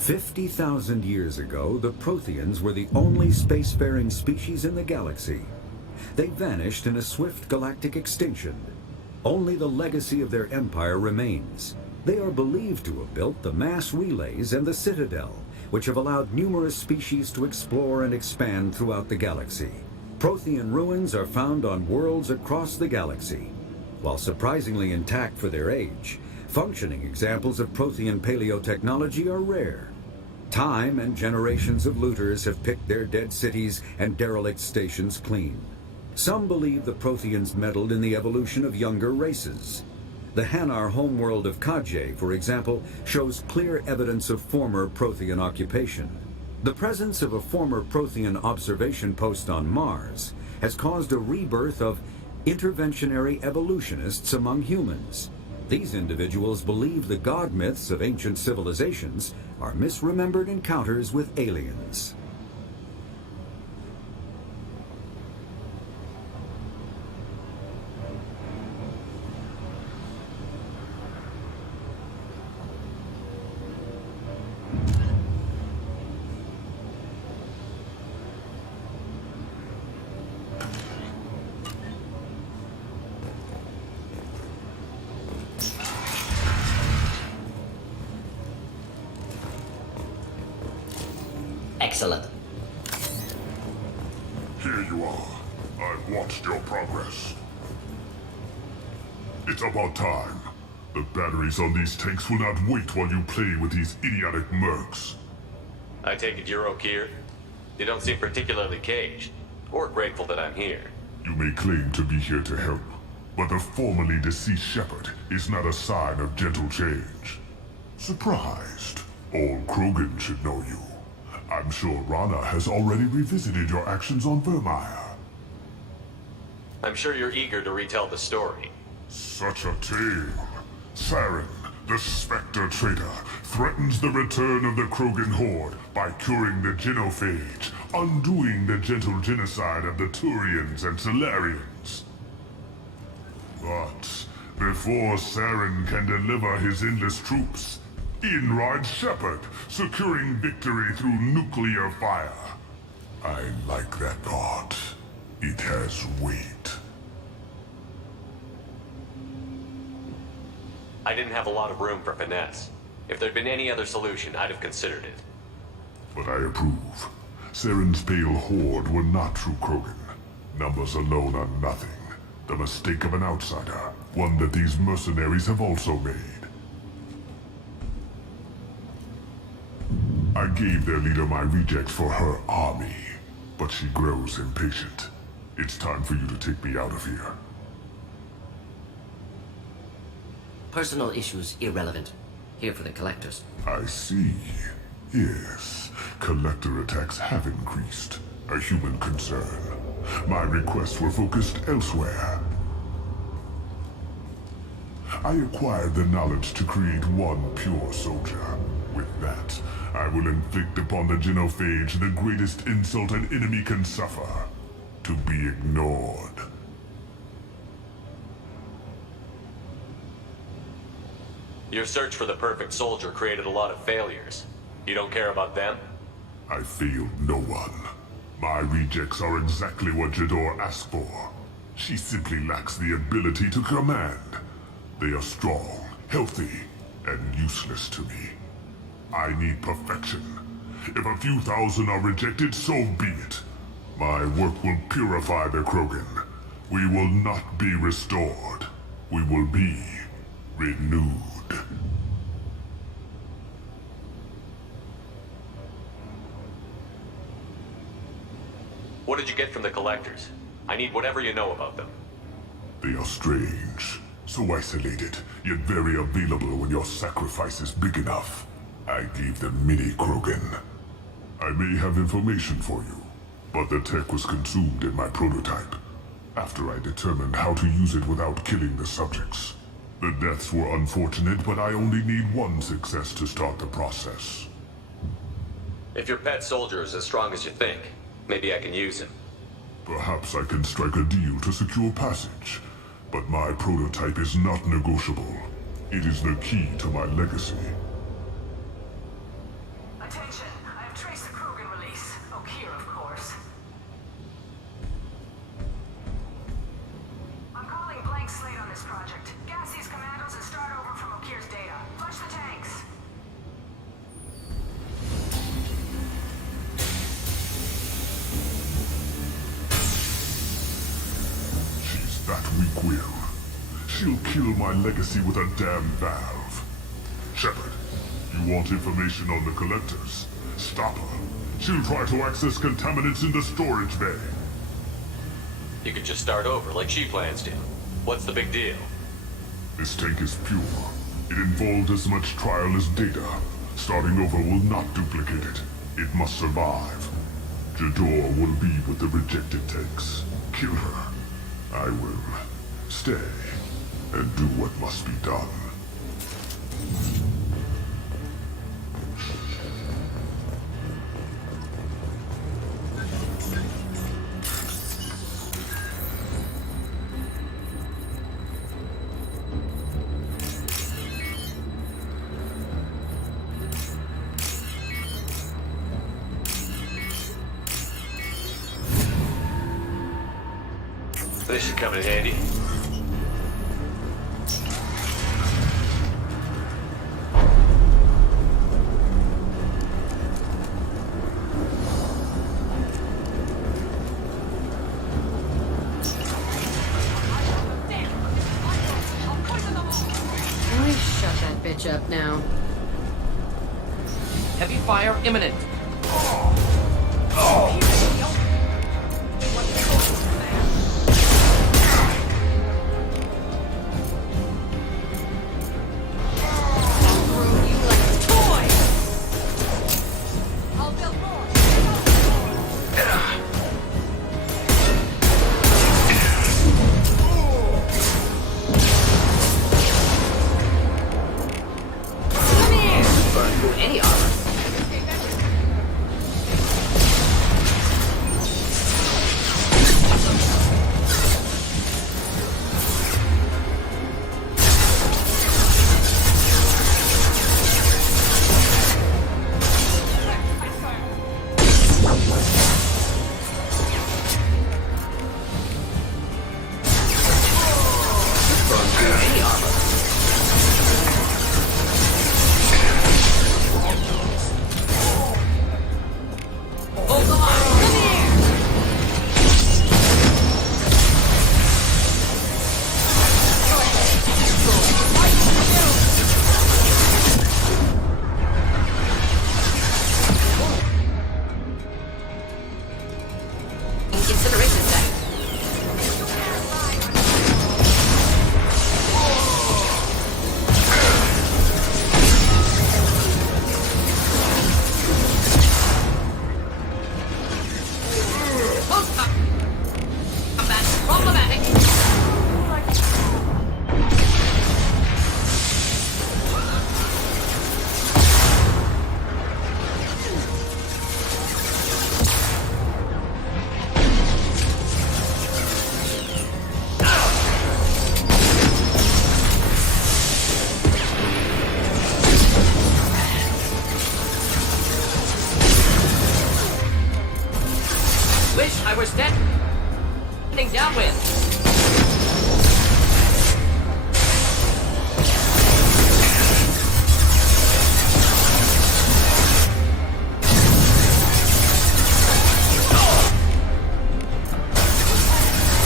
50,000 years ago, the Protheans were the only spacefaring species in the galaxy. They vanished in a swift galactic extinction. Only the legacy of their empire remains. They are believed to have built the mass relays and the Citadel, which have allowed numerous species to explore and expand throughout the galaxy. Prothean ruins are found on worlds across the galaxy. While surprisingly intact for their age, functioning examples of Prothean paleotechnology are rare. Time and generations of looters have picked their dead cities and derelict stations clean. Some believe the Protheans meddled in the evolution of younger races. The Hanar homeworld of Kajay, for example, shows clear evidence of former Prothean occupation. The presence of a former Prothean observation post on Mars has caused a rebirth of interventionary evolutionists among humans. These individuals believe the god myths of ancient civilizations are misremembered encounters with aliens. Excellent. Here you are. I've watched your progress. It's about time. The batteries on these tanks will not wait while you play with these idiotic mercs. I take it you're O'Keir? You don't seem particularly caged, or grateful that I'm here. You may claim to be here to help, but the formerly deceased Shepherd is not a sign of gentle change. Surprised? All Krogan should know you. I'm sure Rana has already revisited your actions on Vermeer. I'm sure you're eager to retell the story. Such a tale. Saren, the Spectre traitor, threatens the return of the Krogan horde by curing the genophage, undoing the gentle genocide of the Turians and Solarians. But before Saren can deliver his endless troops, in rides Shepherd, securing victory through nuclear fire. I like that part. It has weight. I didn't have a lot of room for finesse. If there'd been any other solution, I'd have considered it. But I approve. Saren's pale horde were not true Krogan. Numbers alone are nothing. The mistake of an outsider, one that these mercenaries have also made. I gave their leader my rejects for her army, but she grows impatient. It's time for you to take me out of here. Personal issues irrelevant. Here for the collectors. I see. Yes, collector attacks have increased. A human concern. My requests were focused elsewhere. I acquired the knowledge to create one pure soldier. With that, I will inflict upon the genophage the greatest insult an enemy can suffer. To be ignored. Your search for the perfect soldier created a lot of failures. You don't care about them? I failed no one. My rejects are exactly what Jador asked for. She simply lacks the ability to command. They are strong, healthy, and useless to me. I need perfection. If a few thousand are rejected, so be it. My work will purify the Krogan. We will not be restored. We will be renewed. What did you get from the collectors? I need whatever you know about them. They are strange. So isolated, yet very available when your sacrifice is big enough. I gave them mini Krogan. I may have information for you, but the tech was consumed in my prototype, after I determined how to use it without killing the subjects. The deaths were unfortunate, but I only need one success to start the process. If your pet soldier is as strong as you think, maybe I can use him. Perhaps I can strike a deal to secure passage, but my prototype is not negotiable. It is the key to my legacy. That weak will. She'll kill my legacy with a damn valve. Shepard, you want information on the collectors? Stop her. She'll try to access contaminants in the storage bay. You could just start over like she plans to. What's the big deal? This tank is pure. It involved as much trial as data. Starting over will not duplicate it. It must survive. Jador will be with the rejected tanks. Kill her. I will stay and do what must be done. This should come in handy. Shut that bitch up now. Heavy fire imminent. Any armor. Any armor. Incineration tech. Combat problematic. Wish I were standing downwind.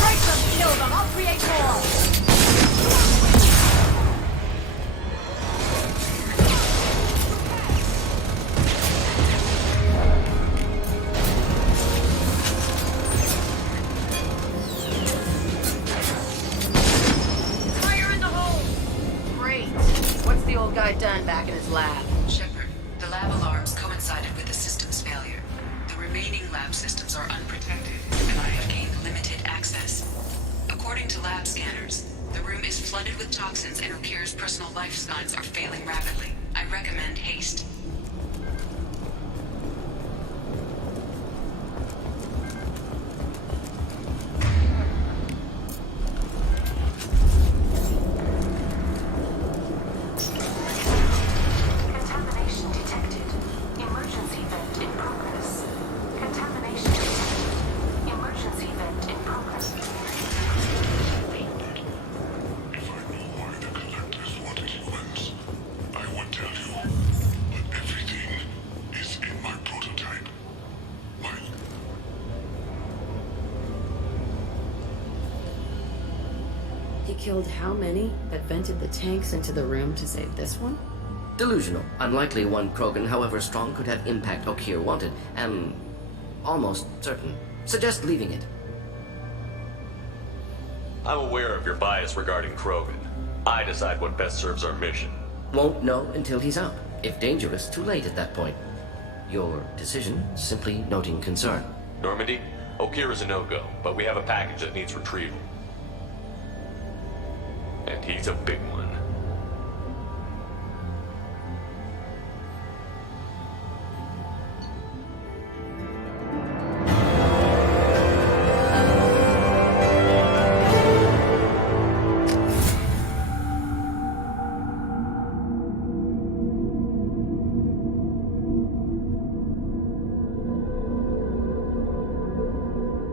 Break them, kill them, I'll create more! Fire in the hole! Great. What's the old guy done back in his lab? Shepard, the lab alarms coincided with the system's failure. The remaining lab systems are unprotected, and I have gained limited access. According to lab scanners, the room is flooded with toxins and O'Kear's personal life signs are failing rapidly. I recommend haste. Contamination detected. Emergency vent in progress. Contamination detected. Emergency vent in progress. If I knew why the collectors wanted humans, I would tell you. But He killed how many, but vented the tanks into the room to save this one? Delusional. Unlikely one Krogan, however strong, could have impact Okeer wanted. Am almost certain. Suggest leaving it. I'm aware of your bias regarding Krogan. I decide what best serves our mission. Won't know until he's out. If dangerous, too late at that point. Your decision, simply noting concern. Normandy, Okeer is a no-go, but we have a package that needs retrieval. And he's a big one.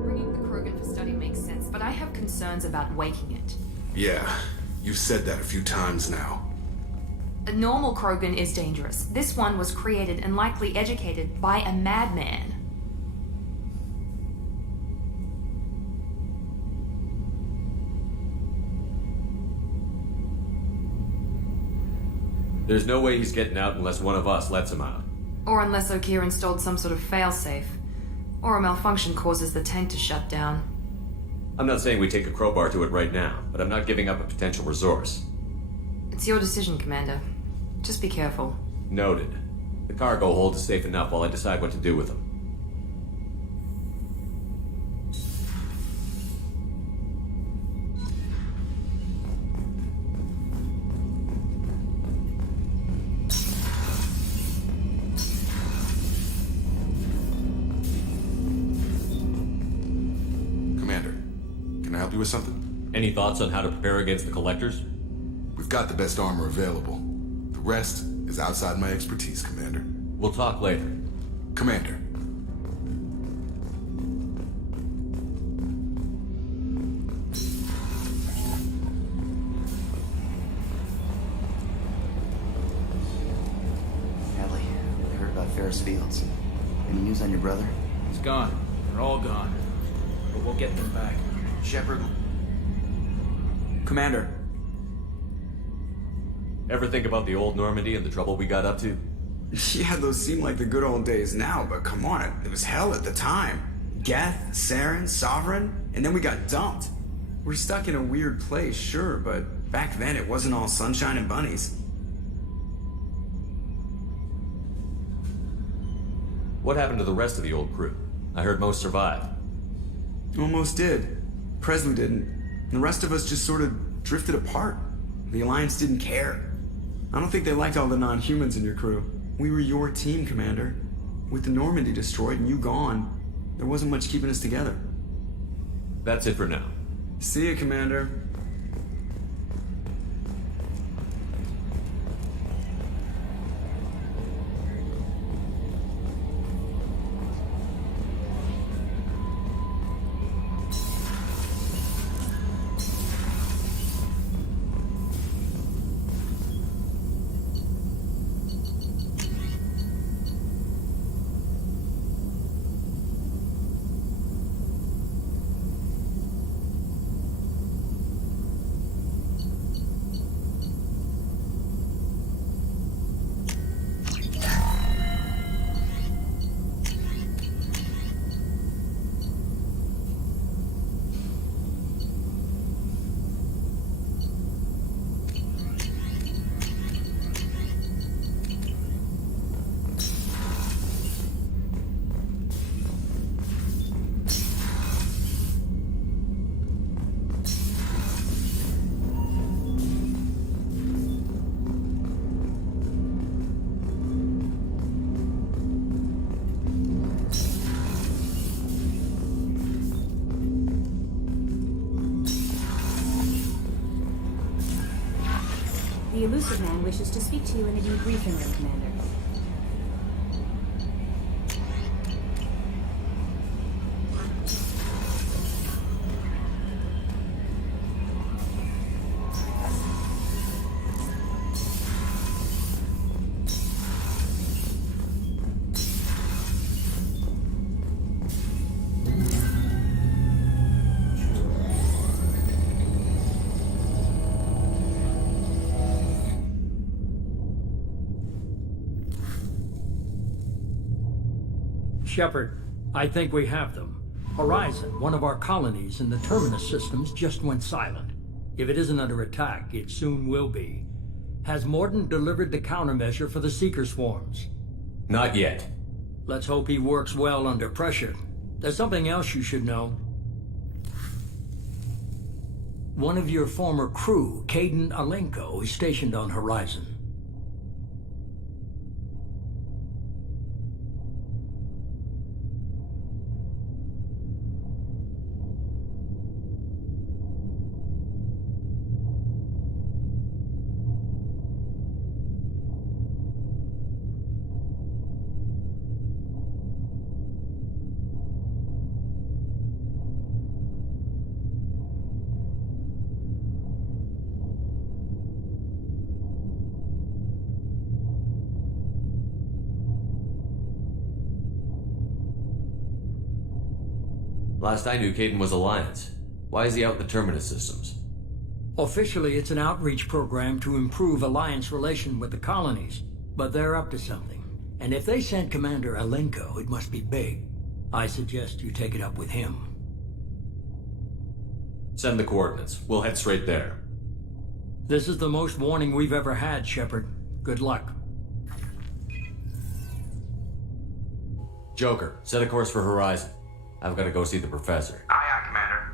Bringing the Krogan for study makes sense, but I have concerns about waking it. Yeah, you've said that a few times now. A normal Krogan is dangerous. This one was created and likely educated by a madman. There's no way he's getting out unless one of us lets him out. Or unless Okeer installed some sort of failsafe. Or a malfunction causes the tank to shut down. I'm not saying we take a crowbar to it right now, but I'm not giving up a potential resource. It's your decision, Commander. Just be careful. Noted. The cargo hold is safe enough while I decide what to do with them. Commander, can I help you with something? Any thoughts on how to prepare against the collectors? We've got the best armor available. The rest is outside my expertise, Commander. We'll talk later. Commander. Ellie, I heard about Ferris Fields. Any news on your brother? He's gone. They're all gone. But we'll get them back. Shepard? Commander. Ever think about the old Normandy and the trouble we got up to? Yeah, those seem like the good old days now, but come on, it was hell at the time. Geth, Saren, Sovereign, and then we got dumped. We're stuck in a weird place, sure, but back then it wasn't all sunshine and bunnies. What happened to the rest of the old crew? I heard most survived. Almost did. Presley didn't. And the rest of us just sort of drifted apart. The Alliance didn't care. I don't think they liked all the non-humans in your crew. We were your team, Commander. With the Normandy destroyed and you gone, there wasn't much keeping us together. That's it for now. See ya, Commander. The elusive man wishes to speak to you in the debriefing room, Commander. Shepard, I think we have them. Horizon, one of our colonies in the Terminus systems, just went silent. If it isn't under attack, it soon will be. Has Mordin delivered the countermeasure for the Seeker swarms? Not yet. Let's hope he works well under pressure. There's something else you should know. One of your former crew, Caden Alenko, is stationed on Horizon. Last I knew, Caden was Alliance. Why is he out in the Terminus systems? Officially, it's an outreach program to improve Alliance relation with the colonies, but they're up to something. And if they sent Commander Alenko, it must be big. I suggest you take it up with him. Send the coordinates. We'll head straight there. This is the most warning we've ever had, Shepard. Good luck. Joker, set a course for Horizon. I've got to go see the professor. Aye, aye, Commander.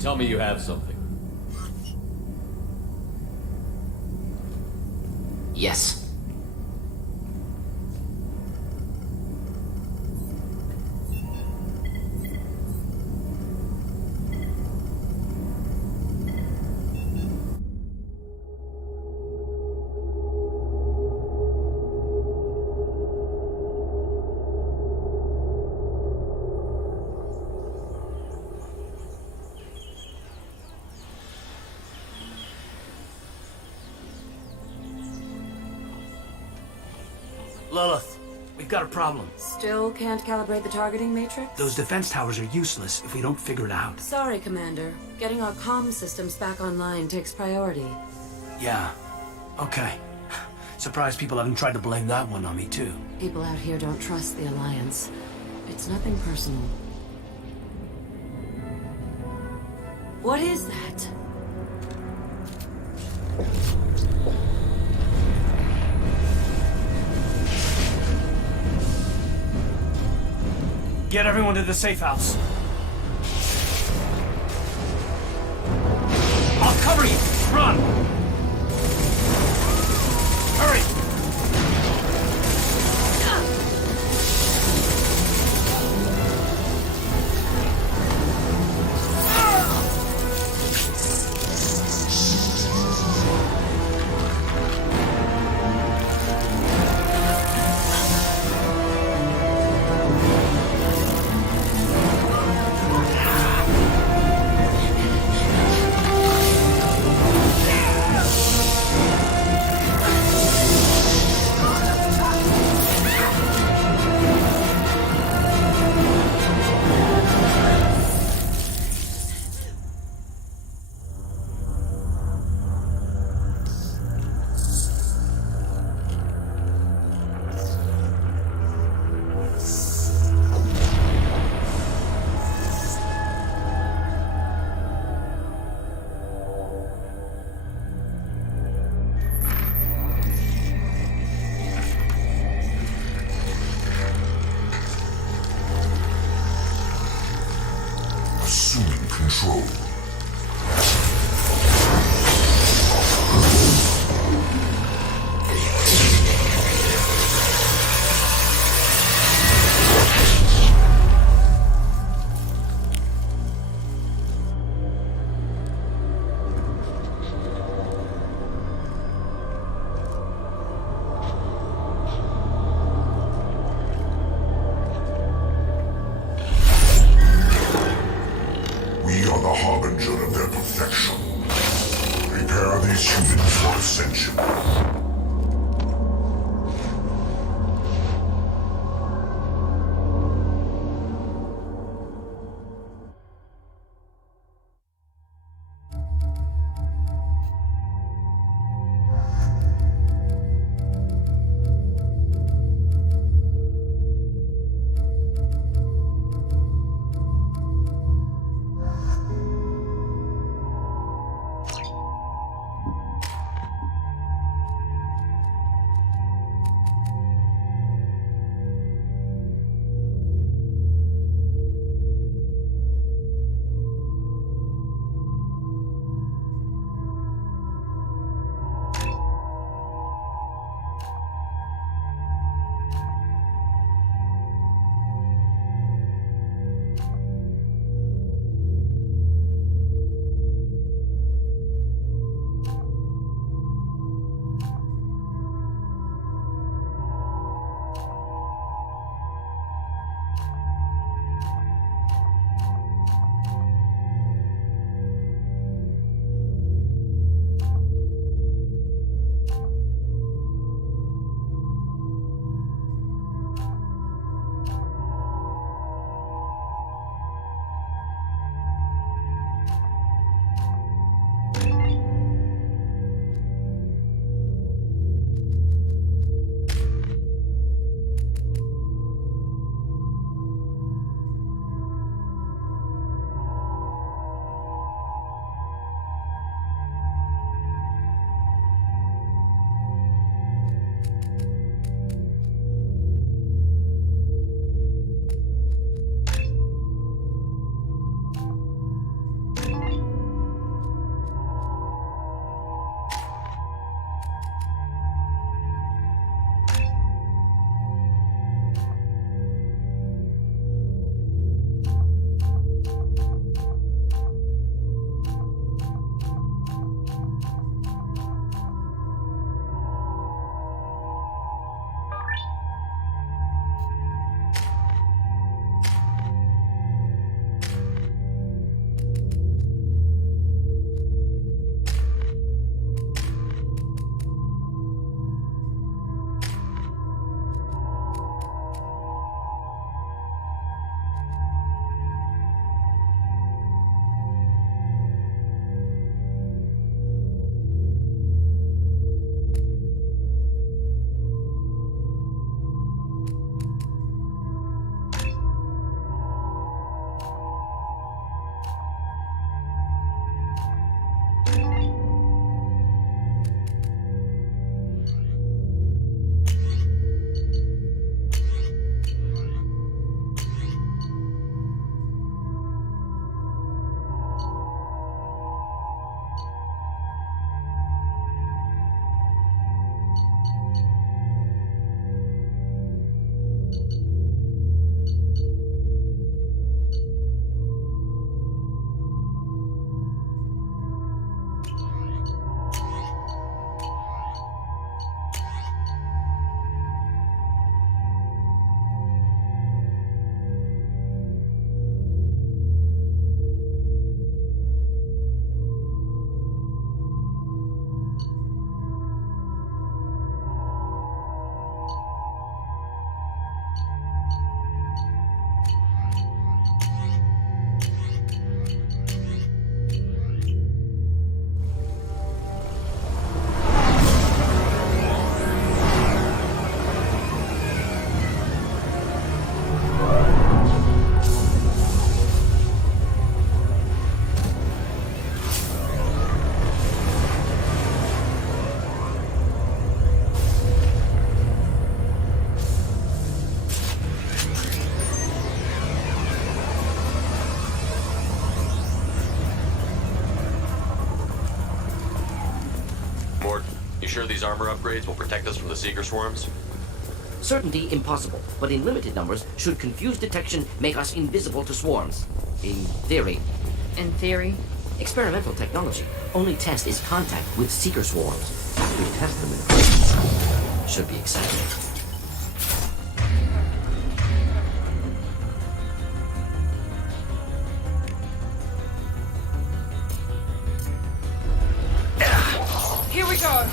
Tell me you have something. Yes. Lilith, we've got a problem. Still can't calibrate the targeting matrix? Those defense towers are useless if we don't figure it out. Sorry, Commander. Getting our comm systems back online takes priority. Yeah. Okay. Surprised people haven't tried to blame that one on me, too. People out here don't trust the Alliance. It's nothing personal. What is that? Get everyone to the safe house. I'll cover you! Run! Hurry! sure these armor upgrades will protect us from the Seeker swarms? Certainty impossible, but in limited numbers, should confused detection make us invisible to swarms. In theory. In theory? Experimental technology. Only test is contact with Seeker swarms. After we test them in person, should be exciting. Here we go!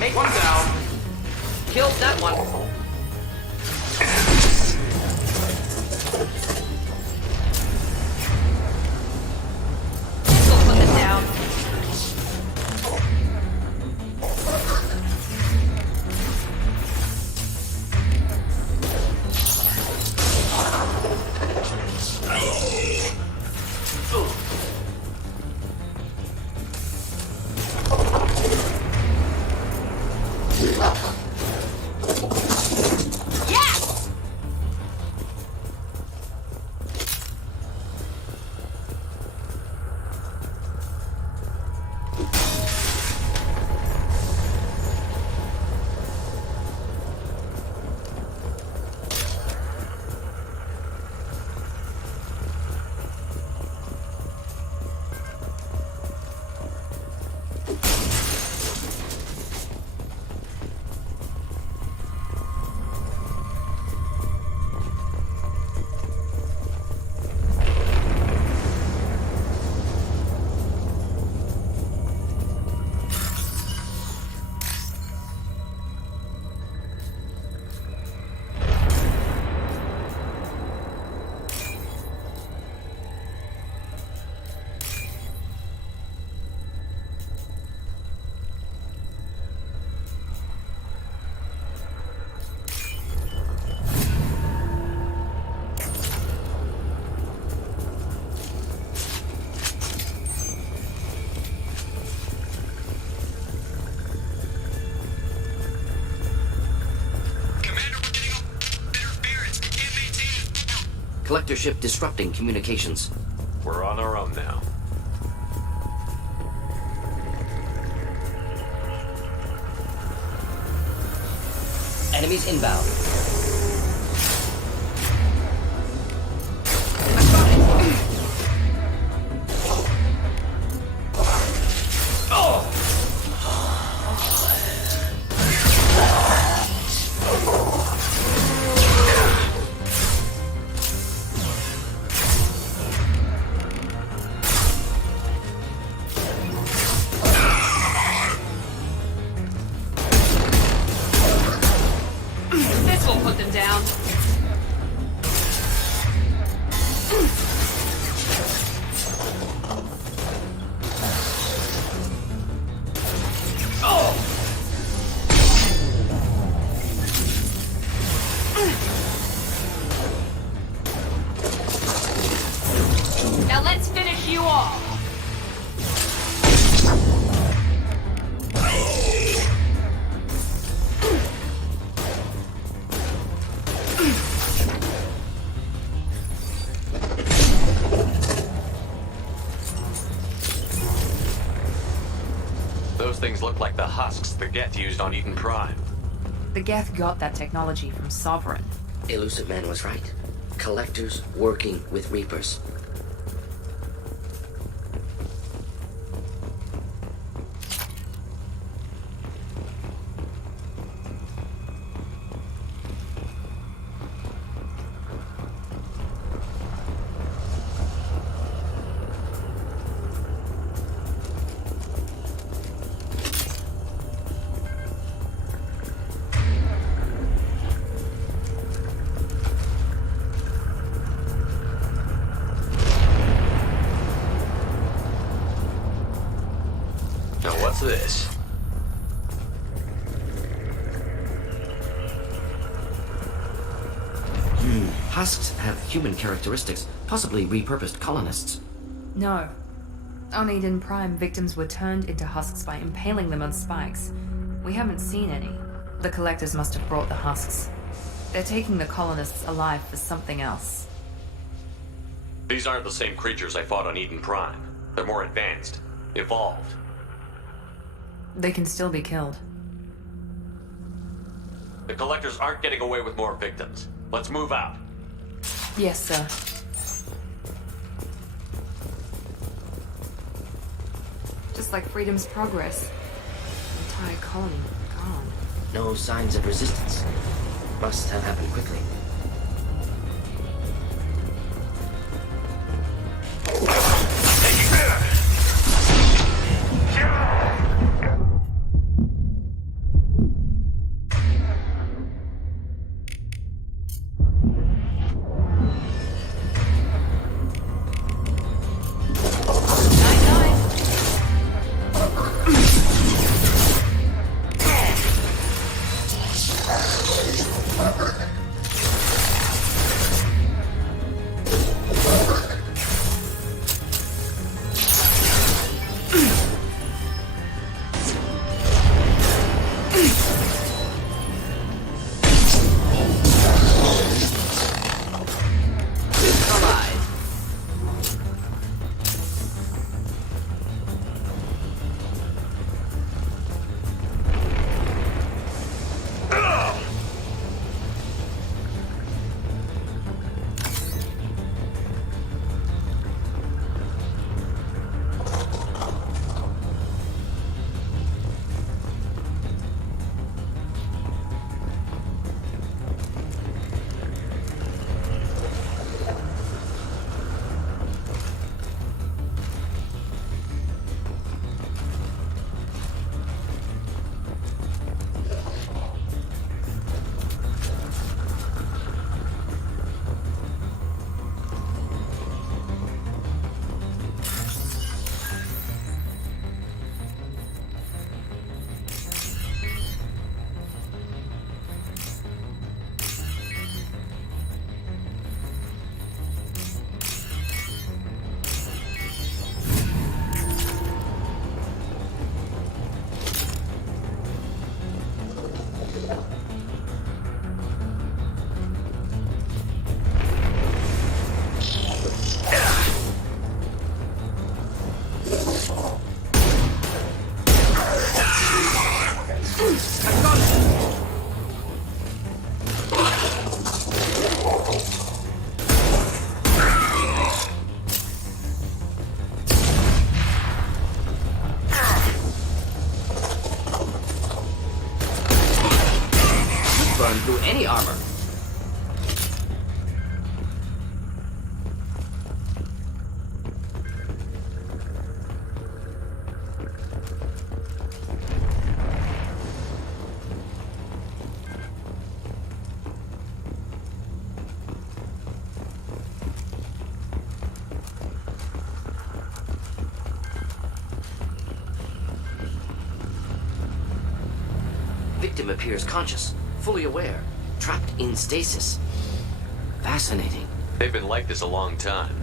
Make one down. Killed that one. This'll put them down. Collector ship disrupting communications. We're on our own now. Enemies inbound. This'll put them down. Now let's finish you off. Those things look like the husks the Geth used on Eden Prime. The Geth got that technology from Sovereign. Elusive Man was right. Collectors working with Reapers. Now what's this? Husks have human characteristics, possibly repurposed colonists. No. On Eden Prime, victims were turned into husks by impaling them on spikes. We haven't seen any. The collectors must have brought the husks. They're taking the colonists alive for something else. These aren't the same creatures I fought on Eden Prime. They're more advanced, evolved. They can still be killed. The collectors aren't getting away with more victims. Let's move out. Yes, sir. Just like Freedom's Progress. The entire colony gone. No signs of resistance. Must have happened quickly. Through any armor. Victim appears conscious, fully aware, trapped in stasis. Fascinating. They've been like this a long time.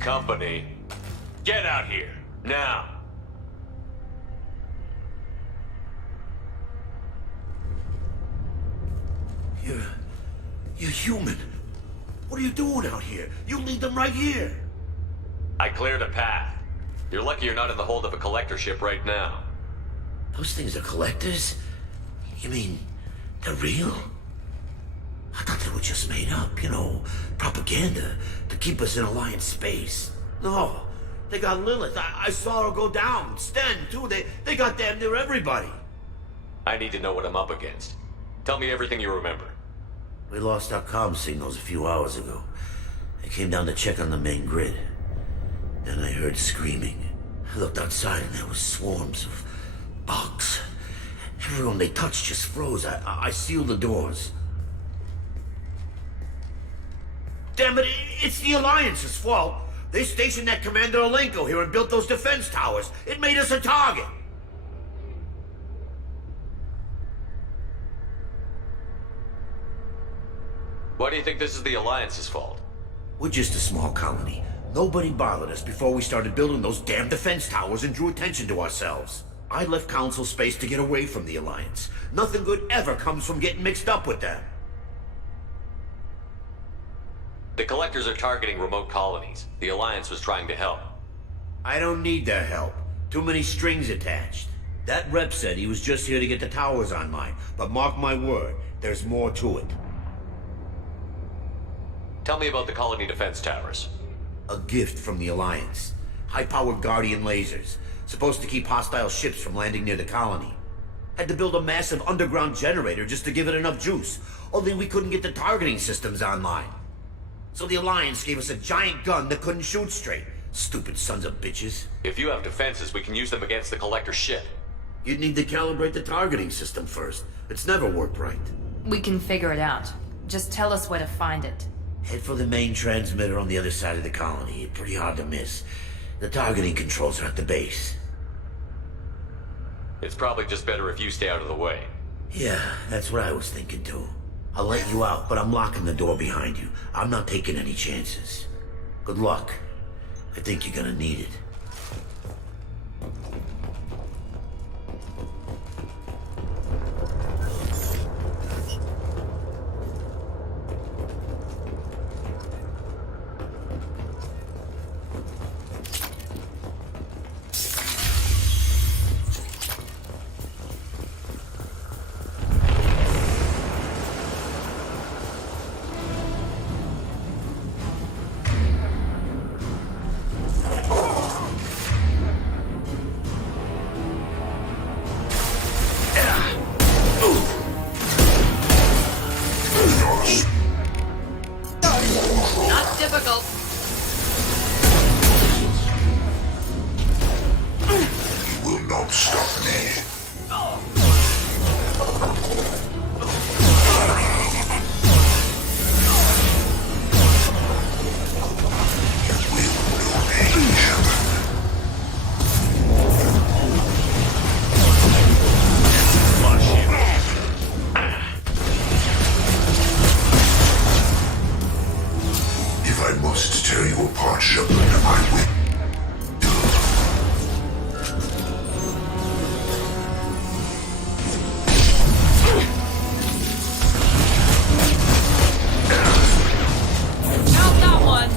Company, get out here, now! You're human. What are you doing out here? You lead them right here. I cleared a path. You're lucky you're not in the hold of a collector ship right now. Those things are collectors? You mean, they're real? I thought they were just made up, you know, propaganda to keep us in Alliance space. No, they got Lilith. I saw her go down. Sten, too. They got damn near everybody. I need to know what I'm up against. Tell me everything you remember. We lost our comm signals a few hours ago. I came down to check on the main grid. Then I heard screaming. I looked outside and there was swarms of bugs. Everyone they touched just froze. I sealed the doors. Damn it, it's the Alliance's fault. They stationed that Commander Alenko here and built those defense towers. It made us a target. Why do you think this is the Alliance's fault? We're just a small colony. Nobody bothered us before we started building those damn defense towers and drew attention to ourselves. I left Council space to get away from the Alliance. Nothing good ever comes from getting mixed up with them. The Collectors are targeting remote colonies. The Alliance was trying to help. I don't need their help. Too many strings attached. That rep said he was just here to get the towers online, but mark my word, there's more to it. Tell me about the colony defense towers. A gift from the Alliance. High-powered Guardian lasers. Supposed to keep hostile ships from landing near the colony. Had to build a massive underground generator just to give it enough juice. Only we couldn't get the targeting systems online. So the Alliance gave us a giant gun that couldn't shoot straight. Stupid sons of bitches. If you have defenses, we can use them against the Collector ship. You'd need to calibrate the targeting system first. It's never worked right. We can figure it out. Just tell us where to find it. Head for the main transmitter on the other side of the colony. Pretty hard to miss. The targeting controls are at the base. It's probably just better if you stay out of the way. Yeah, that's what I was thinking too. I'll let you out, but I'm locking the door behind you. I'm not taking any chances. Good luck. I think you're gonna need it. Not difficult. You will not stop me. If I must tear you apart, Shepard, I will. Count that one.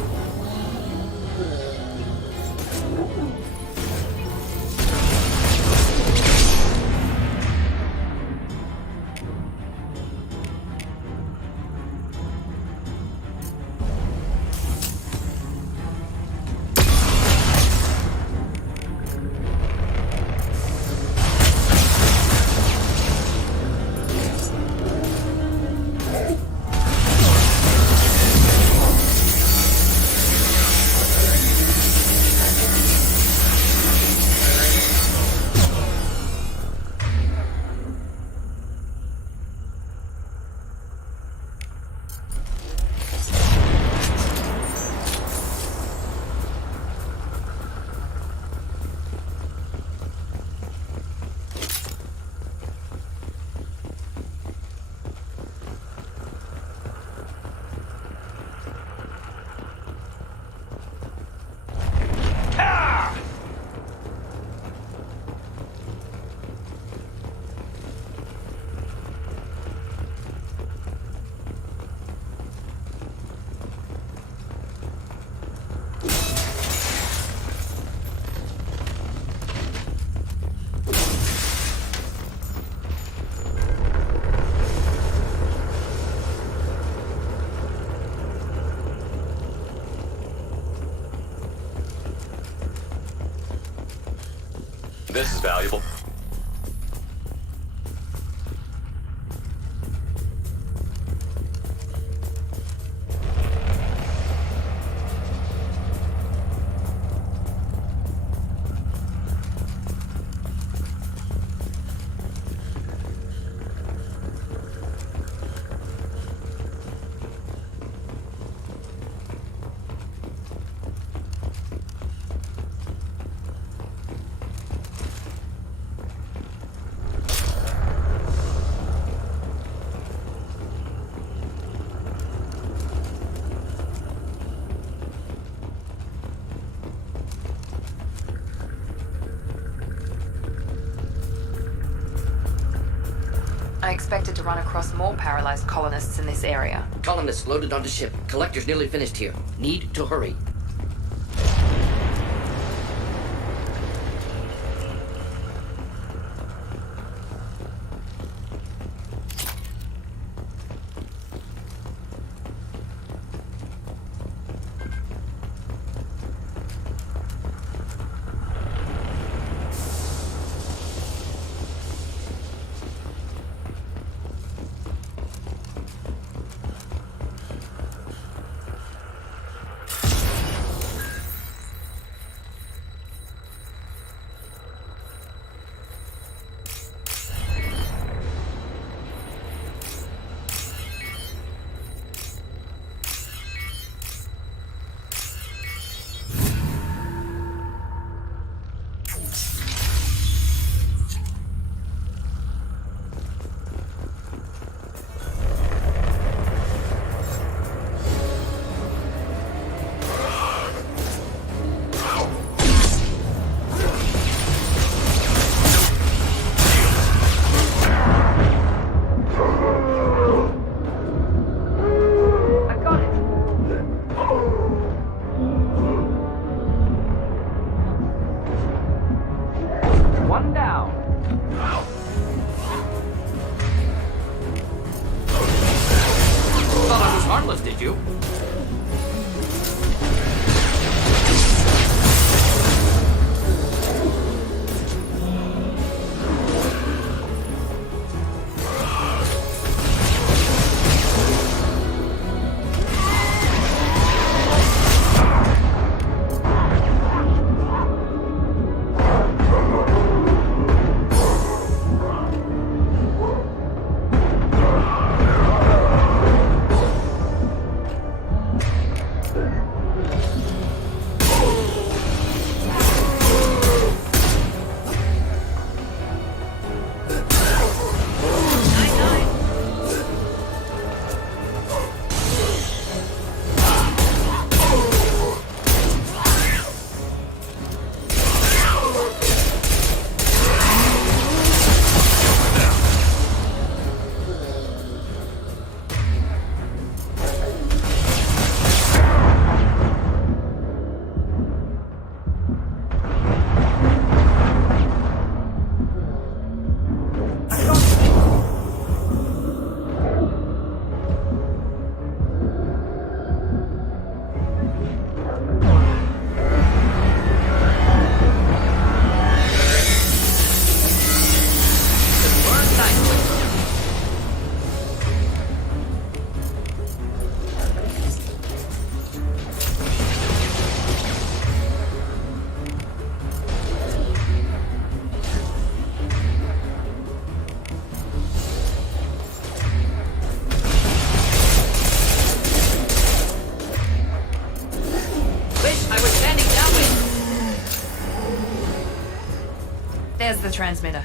This is valuable. I expected to run across more paralyzed colonists in this area. Colonists loaded onto ship. Collector's nearly finished here. Need to hurry. There's the transmitter.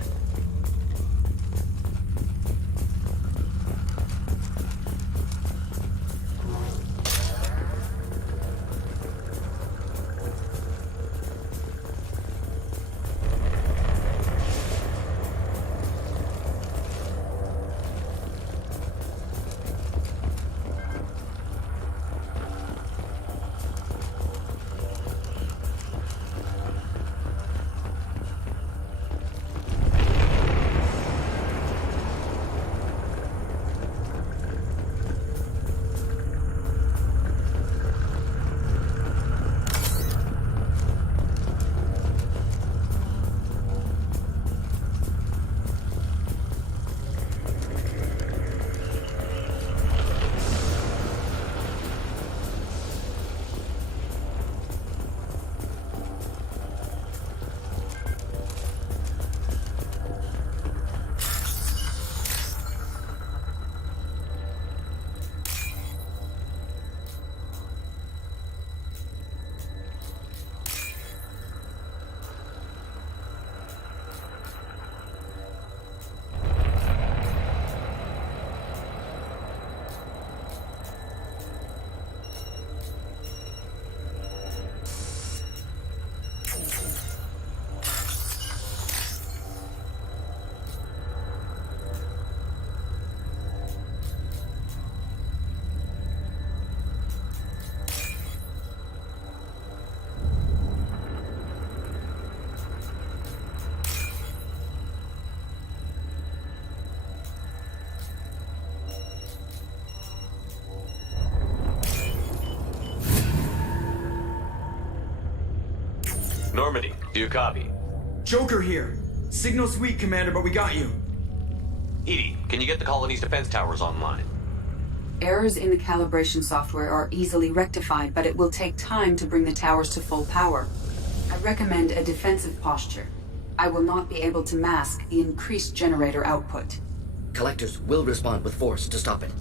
Normandy, do you copy? Joker here. Signal's weak, Commander, but we got you. Edie, can you get the colony's defense towers online? Errors in the calibration software are easily rectified, but it will take time to bring the towers to full power. I recommend a defensive posture. I will not be able to mask the increased generator output. Collectors will respond with force to stop it.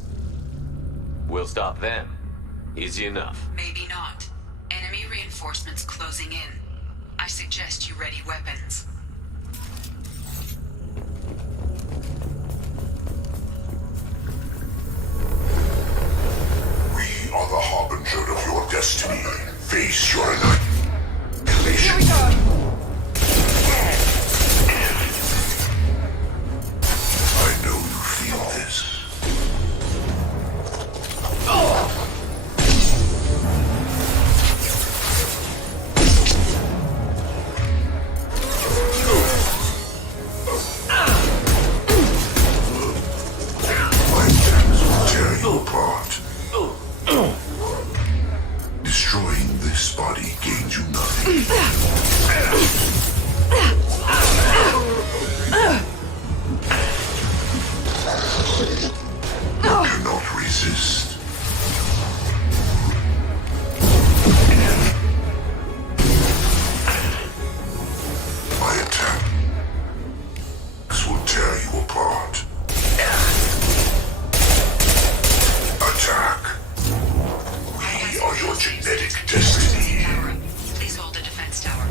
We'll stop them. Easy enough. Maybe not. Enemy reinforcements closing in. I suggest you ready weapons. We are the harbinger of your destiny. Face your annihilation. Here we go. I know you feel this. My attacks will tear you apart. Destroying this body gains you nothing. You cannot resist. My attacks will tear you apart. Attack. We are your genetic destiny. Tower up. Please hold the defense tower.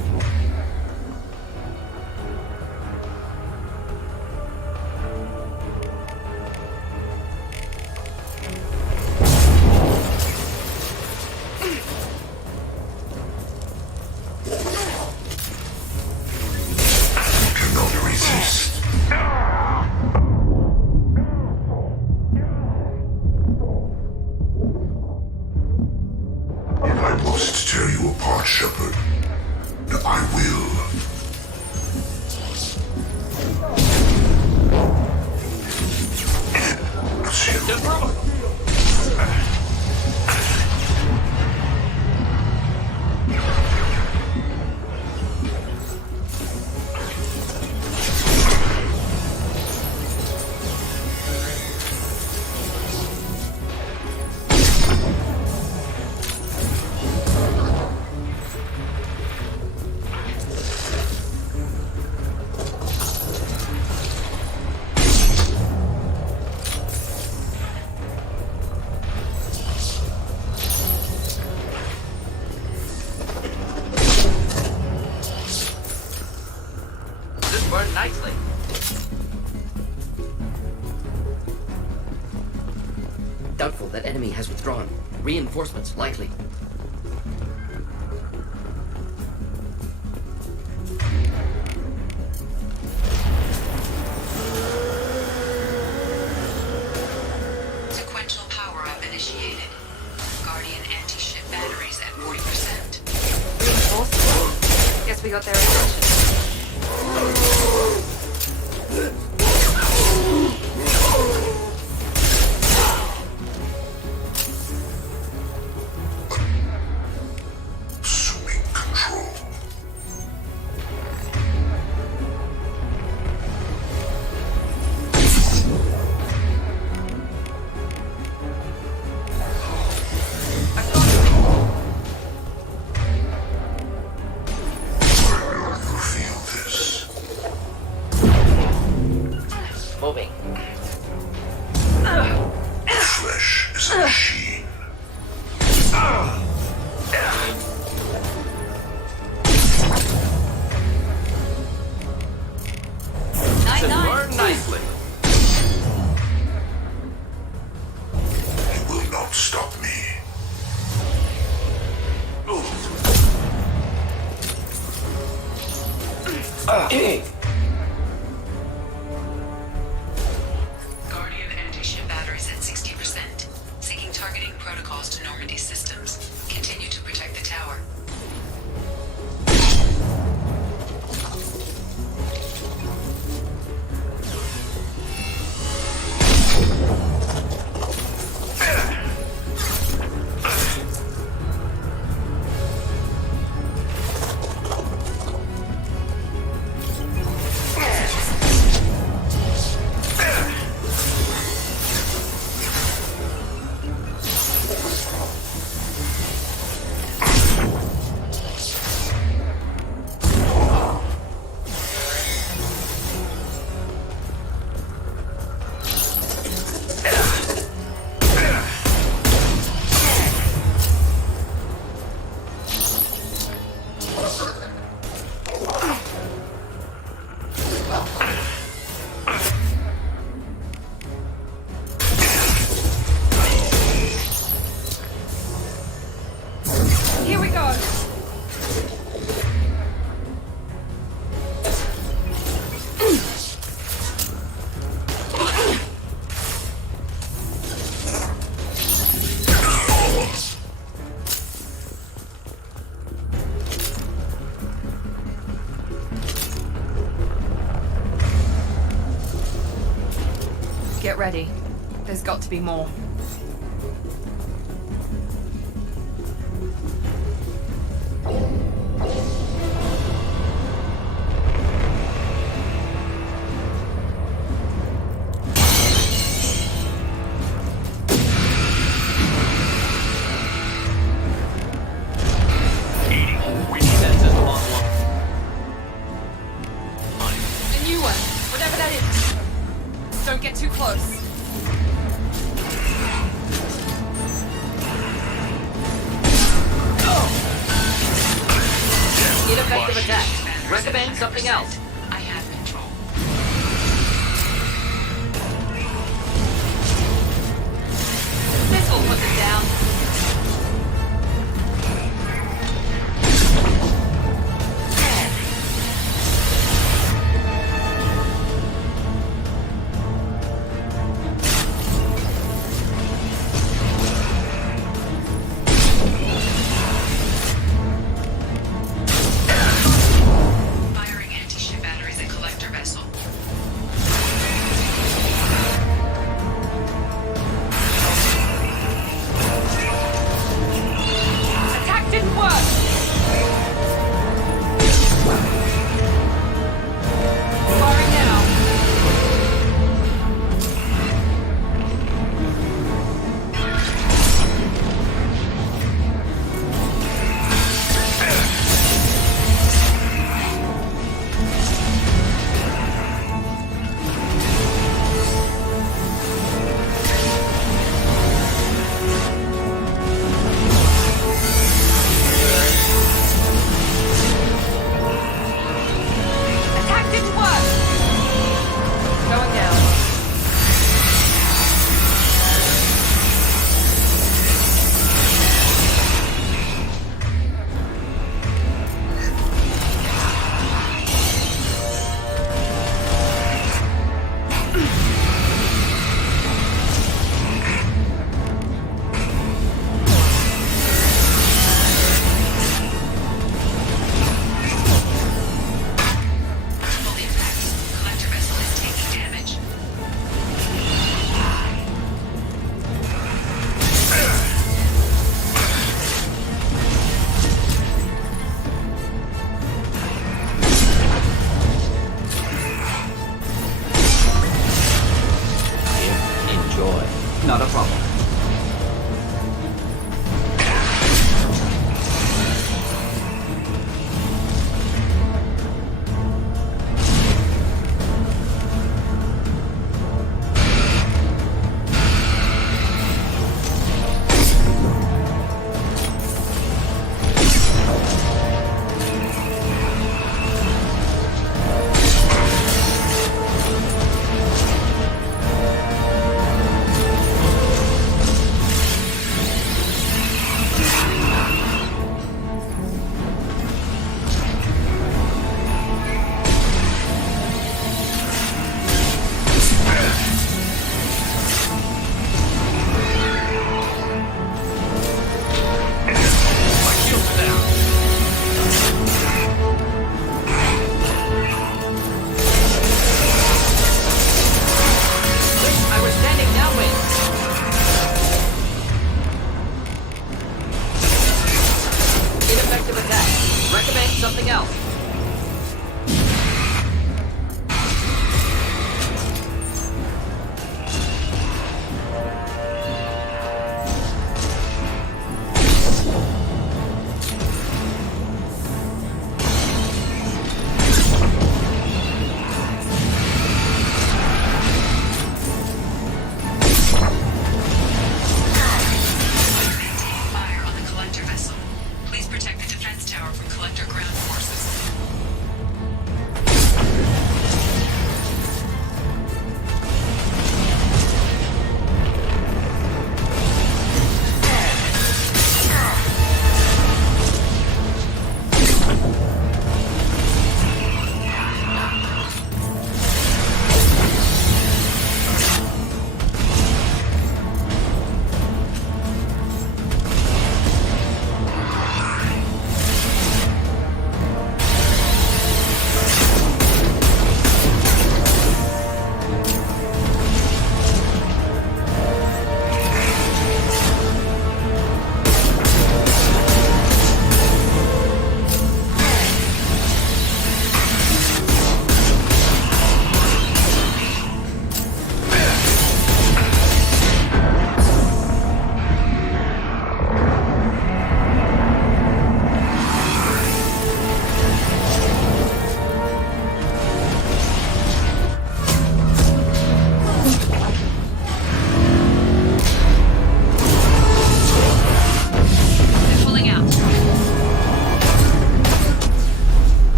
Cannot resist. If I must tear you apart, Shepard, I will. It's you. This burned nicely. Doubtful that enemy has withdrawn. Reinforcements likely. Sequential power-up initiated. Guardian anti-ship batteries at 40%. Reinforcements? Guess we got their attention. Assuming control. You feel this. Moving. Flesh is a machine. Burn nicely. You will not stop me. Guardian anti-ship batteries at 60%. Seeking targeting protocols to Normandy systems. Continue to protect the tower. Get ready. There's got to be more. A new one, whatever that is. Don't get too close. Ineffective attack. Recommend something else. I have control. This will put them down. Firing anti-ship batteries at collector vessel.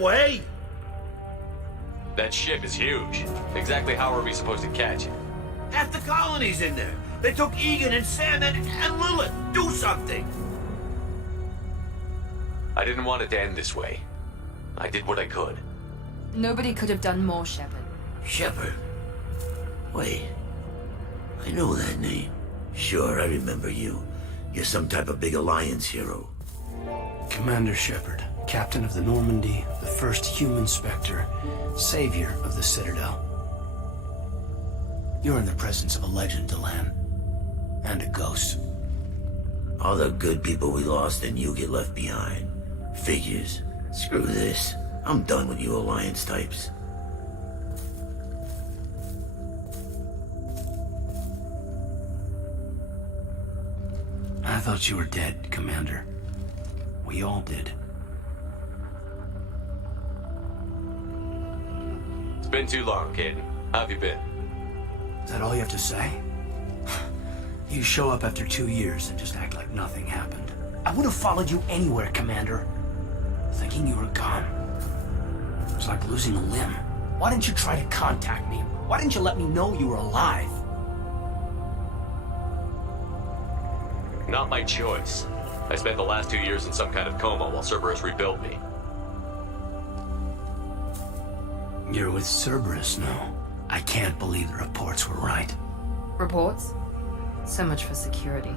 away? That ship is huge. Exactly how are we supposed to catch it? Half the colony's in there. They took Egan and Sam and Lilith. Do something. I didn't want it to end this way. I did what I could. Nobody could have done more, Shepard. Shepard? Wait. I know that name. Sure, I remember you. You're some type of big Alliance hero. Commander Shepard, captain of the Normandy, the first human Spectre, savior of the Citadel. You're in the presence of a legend, Delan. And a ghost. All the good people we lost and you get left behind. Figures. Screw this. I'm done with you Alliance types. I thought you were dead, Commander. We all did. It's been too long, Caden. How have you been? Is that all you have to say? You show up after 2 years and just act like nothing happened. I would have followed you anywhere, Commander. Thinking you were gone. It was like losing a limb. Why didn't you try to contact me? Why didn't you let me know you were alive? Not my choice. I spent the last 2 years in some kind of coma while Cerberus rebuilt me. You're with Cerberus now. I can't believe the reports were right. Reports? So much for security.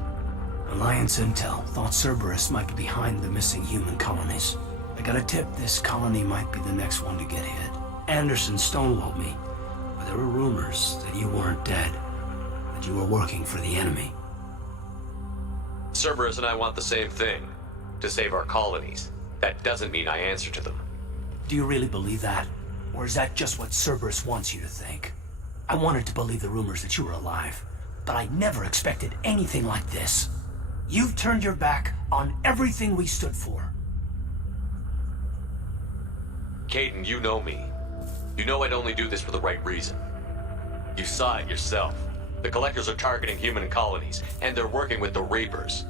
Alliance Intel thought Cerberus might be behind the missing human colonies. I got a tip this colony might be the next one to get hit. Anderson stonewalled me, but there were rumors that you weren't dead, that you were working for the enemy. Cerberus and I want the same thing. To save our colonies. That doesn't mean I answer to them. Do you really believe that? Or is that just what Cerberus wants you to think? I wanted to believe the rumors that you were alive, but I never expected anything like this. You've turned your back on everything we stood for. Caden, you know me. You know I'd only do this for the right reason. You saw it yourself. The Collectors are targeting human colonies, and they're working with the Reapers.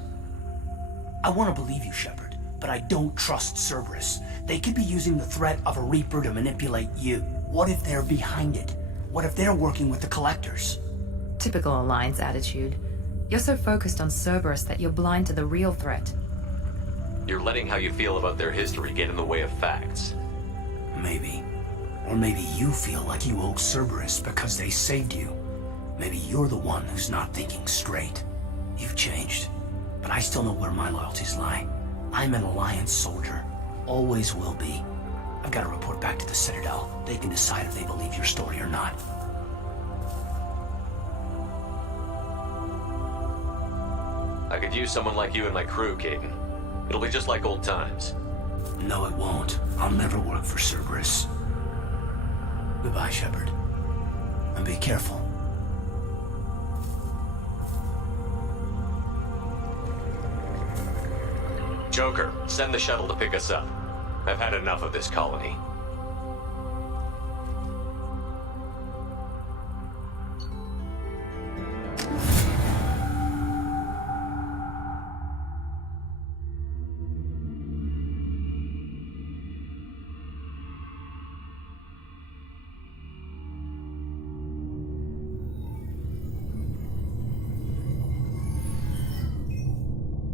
I want to believe you, Shepard, but I don't trust Cerberus. They could be using the threat of a Reaper to manipulate you. What if they're behind it? What if they're working with the Collectors? Typical Alliance attitude. You're so focused on Cerberus that you're blind to the real threat. You're letting how you feel about their history get in the way of facts. Maybe. Or maybe you feel like you owe Cerberus because they saved you. Maybe you're the one who's not thinking straight. You've changed, but I still know where my loyalties lie. I'm an Alliance soldier. Always will be. I've got to report back to the Citadel. They can decide if they believe your story or not. I could use someone like you in my crew, Caden. It'll be just like old times. No, it won't. I'll never work for Cerberus. Goodbye, Shepard. And be careful. Joker, send the shuttle to pick us up. I've had enough of this colony.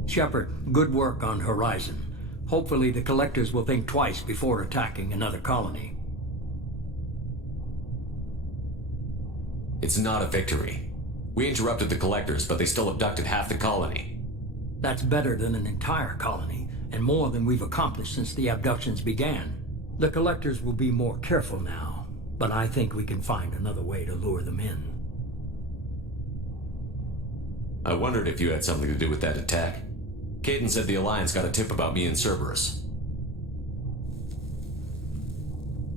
Shepard, good work on Horizon. Hopefully the Collectors will think twice before attacking another colony. It's not a victory. We interrupted the Collectors, but they still abducted half the colony. That's better than an entire colony, and more than we've accomplished since the abductions began. The Collectors will be more careful now, but I think we can find another way to lure them in. I wondered if you had something to do with that attack. Caden said the Alliance got a tip about me and Cerberus.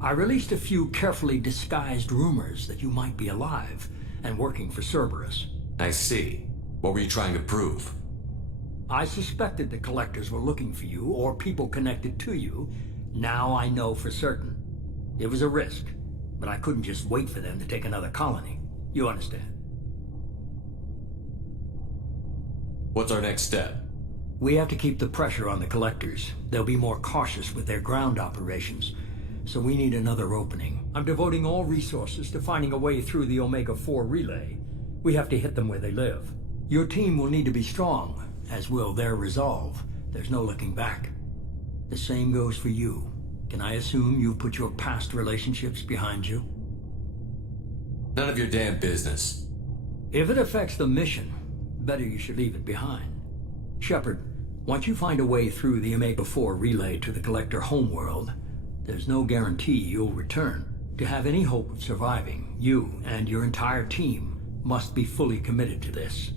I released a few carefully disguised rumors that you might be alive and working for Cerberus. I see. What were you trying to prove? I suspected the Collectors were looking for you or people connected to you. Now I know for certain. It was a risk, but I couldn't just wait for them to take another colony. You understand? What's our next step? We have to keep the pressure on the Collectors. They'll be more cautious with their ground operations. so we need another opening. I'm devoting all resources to finding a way through the Omega-4 relay. We have to hit them where they live. Your team will need to be strong, as will their resolve. There's no looking back. The same goes for you. Can I assume you've put your past relationships behind you? None of your damn business. If it affects the mission, better you should leave it behind. Shepard, once you find a way through the Omega-4 relay to the Collector homeworld, there's no guarantee you'll return. To have any hope of surviving, you and your entire team must be fully committed to this.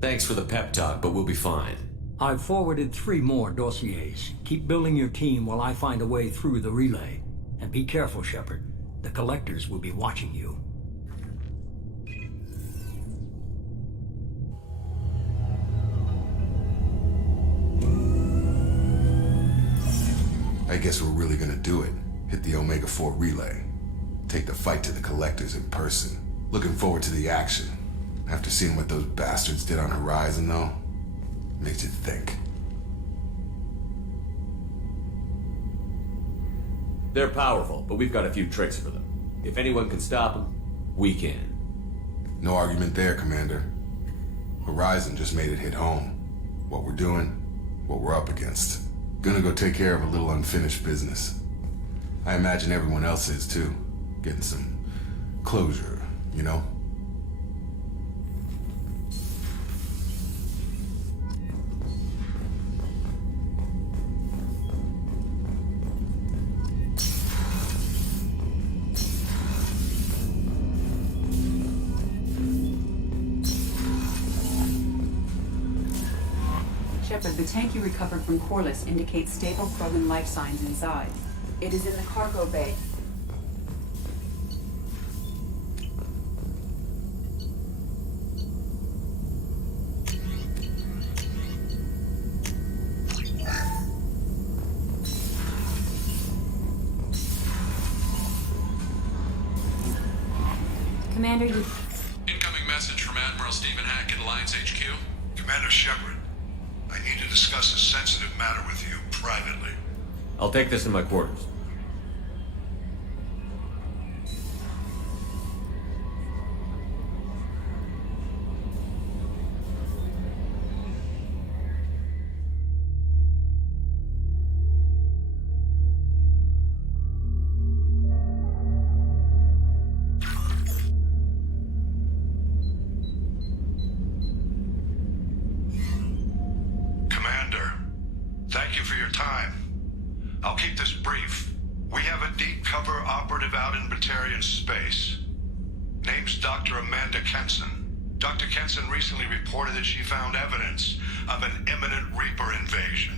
Thanks for the pep talk, but we'll be fine. I've forwarded 3 more dossiers. Keep building your team while I find a way through the relay. And be careful, Shepard. The Collectors will be watching you. I guess we're really gonna do it. Hit the Omega-4 relay. Take the fight to the Collectors in person. Looking forward to the action. After seeing what those bastards did on Horizon, though, makes you think. They're powerful, but we've got a few tricks for them. If anyone can stop them, we can. No argument there, Commander. Horizon just made it hit home. What we're doing, what we're up against. Gonna go take care of a little unfinished business. I imagine everyone else is too. Getting some closure, you know? Shepard, the tank you recovered from Corliss indicates stable Krogan life signs inside. It is in the cargo bay. Commander, you... Incoming message from Admiral Stephen Hackett, Alliance HQ. Commander Shepard, I need to discuss a sensitive matter with you privately. I'll take this in my quarters. Commander, thank you for your time. I'll keep this brief. We have a deep cover operative out in Batarian space. Name's Dr. Amanda Kenson. Dr. Kenson recently reported that she found evidence of an imminent Reaper invasion.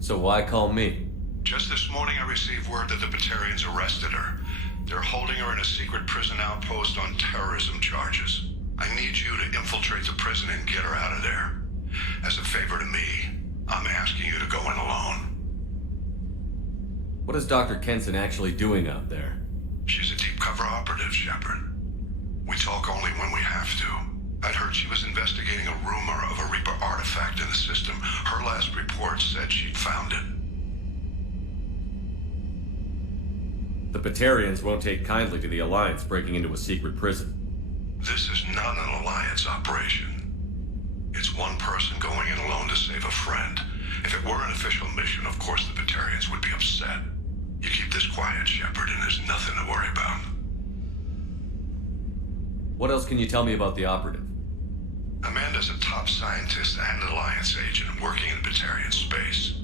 So why call me? Just this morning I received word that the Batarians arrested her. They're holding her in a secret prison outpost on terrorism charges. I need you to infiltrate the prison and get her out of there. As a favor to me, I'm asking you to go in alone. What is Dr. Kenson actually doing out there? She's a deep cover operative, Shepard. We talk only when we have to. I'd heard she was investigating a rumor of a Reaper artifact in the system. Her last report said she'd found it. The Batarians won't take kindly to the Alliance breaking into a secret prison. This is not an Alliance operation. It's one person going in alone to save a friend. If it were an official mission, of course the Batarians would be upset. You keep this quiet, Shepard, and there's nothing to worry about. What else can you tell me about the operative? Amanda's a top scientist and Alliance agent working in Batarian space.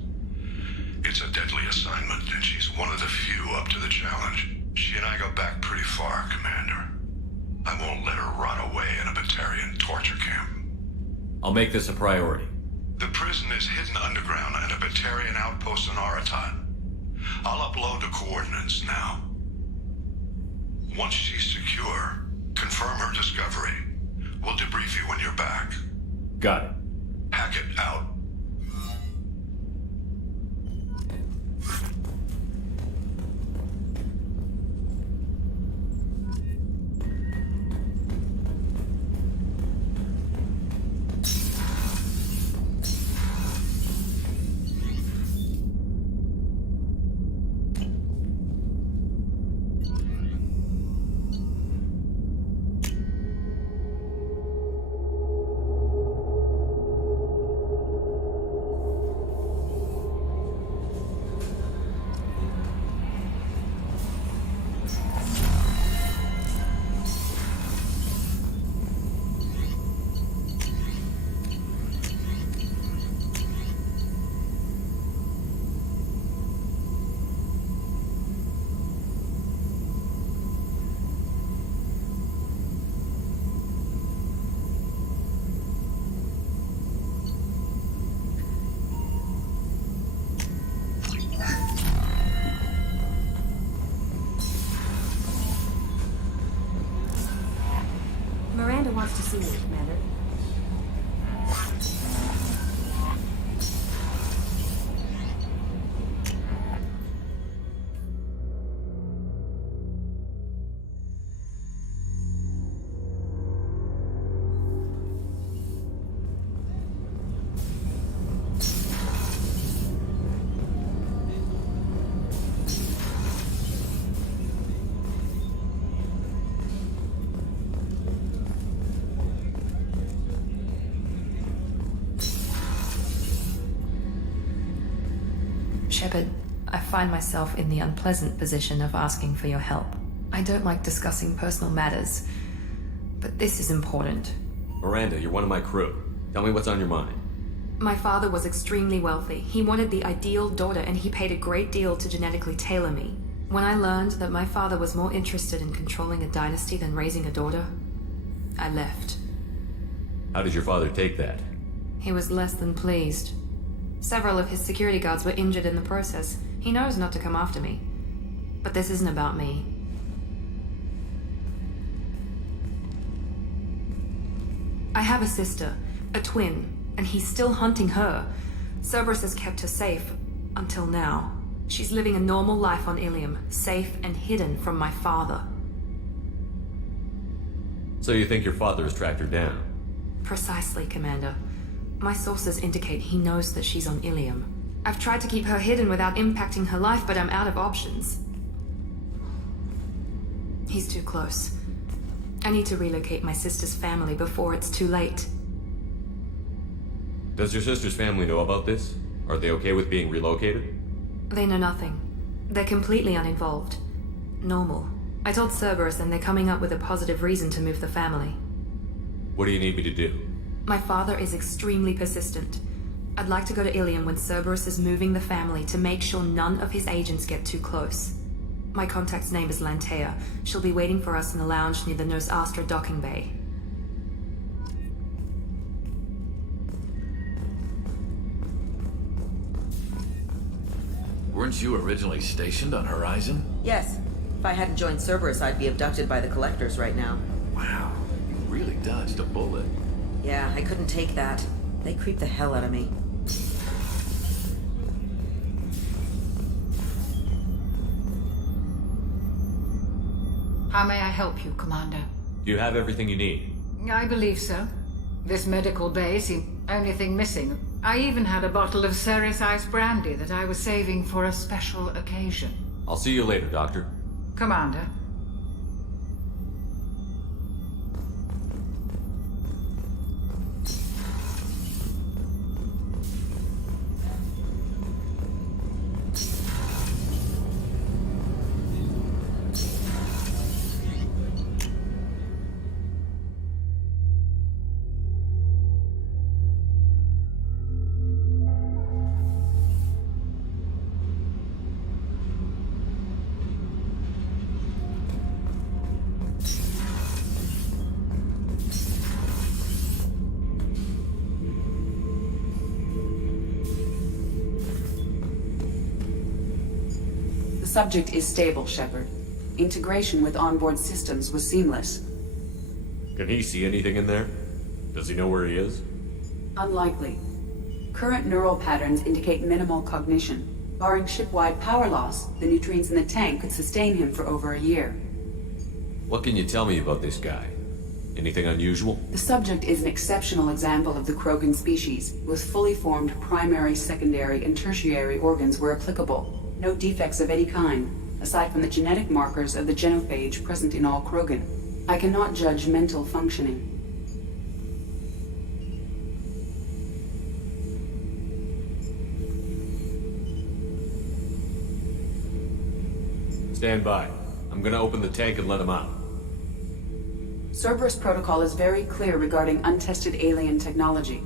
It's a deadly assignment, and she's one of the few up to the challenge. She and I go back pretty far, Commander. I won't let her rot away in a Batarian torture camp. I'll make this a priority. The prison is hidden underground in a Batarian outpost on Aratat. I'll upload the coordinates now. Once she's secure, confirm her discovery. We'll debrief you when you're back. Got it. Hackett out. wants to see you, Commander. Shepard, I find myself in the unpleasant position of asking for your help. I don't like discussing personal matters, but this is important. Miranda, you're one of my crew. Tell me what's on your mind. My father was extremely wealthy. He wanted the ideal daughter, and he paid a great deal to genetically tailor me. When I learned that my father was more interested in controlling a dynasty than raising a daughter, I left. How did your father take that? He was less than pleased. Several of his security guards were injured in the process. He knows not to come after me. But this isn't about me. I have a sister, a twin, and he's still hunting her. Cerberus has kept her safe, until now. She's living a normal life on Ilium, safe and hidden from my father. So you think your father has tracked her down? Precisely, Commander. My sources indicate he knows that she's on Ilium. I've tried to keep her hidden without impacting her life, but I'm out of options. He's too close. I need to relocate my sister's family before it's too late. Does your sister's family know about this? Are they okay with being relocated? They know nothing. They're completely uninvolved. Normal. I told Cerberus and they're coming up with a positive reason to move the family. What do you need me to do? My father is extremely persistent. I'd like to go to Ilium when Cerberus is moving the family to make sure none of his agents get too close. My contact's name is Lantea. She'll be waiting for us in the lounge near the Nos Astra docking bay. Weren't you originally stationed on Horizon? Yes. If I hadn't joined Cerberus, I'd be abducted by the Collectors right now. Wow, you really dodged a bullet. Yeah, I couldn't take that. They creep the hell out of me. How may I help you, Commander? Do you have everything you need? I believe so. This medical bay seemed only thing missing. I even had a bottle of Ceres Ice brandy that I was saving for a special occasion. I'll see you later, Doctor. Commander. The subject is stable, Shepard. Integration with onboard systems was seamless. Can he see anything in there? Does he know where he is? Unlikely. Current neural patterns indicate minimal cognition. Barring ship-wide power loss, the neutrines in the tank could sustain him for over a year. What can you tell me about this guy? Anything unusual? The subject is an exceptional example of the Krogan species, with fully formed primary, secondary, and tertiary organs where applicable. No defects of any kind, aside from the genetic markers of the genophage present in all Krogan. I cannot judge mental functioning. Stand by. I'm gonna open the tank and let him out. Cerberus protocol is very clear regarding untested alien technology.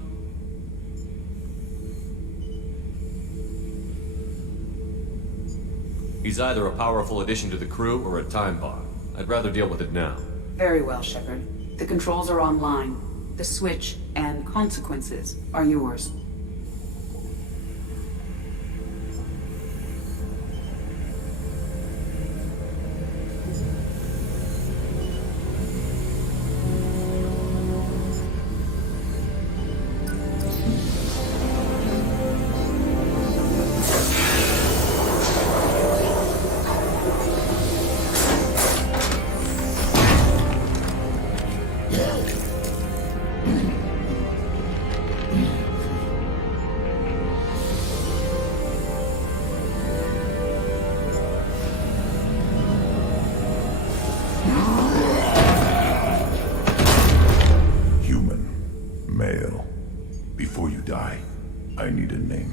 He's either a powerful addition to the crew or a time bomb. I'd rather deal with it now. Very well, Shepard. The controls are online. The switch and consequences are yours. I need a name.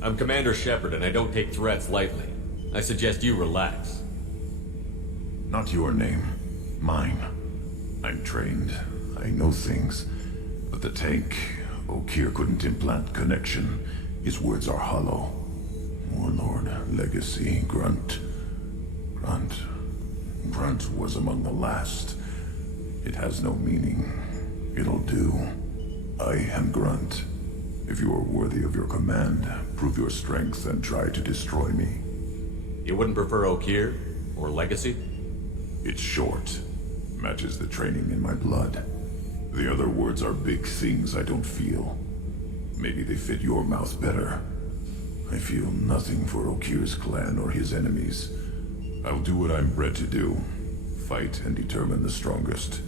I'm Commander Shepard, and I don't take threats lightly. I suggest you relax. Not your name. Mine. I'm trained. I know things. But the tank, O'Kear couldn't implant connection. His words are hollow. Warlord, Legacy, Grunt. Grunt was among the last. It has no meaning. It'll do. I am Grunt. If you are worthy of your command, prove your strength and try to destroy me. You wouldn't prefer O'Kear? Or Legacy? It's short. Matches the training in my blood. The other words are big things I don't feel. Maybe they fit your mouth better. I feel nothing for O'Kear's clan or his enemies. I'll do what I'm bred to do. Fight and determine the strongest.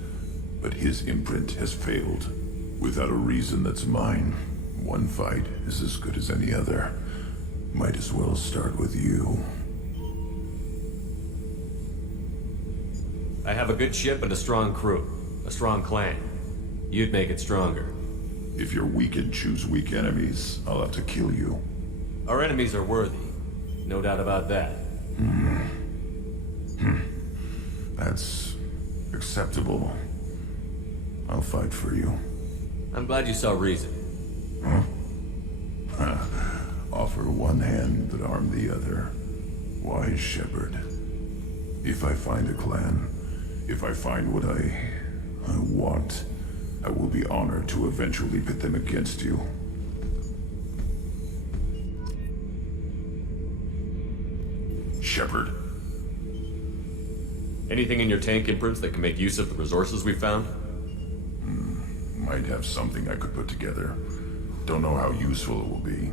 But his imprint has failed. Without a reason that's mine, one fight is as good as any other. Might as well start with you. I have a good ship and a strong crew. A strong clan. You'd make it stronger. If you're weak and choose weak enemies, I'll have to kill you. Our enemies are worthy. No doubt about that. That's acceptable. I'll fight for you. I'm glad you saw reason. Offer one hand but arm the other. Wise Shepard. If I find a clan, if I find what I want, I will be honored to eventually pit them against you. Shepard. Anything in your tank imprints that can make use of the resources we found? Might have something I could put together. Don't know how useful it will be.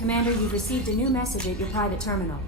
Commander, you've received a new message at your private terminal.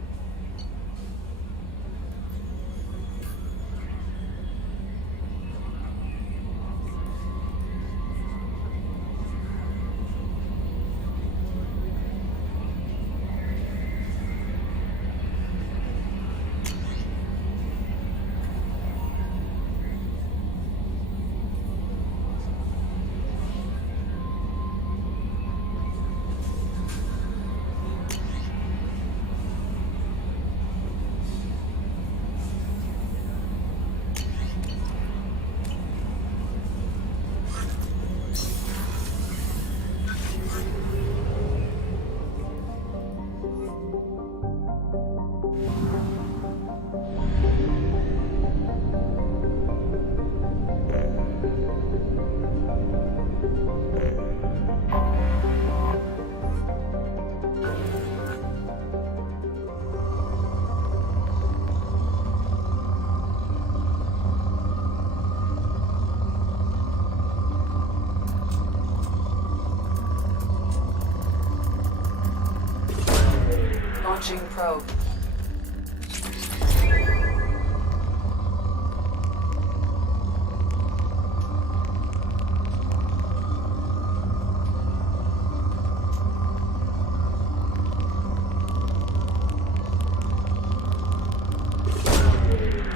Launching probe.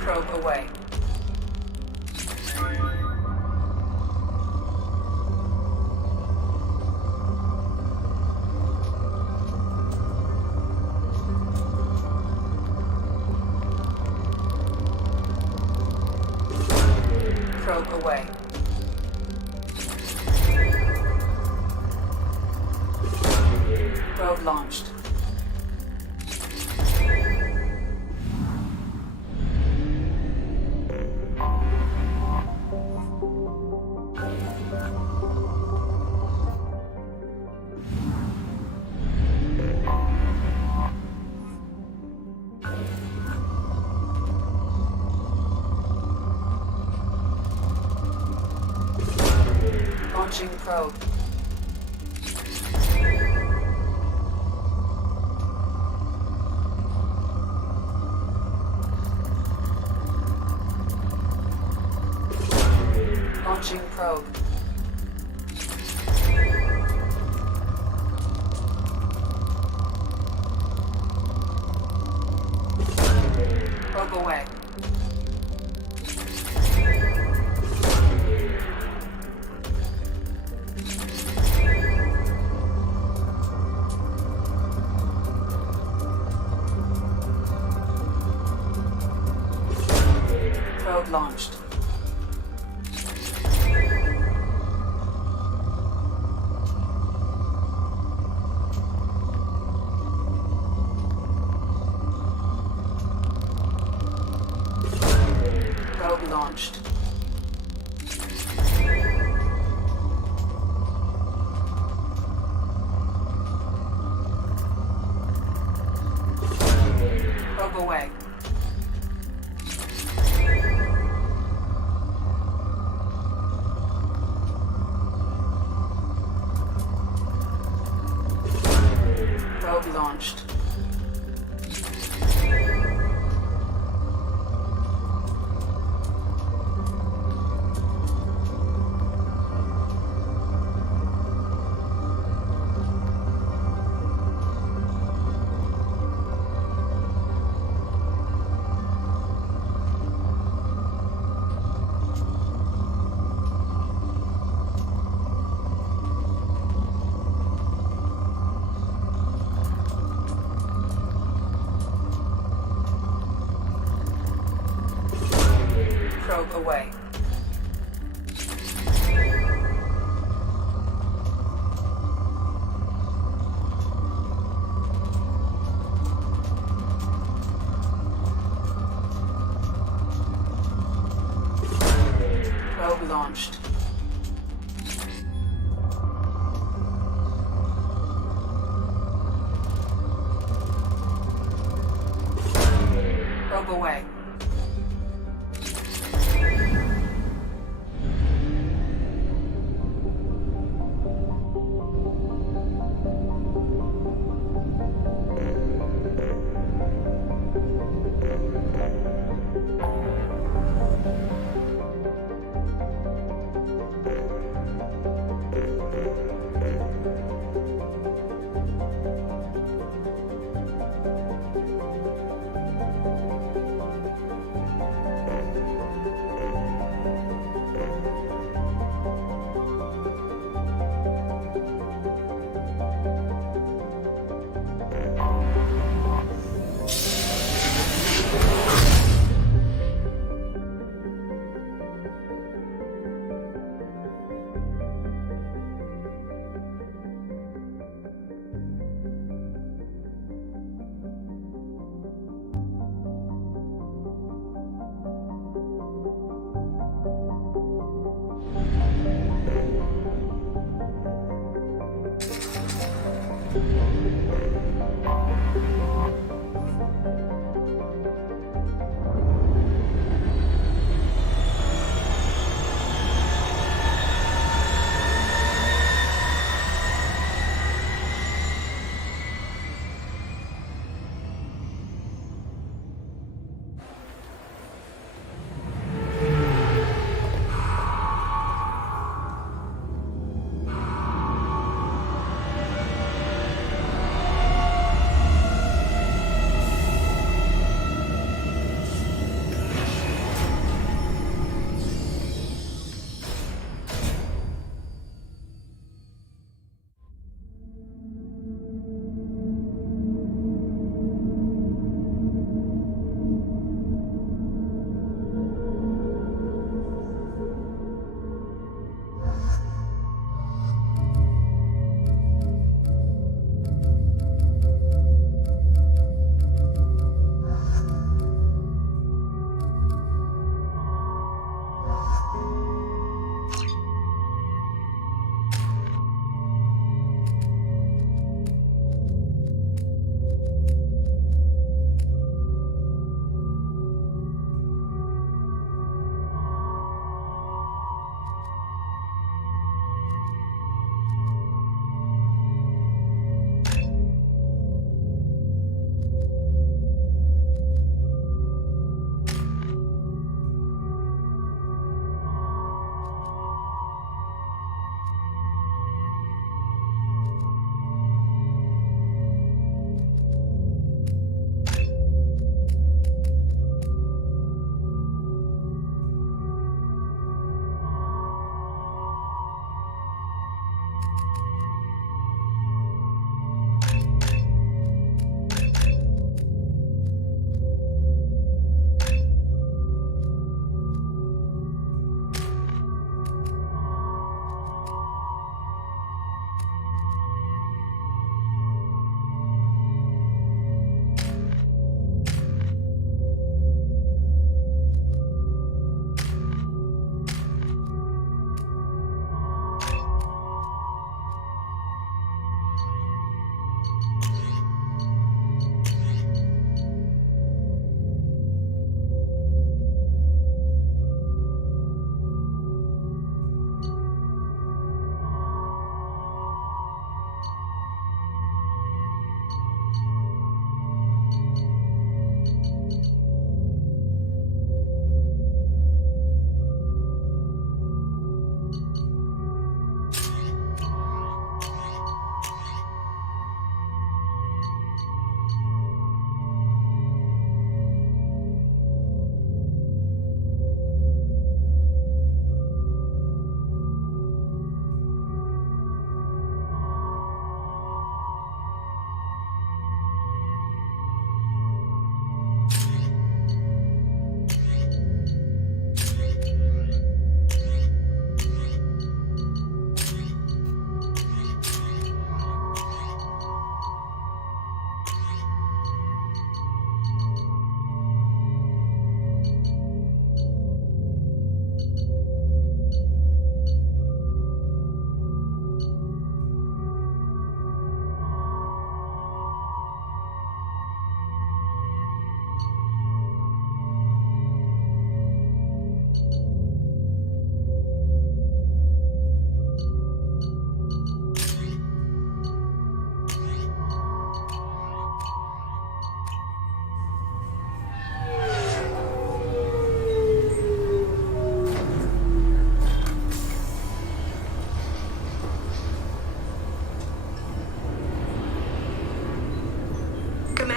Probe away. Probe away. Probe launched. Launching probe. Launching probe. Probe away. Probe launched. Probe launched. Probe away. Probe launched. Probe away. Probe launched. Probe away.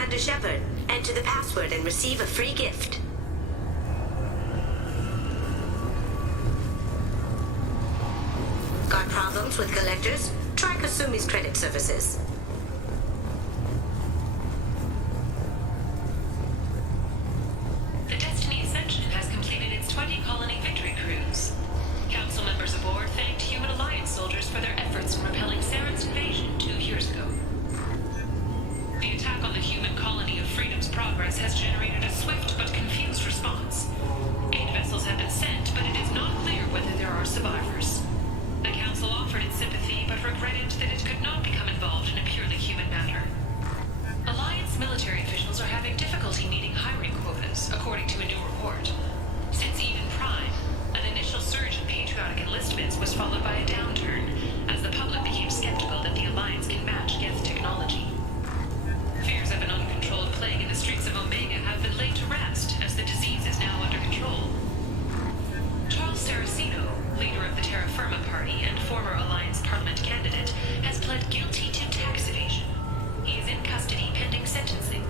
Commander Shepard. Enter the password and receive a free gift. Got problems with collectors? Try Kasumi's credit services. The Destiny Ascension has completed its 20-colony victory cruise. Council members aboard thanked Human Alliance soldiers for their efforts in repelling Saren's invasion 2 years ago. The attack on the human colony of Freedom's Progress has generated a swift but confused response. 8 vessels have been sent, but it is not clear whether there are survivors. The Council offered its sympathy, but regretted that it could not become involved in a purely human matter. Alliance military officials are having difficulty meeting hiring quotas, according to a new report. Since Even Prime, an initial surge in patriotic enlistments was followed by a downturn, as the public became skeptical that the Alliance can match Geth technology. Fears of an uncontrolled plague in the streets of Omega have been laid to rest, as the disease is now under control. Charles Saraceno, leader of the Terra Firma Party and former Alliance Parliament candidate, has pled guilty to tax evasion. He is in custody pending sentencing.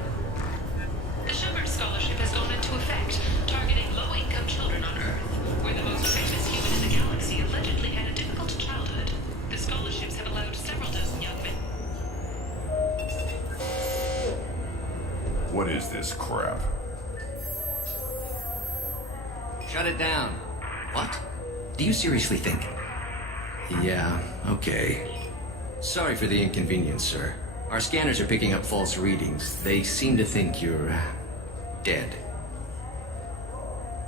The Shepard Scholarship has gone into effect, targeting low-income children on Earth, where the most famous human in the galaxy allegedly had a difficult childhood. The scholarships have allowed several dozen young men. What is this crap? Shut it down. What? Do you seriously think? Yeah, okay. Sorry for the inconvenience, sir. Our scanners are picking up false readings. They seem to think you're dead.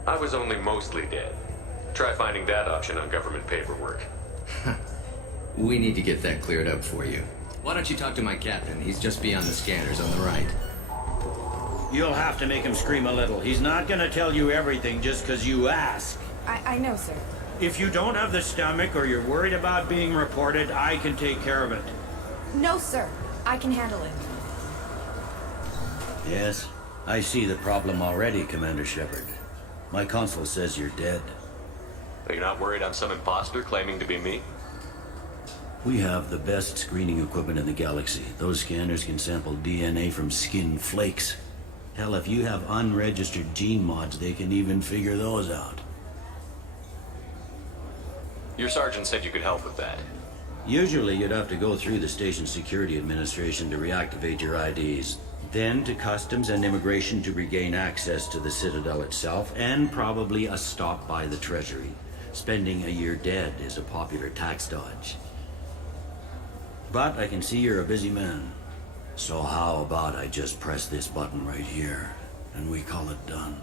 I was only mostly dead. Try finding that option on government paperwork. We need to get that cleared up for you. Why don't you talk to my captain? He's just beyond the scanners on the right. You'll have to make him scream a little. He's not gonna tell you everything just because you ask. I know, sir. If you don't have the stomach or you're worried about being reported, I can take care of it. No, sir. I can handle it. Yes, I see the problem already, Commander Shepard. My console says you're dead. Are you not worried I'm some imposter claiming to be me? We have the best screening equipment in the galaxy. Those scanners can sample DNA from skin flakes. Hell, if you have unregistered gene mods, they can even figure those out. Your sergeant said you could help with that. Usually you'd have to go through the station security administration to reactivate your IDs, then to customs and immigration to regain access to the Citadel itself, and probably a stop by the Treasury. Spending a year dead is a popular tax dodge. But I can see you're a busy man. So how about I just press this button right here, and we call it done?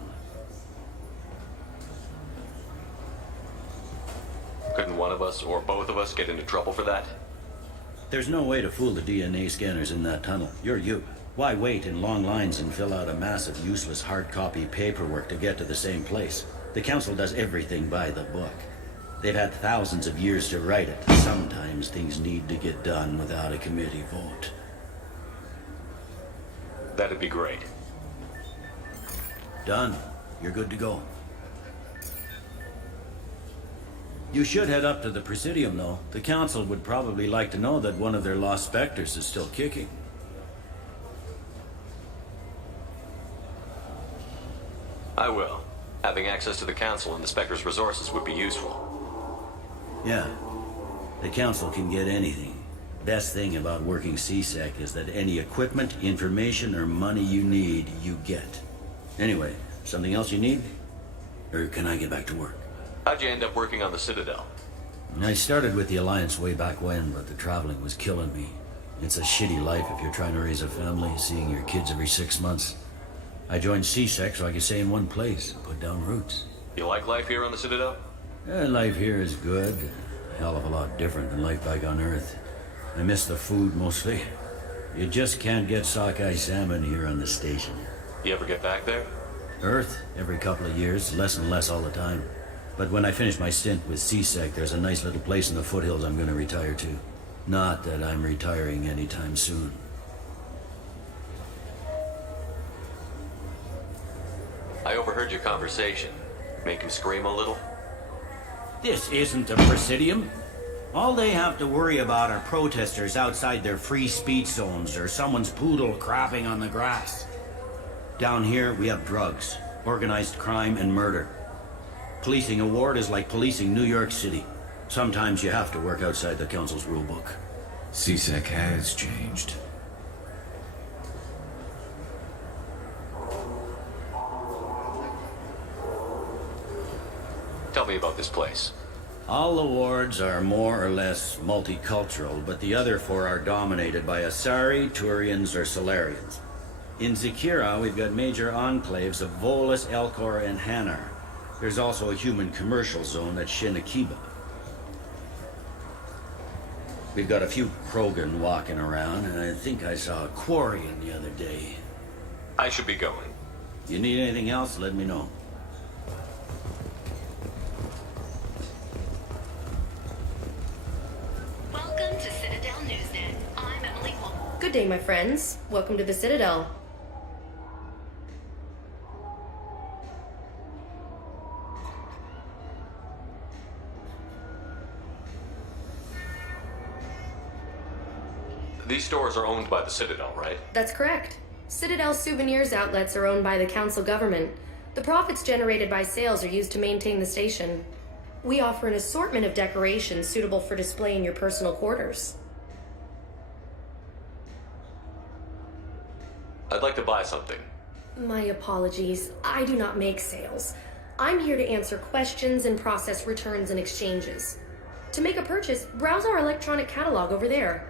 Couldn't one of us, or both of us, get into trouble for that? There's no way to fool the DNA scanners in that tunnel. You're you. Why wait in long lines and fill out a massive useless hard copy paperwork to get to the same place? The Council does everything by the book. They've had thousands of years to write it. Sometimes things need to get done without a committee vote. That'd be great. Done. You're good to go. You should head up to the Presidium, though. The Council would probably like to know that one of their lost specters is still kicking. I will. Having access to the Council and the Spectre's resources would be useful. Yeah. The Council can get anything. Best thing about working CSEC is that any equipment, information, or money you need, you get. Anyway, something else you need? Or can I get back to work? How'd you end up working on the Citadel? I started with the Alliance way back when, but the traveling was killing me. It's a shitty life if you're trying to raise a family, seeing your kids every 6 months. I joined CSEC so I could stay in one place and put down roots. You like life here on the Citadel? Life here is good. A hell of a lot different than life back on Earth. I miss the food mostly. You just can't get sockeye salmon here on the station. You ever get back there? Earth, every couple of years, less and less all the time. But when I finish my stint with CSEC, there's a nice little place in the foothills I'm going to retire to. Not that I'm retiring anytime soon. I overheard your conversation. Make him scream a little? This isn't a Presidium. All they have to worry about are protesters outside their free speech zones or someone's poodle crapping on the grass. Down here, we have drugs, organized crime, and murder. Policing a ward is like policing New York City. Sometimes you have to work outside the Council's rulebook. CSEC has changed. Tell me about this place. All the wards are more or less multicultural, but the other four are dominated by Asari, Turians, or Solarians. In Zakira, we've got major enclaves of Volus, Elcor, and Hanar. There's also a human commercial zone at Shinakiba. We've got a few Krogan walking around, and I think I saw a Quarian the other day. I should be going. You need anything else, let me know. Welcome to Citadel Newsnet. I'm Emily Wong. Good day, my friends. Welcome to the Citadel. These stores are owned by the Citadel, right? That's correct. Citadel souvenirs outlets are owned by the council government. The profits generated by sales are used to maintain the station. We offer an assortment of decorations suitable for display in your personal quarters. I'd like to buy something. My apologies. I do not make sales. I'm here to answer questions and process returns and exchanges. To make a purchase, browse our electronic catalog over there.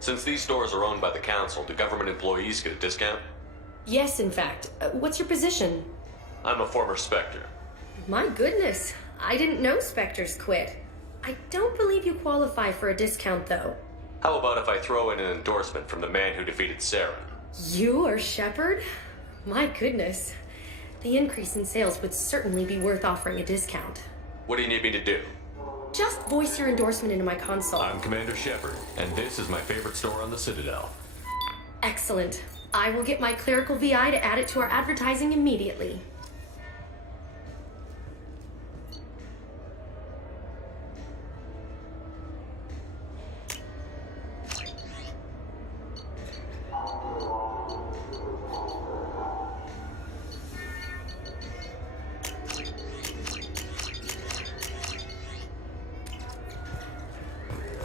Since these stores are owned by the Council, do government employees get a discount? Yes, in fact. What's your position? I'm a former Spectre. My goodness. I didn't know Spectres quit. I don't believe you qualify for a discount, though. How about if I throw in an endorsement from the man who defeated Saren? You are Shepard? My goodness. The increase in sales would certainly be worth offering a discount. What do you need me to do? Just voice your endorsement into my console. I'm Commander Shepard, and this is my favorite store on the Citadel. Excellent. I will get my clerical VI to add it to our advertising immediately.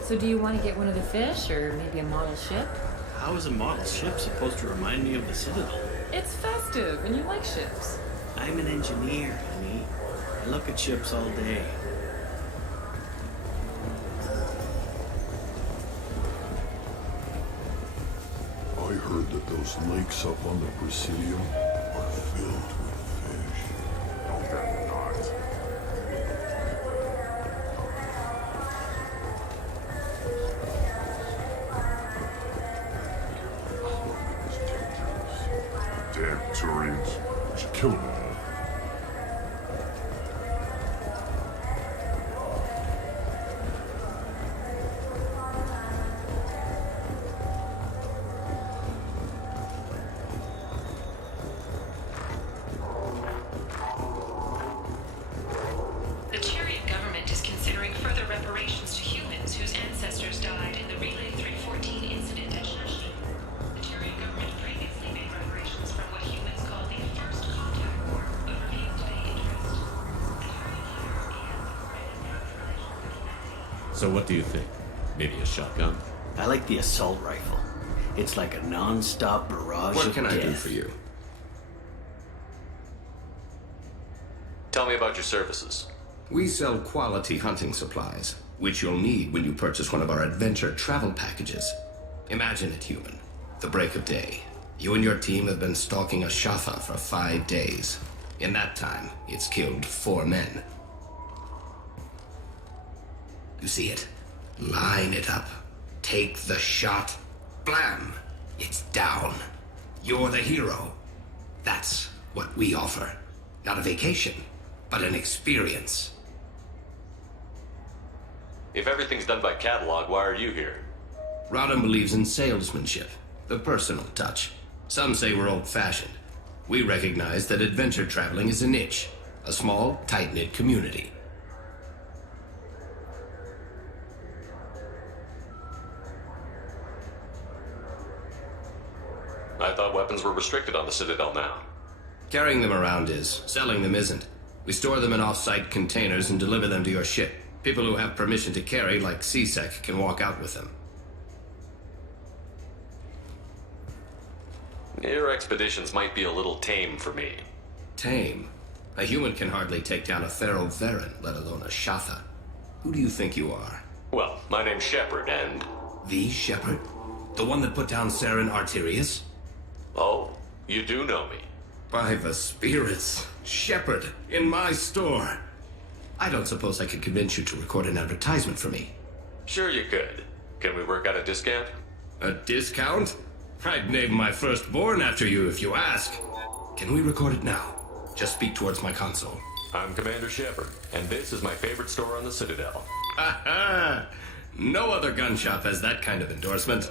So do you want to get one of the fish, or maybe a model ship? How is a model ship supposed to remind me of the Citadel? It's festive, and you like ships. I'm an engineer, honey. I look at ships all day. I heard that those lakes up on the Presidium are filled with fish. No, they're not. Damn Turians. We should kill them all. The Chariot government is considering further reparations to humans whose ancestors died in the Relay 314 incident at Shashi. The Chariot government previously made reparations from what humans call the First Contact War, but refused to pay interest. So what do you think? Maybe a shotgun? I like the assault rifle. It's like a non-stop barrage What of can I do death. for you? Tell me about your services. We sell quality hunting supplies, which you'll need when you purchase one of our adventure travel packages. Imagine it, human. The break of day. You and your team have been stalking a Shafa for 5 days. In that time, it's killed 4 men. You see it? Line it up. Take the shot. Blam! It's down. You're the hero. That's what we offer. Not a vacation, but an experience. If everything's done by catalog, why are you here? Rodham believes in salesmanship, the personal touch. Some say we're old-fashioned. We recognize that adventure traveling is a niche, a small, tight-knit community. I thought weapons were restricted on the Citadel now. Carrying them around is. Selling them isn't. We store them in off-site containers and deliver them to your ship. People who have permission to carry, like CSEC, can walk out with them. Your expeditions might be a little tame for me. Tame? A human can hardly take down a Theroveran, let alone a Shatha. Who do you think you are? Well, my name's Shepard, and... The Shepard? The one that put down Saren Arterius? Oh, you do know me. By the spirits. Shepard, in my store. I don't suppose I could convince you to record an advertisement for me. Sure you could. Can we work out a discount? A discount? I'd name my firstborn after you if you ask. Can we record it now? Just speak towards my console. I'm Commander Shepard, and this is my favorite store on the Citadel. Ha ha! No other gun shop has that kind of endorsement.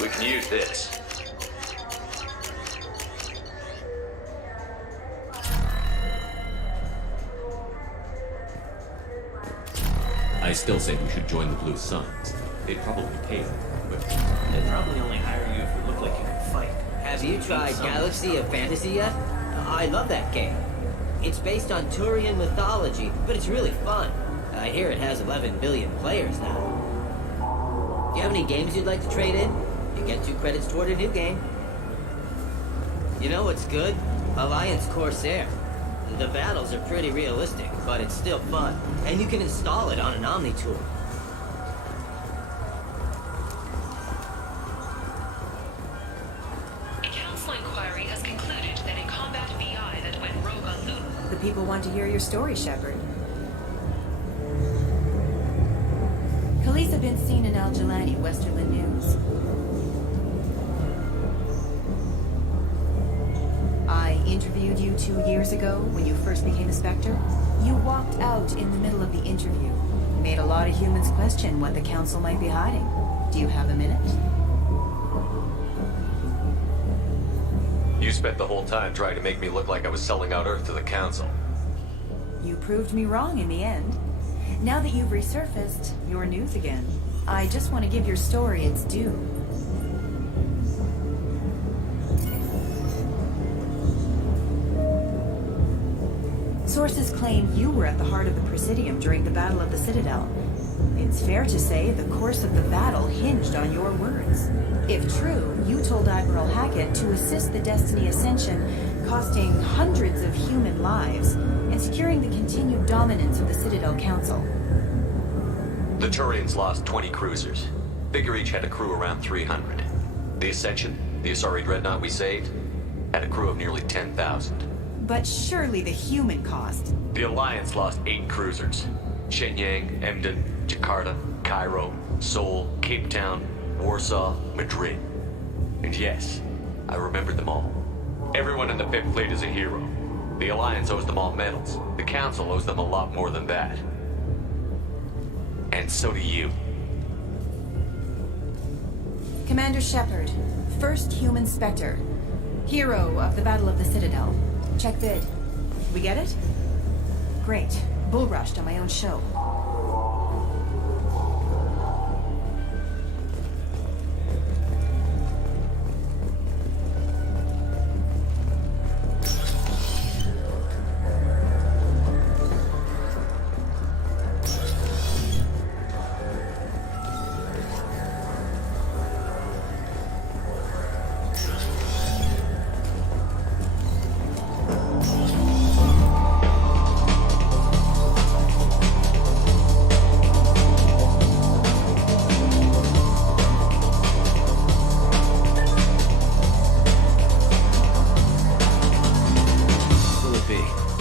We can use this. I still say we should join the Blue Suns. They'd probably pay them, but... They'd probably only hire you if you look like you can fight. Have you tried Galaxy of Fantasy yet? I love that game. It's based on Turian mythology, but it's really fun. I hear it has 11 billion players now. Do you have any games you'd like to trade in? You get 2 credits toward a new game. You know what's good? Alliance Corsair. The battles are pretty realistic, but it's still fun. And you can install it on an Omni-tool. A council inquiry has concluded that a combat VI that went rogue on Luton. The people want to hear your story, Shepard. Khalees have been seen in Al Jelani, Westerland News. I interviewed you 2 years ago when you first became a Spectre. You walked out in the middle of the interview. Made a lot of humans question what the Council might be hiding. Do you have a minute? You spent the whole time trying to make me look like I was selling out Earth to the Council. You proved me wrong in the end. Now that you've resurfaced, you're news again. I just want to give your story its due. Sources claim you were at the heart of the Presidium during the Battle of the Citadel. It's fair to say the course of the battle hinged on your words. If true, you told Admiral Hackett to assist the Destiny Ascension, costing hundreds of human lives, and securing the continued dominance of the Citadel Council. The Turians lost 20 cruisers. Figure each had a crew around 300. The Ascension, the Asari dreadnought we saved, had a crew of nearly 10,000. But surely the human cost. The Alliance lost 8 cruisers. Shenyang, Emden, Jakarta, Cairo, Seoul, Cape Town, Warsaw, Madrid. And yes, I remembered them all. Everyone in the 5th Fleet is a hero. The Alliance owes them all medals. The Council owes them a lot more than that. And so do you. Commander Shepard, first human Spectre. Hero of the Battle of the Citadel. Check bid. We get it? Great. Bull rushed on my own show.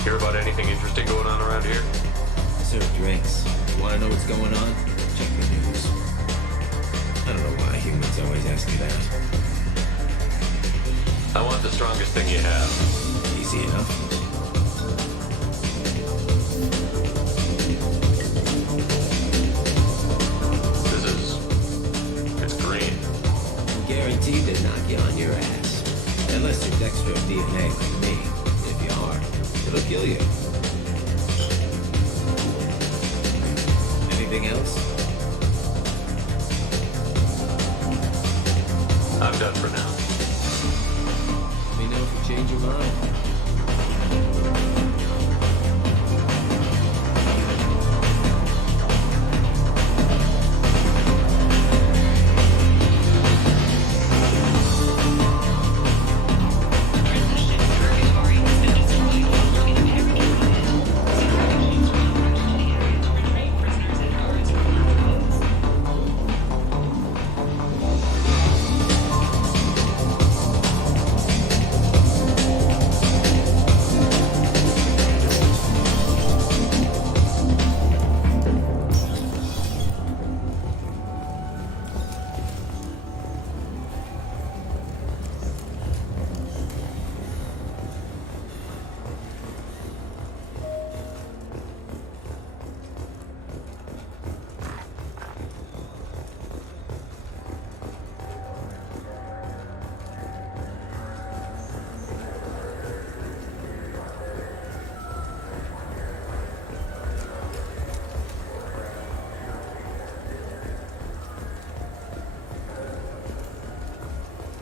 Hear about anything interesting going on around here? Serve drinks. You want to know what's going on? Check the news. I don't know why humans always ask me that. I want the strongest thing you have. Easy enough. It'll kill you. Anything else? I'm done for now. Let me know if you change your mind.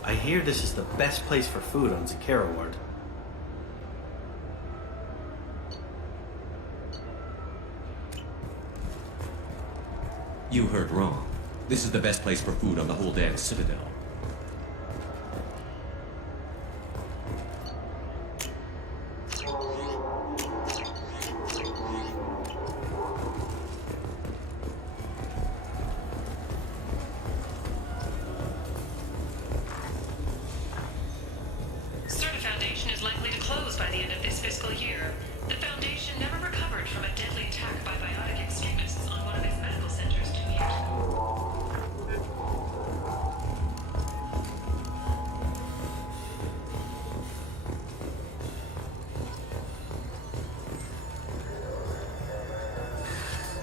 I hear this is the best place for food on Zakera Ward. You heard wrong. This is the best place for food on the whole damn Citadel.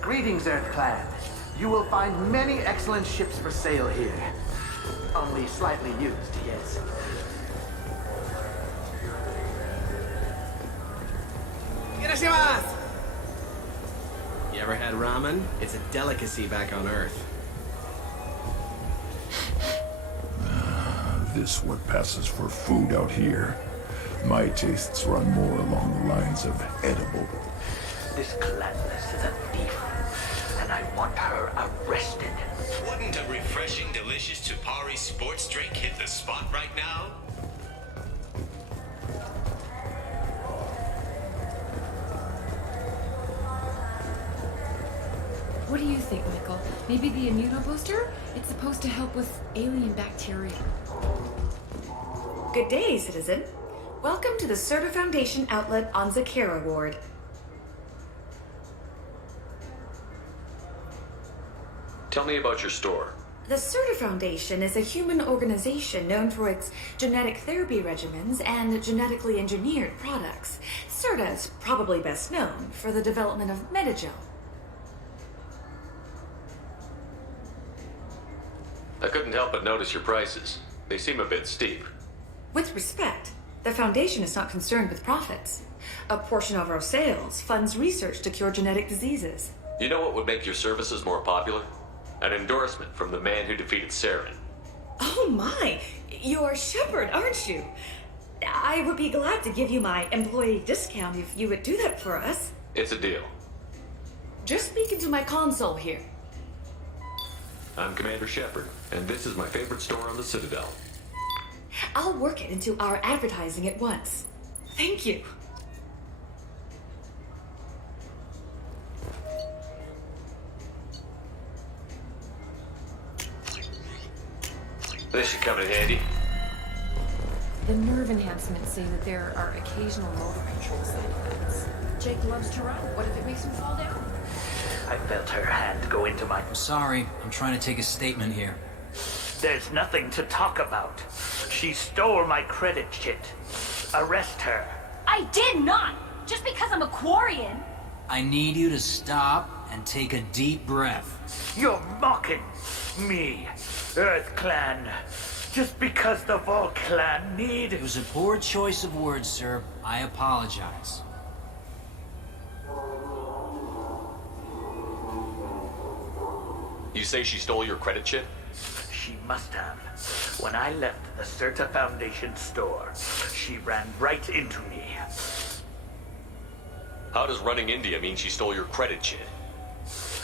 Greetings, Earth Clan. You will find many excellent ships for sale here. Only slightly used, yes. You ever had ramen? It's a delicacy back on Earth. This what passes for food out here. My tastes run more along the lines of edible. This Gladness is a thief, and I want her arrested. Wouldn't a refreshing, delicious Tupari sports drink hit the spot right now? What do you think, Michael? Maybe the immunobooster? It's supposed to help with alien bacteria. Good day, citizen. Welcome to the Serta Foundation outlet on Zakera Ward. Tell me about your store. The Serta Foundation is a human organization known for its genetic therapy regimens and genetically engineered products. Serta is probably best known for the development of Metagel. I couldn't help but notice your prices. They seem a bit steep. With respect, the Foundation is not concerned with profits. A portion of our sales funds research to cure genetic diseases. You know what would make your services more popular? An endorsement from the man who defeated Saren. Oh my! You're Shepard, aren't you? I would be glad to give you my employee discount if you would do that for us. It's a deal. Just speak into my console here. I'm Commander Shepard, and this is my favorite store on the Citadel. I'll work it into our advertising at once. Thank you. This should come in handy. The nerve enhancements say that there are occasional motor control side effects. Jake loves to run. What if it makes him fall down? I felt her hand go into my... I'm sorry. I'm trying to take a statement here. There's nothing to talk about. She stole my credit kit. Arrest her. I did not! Just because I'm a Quarian! I need you to stop and take a deep breath. You're mocking me, Earth Clan. Just because the Vol Clan need... It was a poor choice of words, sir. I apologize. You say she stole your credit chip? She must have. When I left the Certa Foundation store, she ran right into me. How does running India mean she stole your credit chip?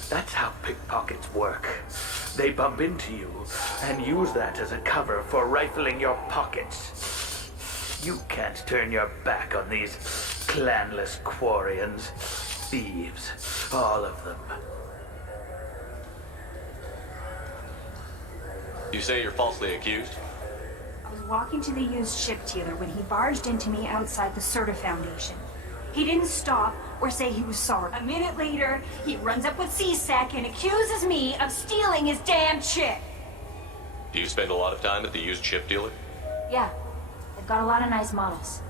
That's how pickpockets work. They bump into you and use that as a cover for rifling your pockets. You can't turn your back on these clanless Quarians. Thieves, all of them. You say you're falsely accused? I was walking to the used ship dealer when he barged into me outside the Certa Foundation. He didn't stop or say he was sorry. A minute later, he runs up with CSEC and accuses me of stealing his damn chip. Do you spend a lot of time at the used chip dealer? Yeah, they've got a lot of nice models.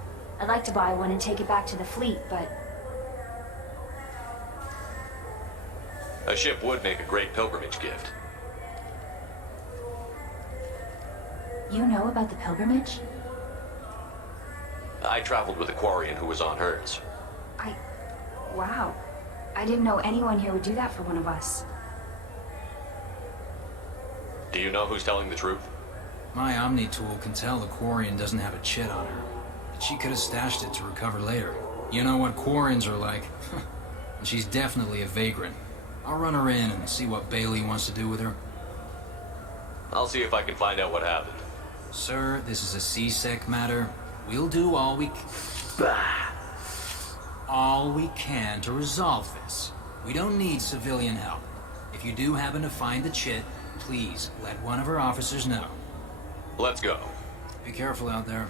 I'd like to buy one and take it back to the fleet, but... A ship would make a great pilgrimage gift. You know about the pilgrimage? I traveled with a Quarian who was on hers. Wow. I didn't know anyone here would do that for one of us. Do you know who's telling the truth? My Omni tool can tell the Quarian doesn't have a chit on her. But she could have stashed it to recover later. You know what Quarians are like. And she's definitely a vagrant. I'll run her in and see what Bailey wants to do with her. I'll see if I can find out what happened. Sir, this is a CSEC matter. We'll do all we can to resolve this. We don't need civilian help. If you do happen to find the chit, please let one of our officers know. Let's go. Be careful out there.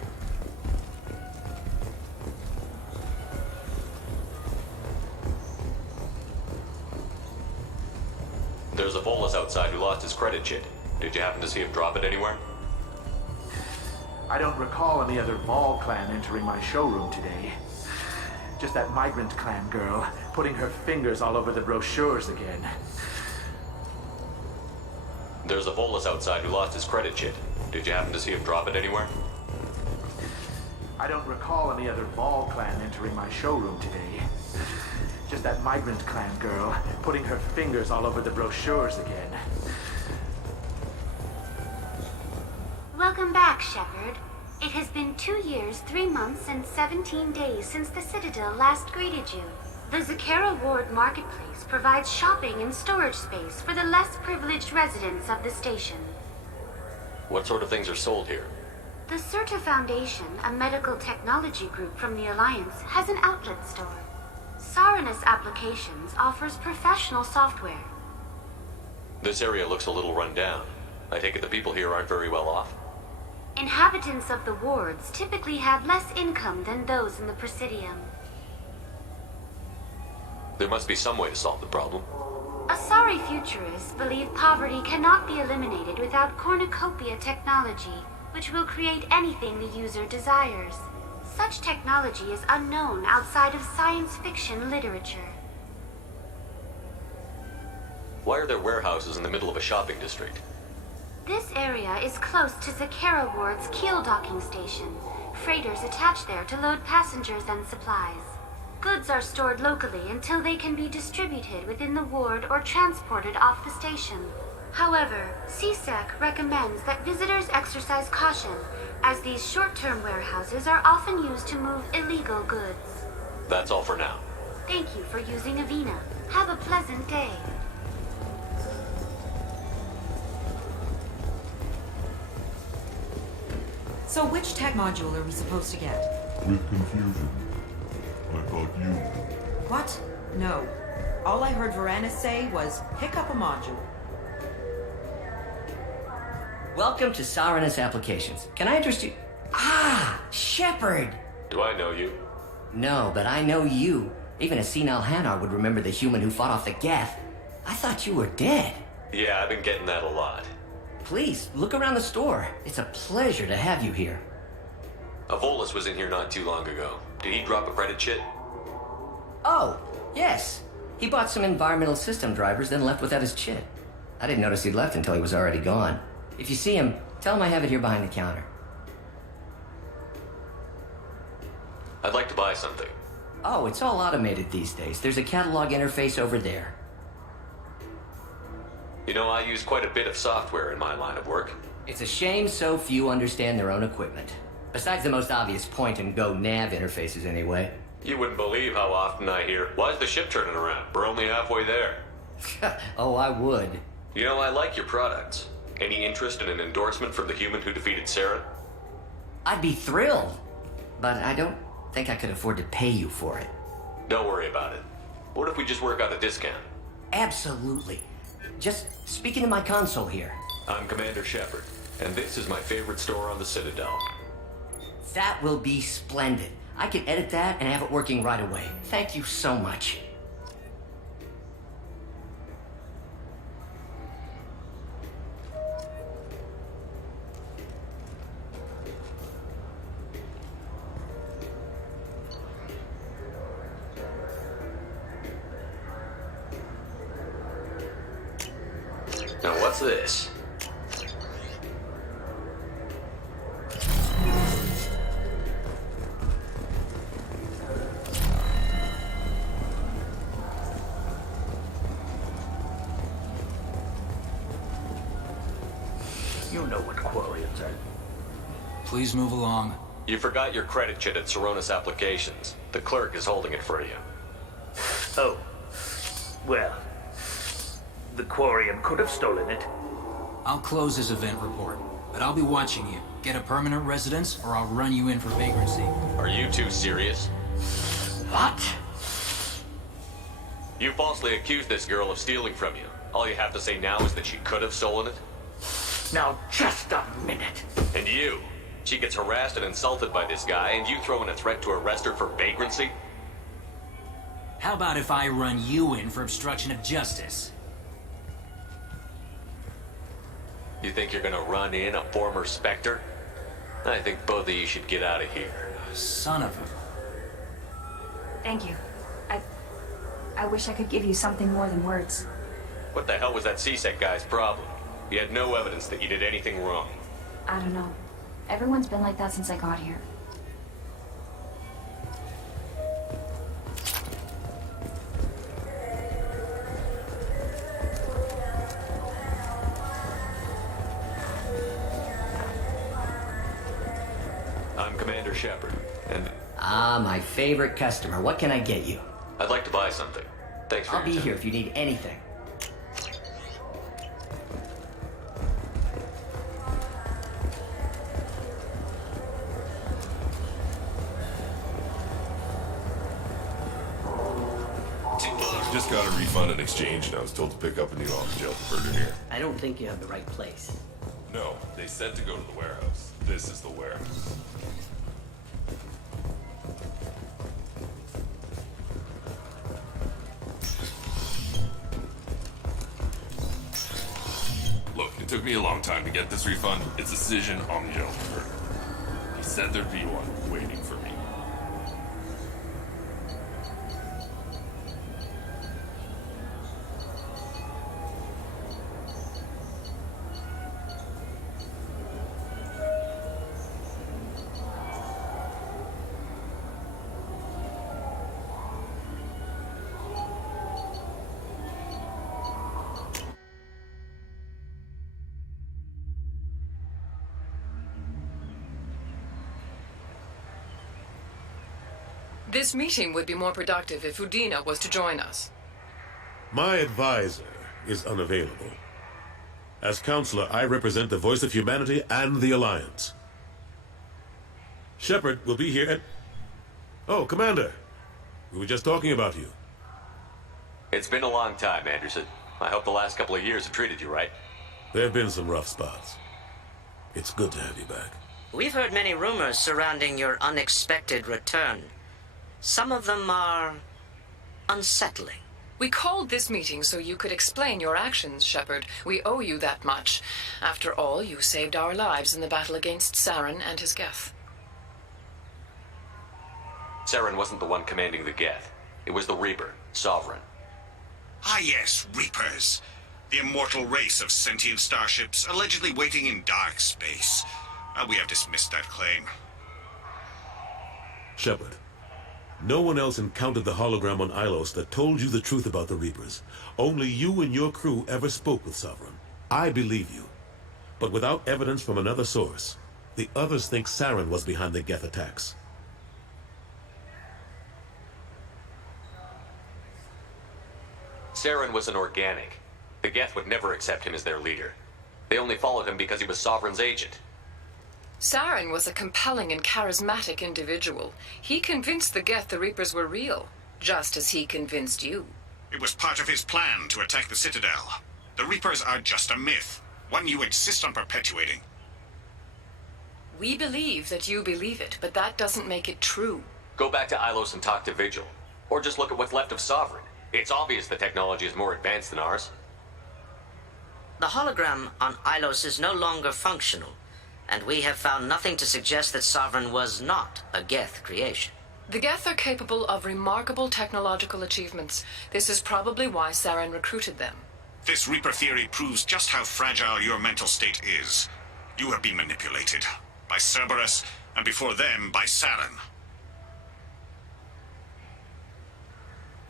There's a Volus outside who lost his credit chit. Did you happen to see him drop it anywhere? I don't recall any other Vol clan entering my showroom today. Just that migrant clan girl putting her fingers all over the brochures again. There's a Volus outside who lost his credit chit. Did you happen to see him drop it anywhere? I don't recall any other Vol clan entering my showroom today. Just that migrant clan girl putting her fingers all over the brochures again. Welcome back, Shepard. It has been 2 years, 3 months, and 17 days since the Citadel last greeted you. The Zakara Ward Marketplace provides shopping and storage space for the less privileged residents of the station. What sort of things are sold here? The Certa Foundation, a medical technology group from the Alliance, has an outlet store. Saranus Applications offers professional software. This area looks a little run down. I take it the people here aren't very well off? Inhabitants of the wards typically have less income than those in the Presidium. There must be some way to solve the problem. Asari futurists believe poverty cannot be eliminated without cornucopia technology, which will create anything the user desires. Such technology is unknown outside of science fiction literature. Why are there warehouses in the middle of a shopping district? This area is close to Zakara Ward's keel docking station. Freighters attach there to load passengers and supplies. Goods are stored locally until they can be distributed within the ward or transported off the station. However, CSEC recommends that visitors exercise caution, as these short-term warehouses are often used to move illegal goods. That's all for now. Thank you for using Avina. Have a pleasant day. So which tech module are we supposed to get? With confusion. I thought you... What? No. All I heard Varanus say was, pick up a module. Welcome to Saranus Applications. Can I interest you? Ah, Shepard! Do I know you? No, but I know you. Even a senile Hanar would remember the human who fought off the Geth. I thought you were dead. Yeah, I've been getting that a lot. Please, look around the store. It's a pleasure to have you here. A Volus was in here not too long ago. Did he drop a credit chit? Oh, yes. He bought some environmental system drivers, then left without his chit. I didn't notice he'd left until he was already gone. If you see him, tell him I have it here behind the counter. I'd like to buy something. Oh, it's all automated these days. There's a catalog interface over there. You know, I use quite a bit of software in my line of work. It's a shame so few understand their own equipment. Besides the most obvious point-and-go nav interfaces, anyway. You wouldn't believe how often I hear, "Why's the ship turning around? We're only halfway there." Oh, I would. You know, I like your products. Any interest in an endorsement from the human who defeated Saren? I'd be thrilled, but I don't think I could afford to pay you for it. Don't worry about it. What if we just work out a discount? Absolutely. Just speak into my console here. I'm Commander Shepard, and this is my favorite store on the Citadel. That will be splendid. I can edit that and have it working right away. Thank you so much. Now what's this? You know what Quarians are. Please move along. You forgot your credit chit at Saronis Applications. The clerk is holding it for you. Oh. Well. The Quarian could have stolen it. I'll close this event report, but I'll be watching you. Get a permanent residence, or I'll run you in for vagrancy. Are you two serious? What? You falsely accused this girl of stealing from you. All you have to say now is that she could have stolen it? Now, just a minute. And you? She gets harassed and insulted by this guy, and you throw in a threat to arrest her for vagrancy? How about if I run you in for obstruction of justice? You think you're gonna run in a former Spectre? I think both of you should get out of here. Son of a... Thank you. I wish I could give you something more than words. What the hell was that CSEC guy's problem? He had no evidence that you did anything wrong. I don't know. Everyone's been like that since I got here. I'm Commander Shepard, and... Ah, my favorite customer. What can I get you? I'd like to buy something. Thanks for I'll be here if you need anything. Just got a refund in exchange, and I was told to pick up a new off-the-shelf converter here. I don't think you have the right place. No, they said to go to the warehouse. This is the warehouse. Look, it took me a long time to get this refund. It's a decision on the shelf converter. He said there'd be one waiting for me. This meeting would be more productive if Udina was to join us. My advisor is unavailable. As counselor, I represent the voice of humanity and the Alliance. Shepard will be here at... Oh, Commander. We were just talking about you. It's been a long time, Anderson. I hope the last couple of years have treated you right. There have been some rough spots. It's good to have you back. We've heard many rumors surrounding your unexpected return. Some of them are unsettling. We called this meeting so you could explain your actions, Shepard. We owe you that much. After all, you saved our lives in the battle against Saren and his Geth. Saren wasn't the one commanding the Geth. It was the Reaper, Sovereign. Ah yes, Reapers. The immortal race of sentient starships allegedly waiting in dark space. We have dismissed that claim. Shepard, No one else encountered the hologram on Ilos that told you the truth about the Reapers. Only you and your crew ever spoke with Sovereign. I believe you. But without evidence from another source, the others think Saren was behind the Geth attacks. Saren was an organic. The Geth would never accept him as their leader. They only followed him because he was Sovereign's agent. Saren was a compelling and charismatic individual. He convinced the Geth the Reapers were real, just as he convinced you. It was part of his plan to attack the Citadel. The Reapers are just a myth, one you insist on perpetuating. We believe that you believe it, but that doesn't make it true. Go back to Ilos and talk to Vigil. Or just look at what's left of Sovereign. It's obvious the technology is more advanced than ours. The hologram on Ilos is no longer functional, and we have found nothing to suggest that Sovereign was not a Geth creation. The Geth are capable of remarkable technological achievements. This is probably why Saren recruited them. This Reaper theory proves just how fragile your mental state is. You have been manipulated. By Cerberus, and before them, by Saren.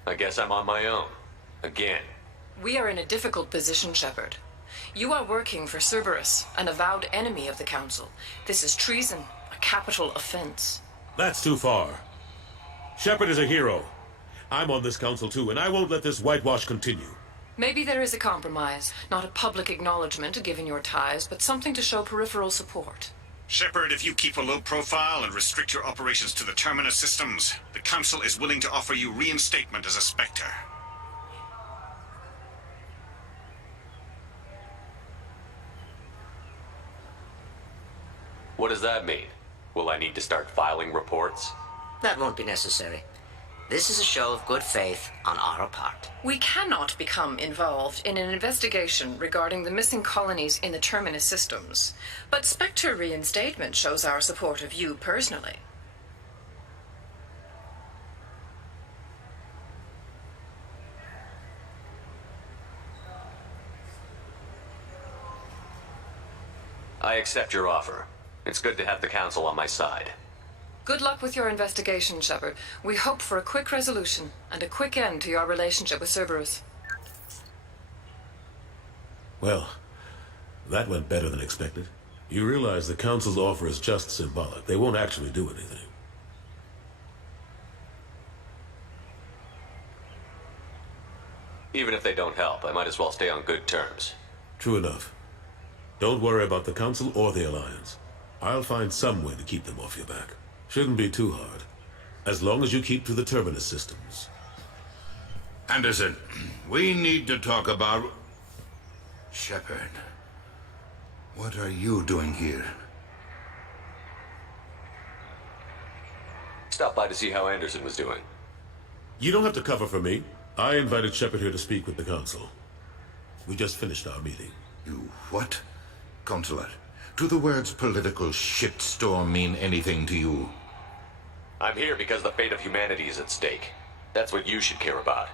I guess I'm on my own. Again. We are in a difficult position, Shepard. You are working for Cerberus, an avowed enemy of the Council. This is treason, a capital offense. That's too far. Shepard is a hero. I'm on this council too, and I won't let this whitewash continue. Maybe there is a compromise. Not a public acknowledgement given your ties, but something to show peripheral support. Shepard, if you keep a low profile and restrict your operations to the Terminus systems, the Council is willing to offer you reinstatement as a Spectre. What does that mean? Will I need to start filing reports? That won't be necessary. This is a show of good faith on our part. We cannot become involved in an investigation regarding the missing colonies in the Terminus systems, but Spectre reinstatement shows our support of you personally. I accept your offer. It's good to have the Council on my side. Good luck with your investigation, Shepard. We hope for a quick resolution and a quick end to your relationship with Cerberus. Well, that went better than expected. You realize the Council's offer is just symbolic. They won't actually do anything. Even if they don't help, I might as well stay on good terms. True enough. Don't worry about the Council or the Alliance. I'll find some way to keep them off your back. Shouldn't be too hard. As long as you keep to the Terminus systems. Anderson, we need to talk about... Shepard. What are you doing here? Stop by to see how Anderson was doing. You don't have to cover for me. I invited Shepard here to speak with the Council. We just finished our meeting. You what? Consular, do the words political shitstorm mean anything to you? I'm here because the fate of humanity is at stake. That's what you should care about.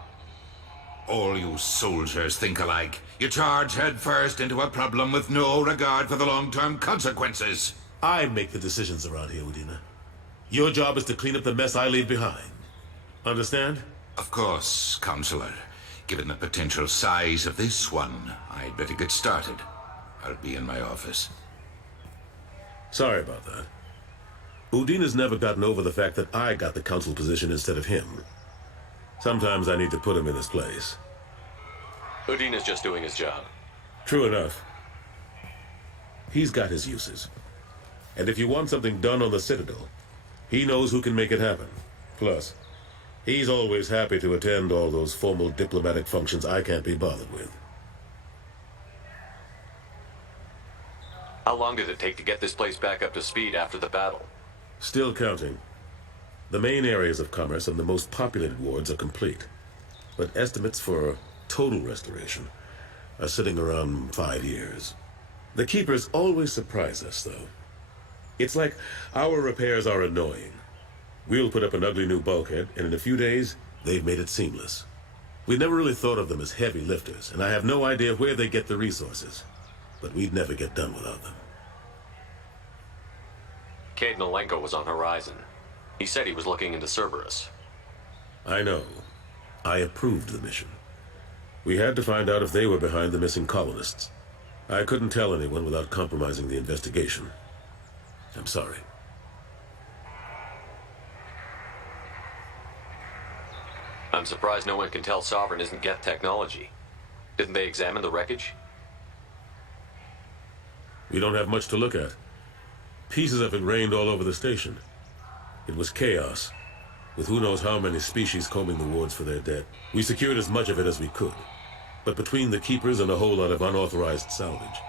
All you soldiers think alike. You charge headfirst into a problem with no regard for the long-term consequences. I make the decisions around here, Udina. Your job is to clean up the mess I leave behind. Understand? Of course, Counselor. Given the potential size of this one, I'd better get started. I'll be in my office. Sorry about that. Udina's never gotten over the fact that I got the Council position instead of him. Sometimes I need to put him in his place. Udina's just doing his job. True enough. He's got his uses. And if you want something done on the Citadel, he knows who can make it happen. Plus, he's always happy to attend all those formal diplomatic functions I can't be bothered with. How long did it take to get this place back up to speed after the battle? Still counting. The main areas of commerce and the most populated wards are complete. But estimates for total restoration are sitting around 5 years. The Keepers always surprise us, though. It's like our repairs are annoying. We'll put up an ugly new bulkhead, and in a few days, they've made it seamless. We never really thought of them as heavy lifters, and I have no idea where they get the resources. But we'd never get done without them. Cade Nolenko was on Horizon. He said he was looking into Cerberus. I know. I approved the mission. We had to find out if they were behind the missing colonists. I couldn't tell anyone without compromising the investigation. I'm sorry. I'm surprised no one can tell Sovereign isn't Geth technology. Didn't they examine the wreckage? We don't have much to look at. Pieces of it rained all over the station. It was chaos, with who knows how many species combing the wards for their dead. We secured as much of it as we could. But between the keepers and a whole lot of unauthorized salvage,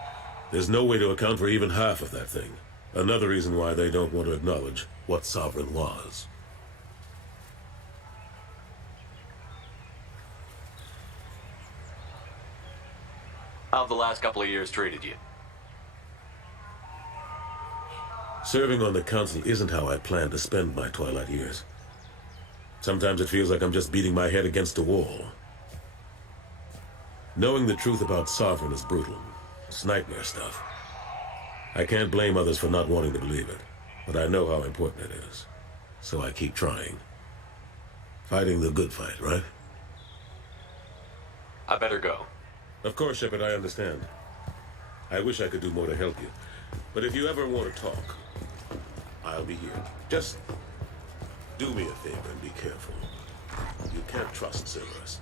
there's no way to account for even half of that thing. Another reason why they don't want to acknowledge what Sovereign was. How have the last couple of years treated you? Serving on the council isn't how I plan to spend my twilight years. Sometimes it feels like I'm just beating my head against a wall. Knowing the truth about Sovereign is brutal. It's nightmare stuff. I can't blame others for not wanting to believe it, but I know how important it is. So I keep trying. Fighting the good fight, right? I better go. Of course, Shepard, I understand. I wish I could do more to help you. But if you ever want to talk, I'll be here. Just do me a favor and be careful. You can't trust Cerberus.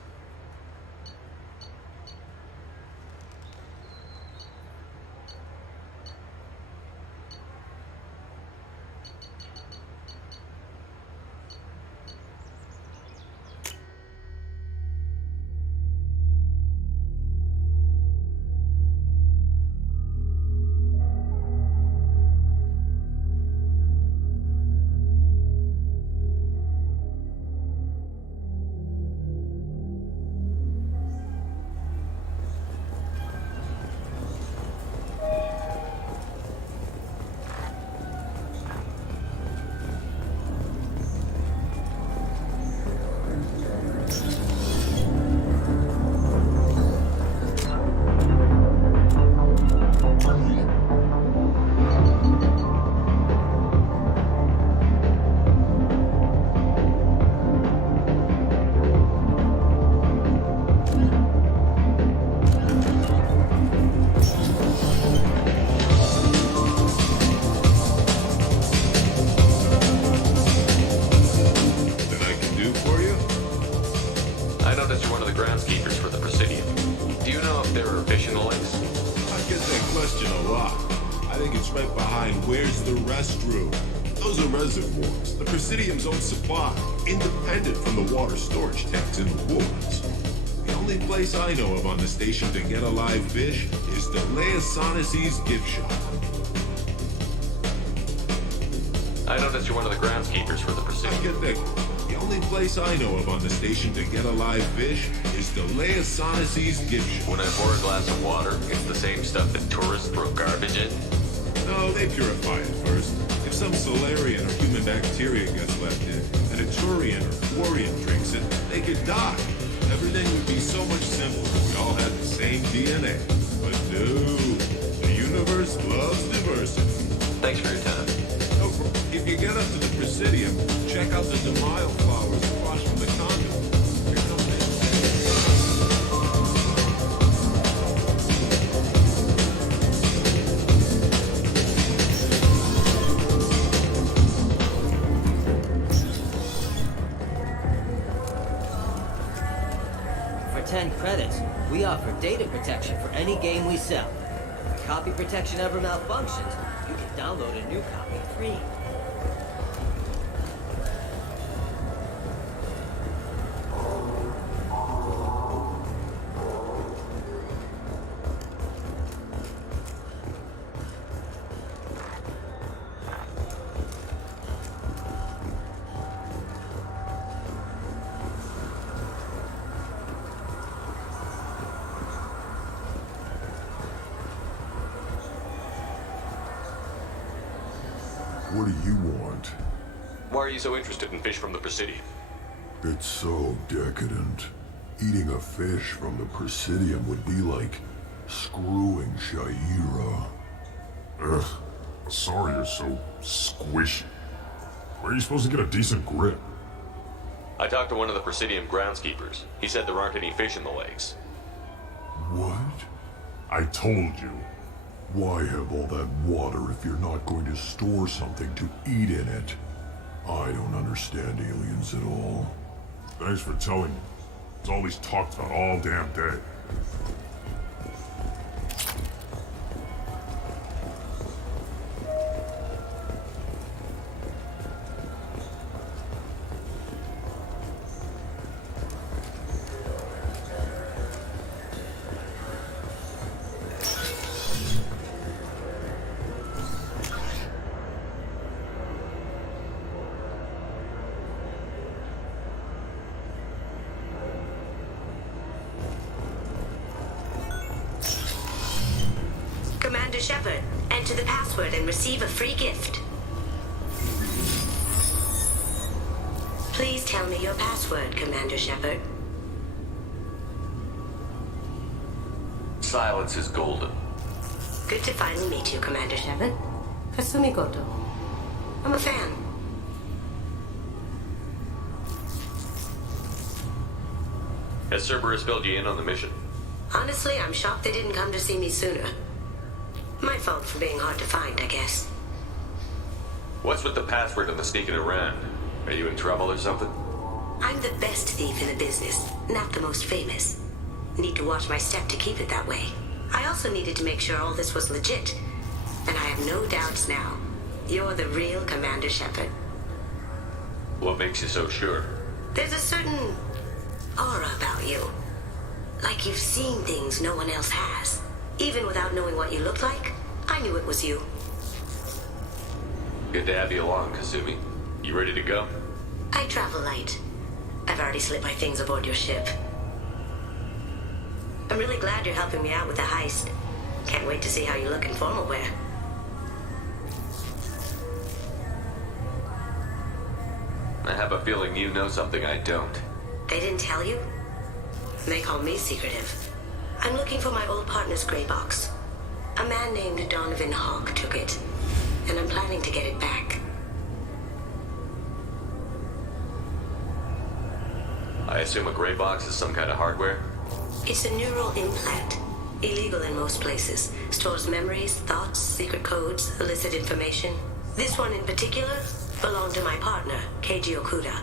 Own supply, independent from the water storage tanks in the wards. The only place I know of on the station to get a live fish is the Leosanis's gift shop. I noticed you're one of the groundskeepers for the Presidium. Get that. The only place I know of on the station to get a live fish is the Leosanis's gift shop. When I pour a glass of water, it's the same stuff that tourists throw garbage in? No, they purify it first. If some Solarian or human bacteria gets left in, and a Turian or Quarian drinks it, they could die. Everything would be so much simpler if we all had the same DNA. But no, the universe loves diversity. Thanks for your time. No, if you get up to the Presidium, check out the Demile flowers across from the conduit. Here comes it. For 10 credits, we offer data protection for any game we sell. If copy protection ever malfunctions, you can download a new copy free. What do you want? Why are you so interested in fish from the Presidium? It's so decadent. Eating a fish from the Presidium would be like screwing Shaira. Ugh. Sorry you're so squishy. Where are you supposed to get a decent grip? I talked to one of the Presidium groundskeepers. He said there aren't any fish in the lakes. What? I told you. Why have all that water if you're not going to store something to eat in it? I don't understand aliens at all. Thanks for telling me. It's all he's talked about all damn day. Commander Shepard, enter the password and receive a free gift. Please tell me your password, Commander Shepard. Silence is golden. Good to finally meet you, Commander Shepard. Kasumi Goto. I'm a fan. Has Cerberus filled you in on the mission? Honestly, I'm shocked they didn't come to see me sooner. My fault for being hard to find, I guess. What's with the password and the sneaking around? Are you in trouble or something? I'm the best thief in the business, not the most famous. Need to watch my step to keep it that way. I also needed to make sure all this was legit. And I have no doubts now. You're the real Commander Shepard. What makes you so sure? There's a certain aura about you. Like you've seen things no one else has. Even without knowing what you looked like, I knew it was you. Good to have you along, Kasumi. You ready to go? I travel light. I've already slipped my things aboard your ship. I'm really glad you're helping me out with the heist. Can't wait to see how you look in formal wear. I have a feeling you know something I don't. They didn't tell you? They call me secretive. I'm looking for my old partner's gray box. A man named Donovan Hawk took it, and I'm planning to get it back. I assume a gray box is some kind of hardware? It's a neural implant. Illegal in most places. Stores memories, thoughts, secret codes, illicit information. This one in particular belonged to my partner, Keiji Okuda.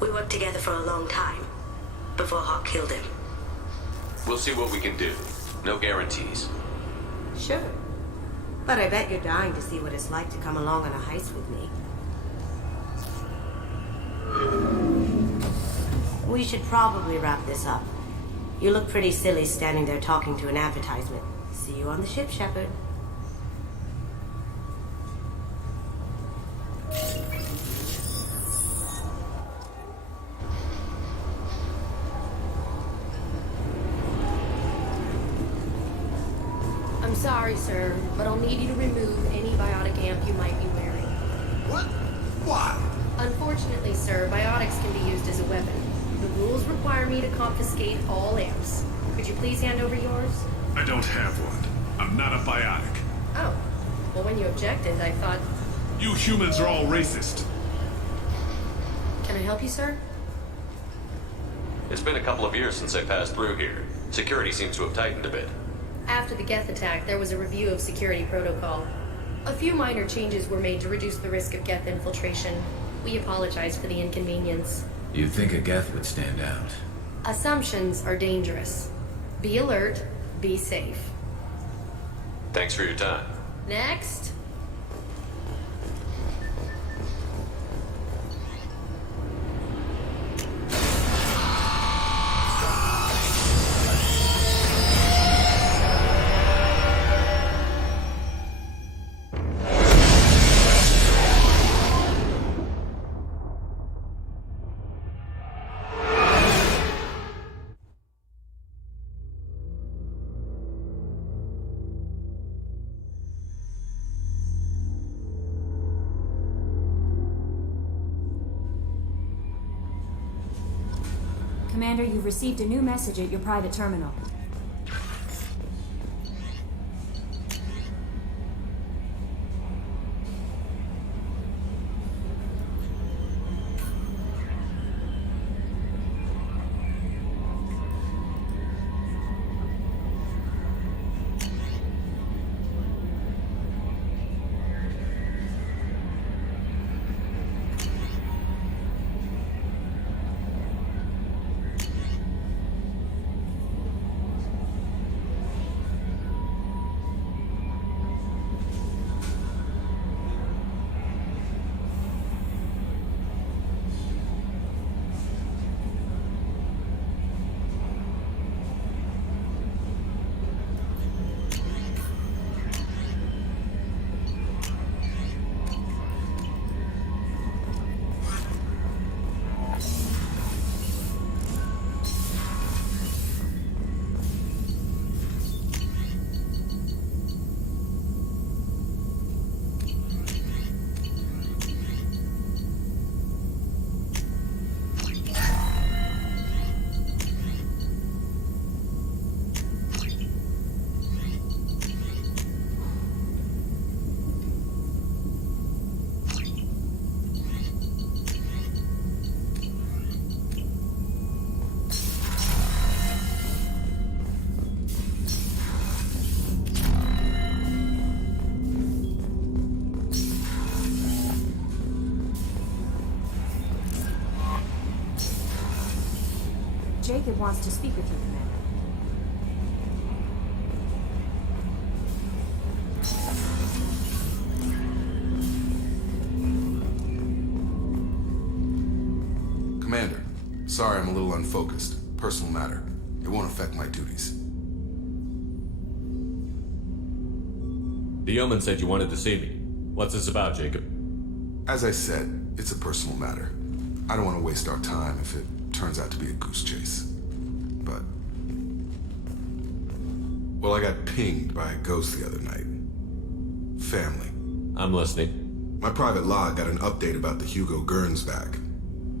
We worked together for a long time, before Hawk killed him. We'll see what we can do. No guarantees. Sure. But I bet you're dying to see what it's like to come along on a heist with me. We should probably wrap this up. You look pretty silly standing there talking to an advertisement. See you on the ship, Shepard. I'm sorry, sir, but I'll need you to remove any biotic amp you might be wearing. What? Why? Unfortunately, sir, biotics can be used as a weapon. The rules require me to confiscate all amps. Could you please hand over yours? I don't have one. I'm not a biotic. Oh. Well, when you objected, I thought... You humans are all racist. Can I help you, sir? It's been a couple of years since I passed through here. Security seems to have tightened a bit. After the Geth attack, there was a review of security protocol. A few minor changes were made to reduce the risk of Geth infiltration. We apologize for the inconvenience. You'd think a Geth would stand out. Assumptions are dangerous. Be alert, be safe. Thanks for your time. Next. Commander, you've received a new message at your private terminal. Jacob wants to speak with you, Commander. Commander, sorry I'm a little unfocused. Personal matter. It won't affect my duties. The yeoman said you wanted to see me. What's this about, Jacob? As I said, it's a personal matter. I don't want to waste our time if it turns out to be a goose chase. But... well, I got pinged by a ghost the other night. Family. I'm listening. My private log got an update about the Hugo Gernsback,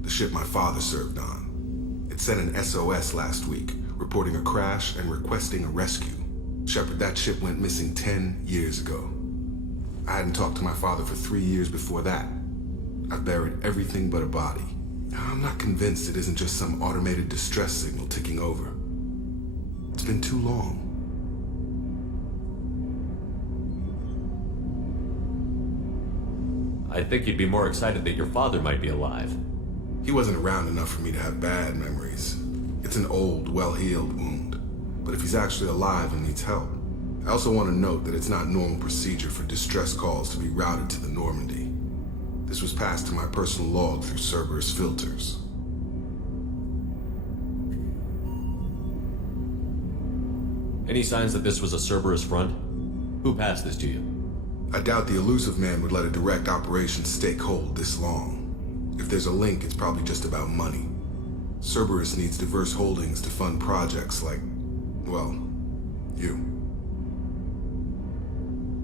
the ship my father served on. It sent an SOS last week, reporting a crash and requesting a rescue. Shepard, that ship went missing 10 years ago. I hadn't talked to my father for 3 years before that. I've buried everything but a body. I'm not convinced it isn't just some automated distress signal ticking over. It's been too long. I think you'd be more excited that your father might be alive. He wasn't around enough for me to have bad memories. It's an old, well-healed wound. But if he's actually alive and needs help, I also want to note that it's not normal procedure for distress calls to be routed to the Normandy. This was passed to my personal log through Cerberus filters. Any signs that this was a Cerberus front? Who passed this to you? I doubt the elusive man would let a direct operations stake hold this long. If there's a link, it's probably just about money. Cerberus needs diverse holdings to fund projects like, well, you.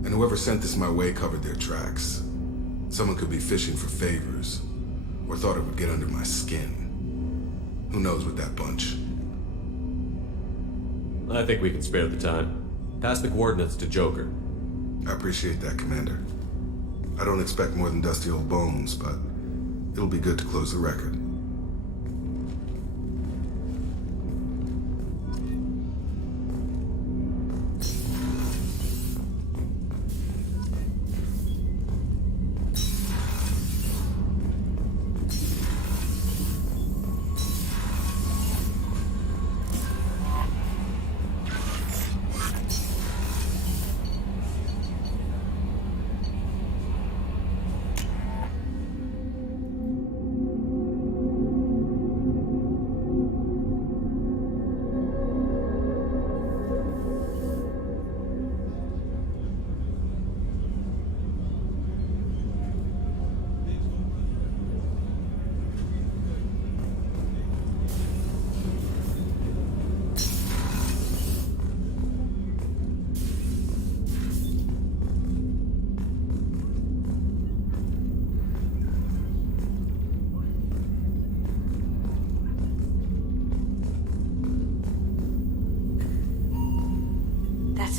And whoever sent this my way covered their tracks. Someone could be fishing for favors, or thought it would get under my skin. Who knows with that bunch? I think we can spare the time. Pass the coordinates to Joker. I appreciate that, Commander. I don't expect more than dusty old bones, but it'll be good to close the record.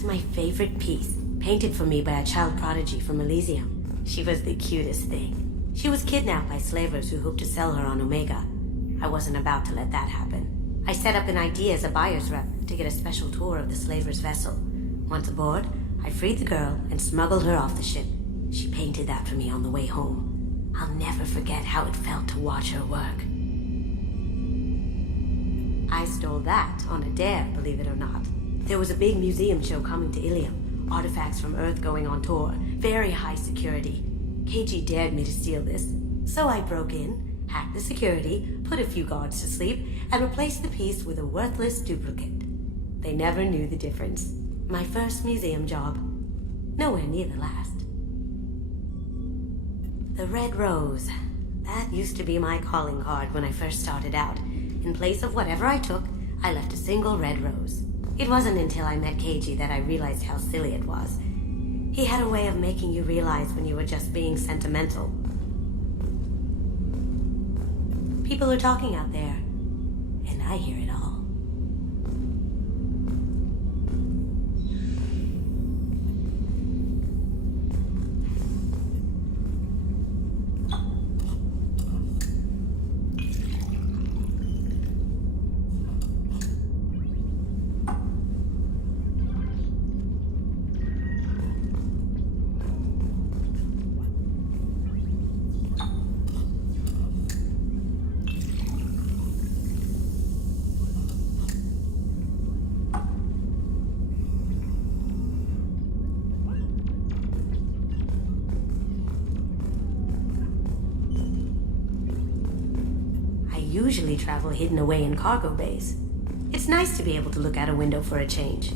My favorite piece, painted for me by a child prodigy from Elysium. She was the cutest thing. She was kidnapped by slavers who hoped to sell her on Omega. I wasn't about to let that happen. I set up an idea as a buyer's rep to get a special tour of the slaver's vessel. Once aboard, I freed the girl and smuggled her off the ship. She painted that for me on the way home. I'll never forget how it felt to watch her work. I stole that on a dare, believe it or not. There was a big museum show coming to Ilium. Artifacts from Earth going on tour. Very high security. KG dared me to steal this. So I broke in, hacked the security, put a few guards to sleep, and replaced the piece with a worthless duplicate. They never knew the difference. My first museum job. Nowhere near the last. The Red Rose. That used to be my calling card when I first started out. In place of whatever I took, I left a single red rose. It wasn't until I met KG that I realized how silly it was. He had a way of making you realize when you were just being sentimental. People are talking out there, and I hear it all. usually travel hidden away in cargo bays. It's nice to be able to look out a window for a change.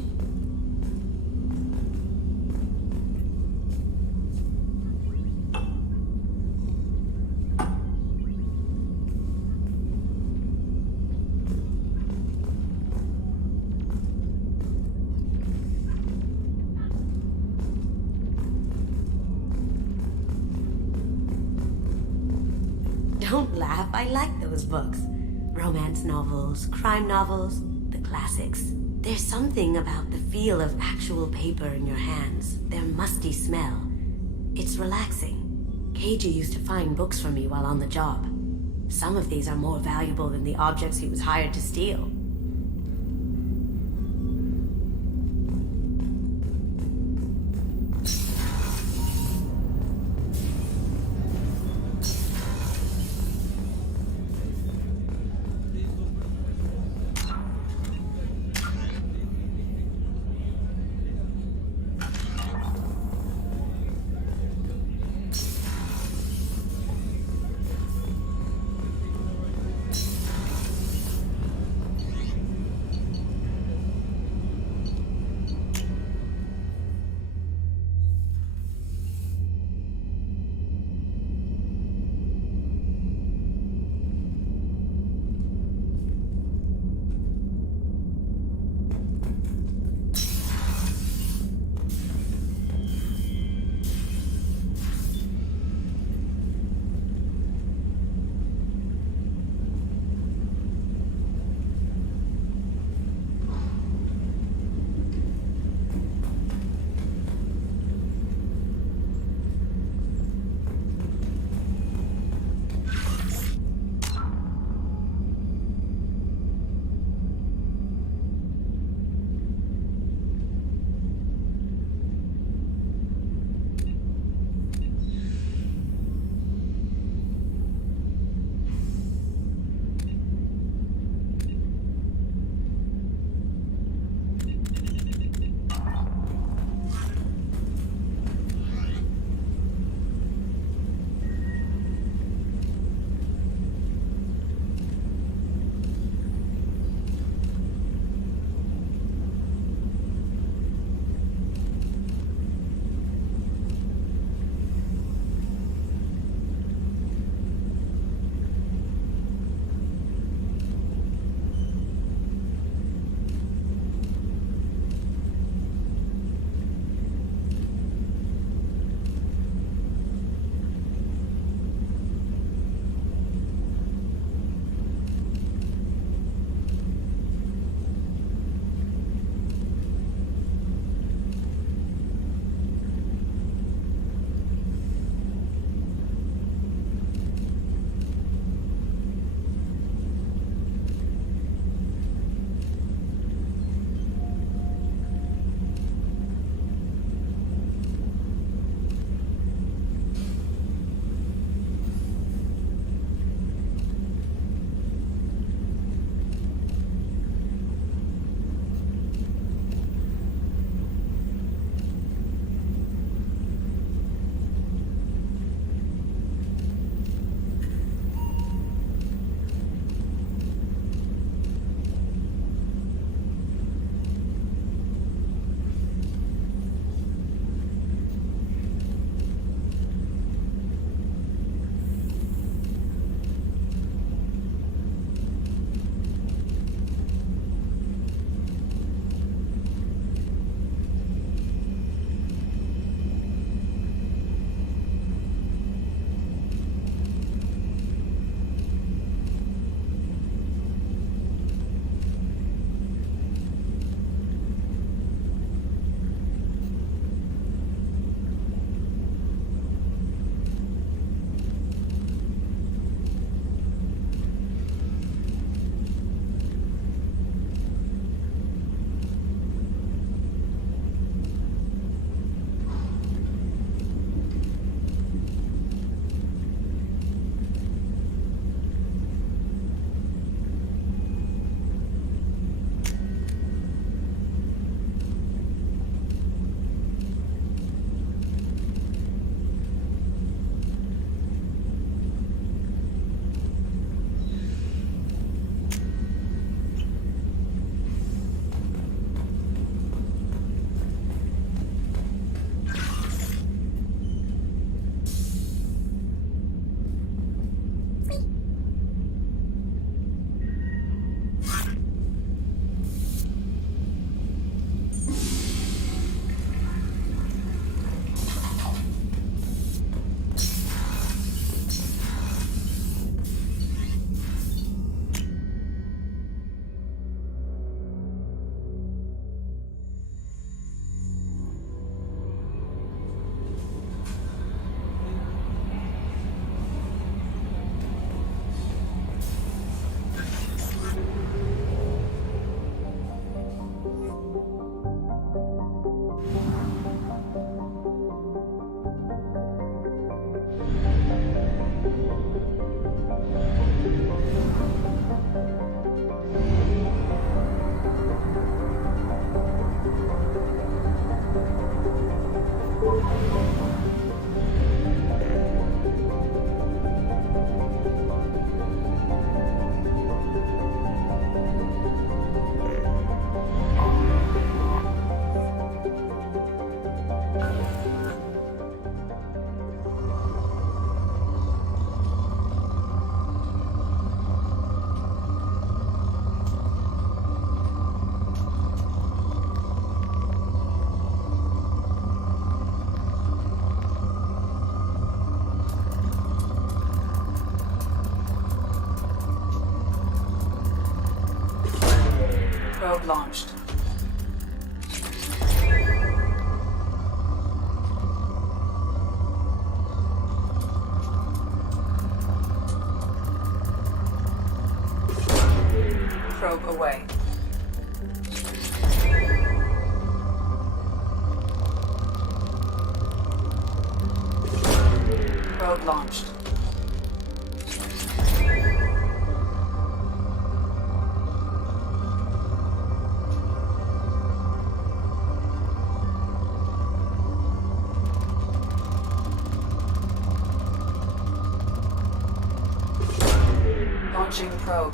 Don't laugh, I like those books. Romance novels, crime novels, the classics. There's something about the feel of actual paper in your hands, their musty smell. It's relaxing. Keiji used to find books for me while on the job. Some of these are more valuable than the objects he was hired to steal. Probe launched. Probe away. Probe launched. Launching probe.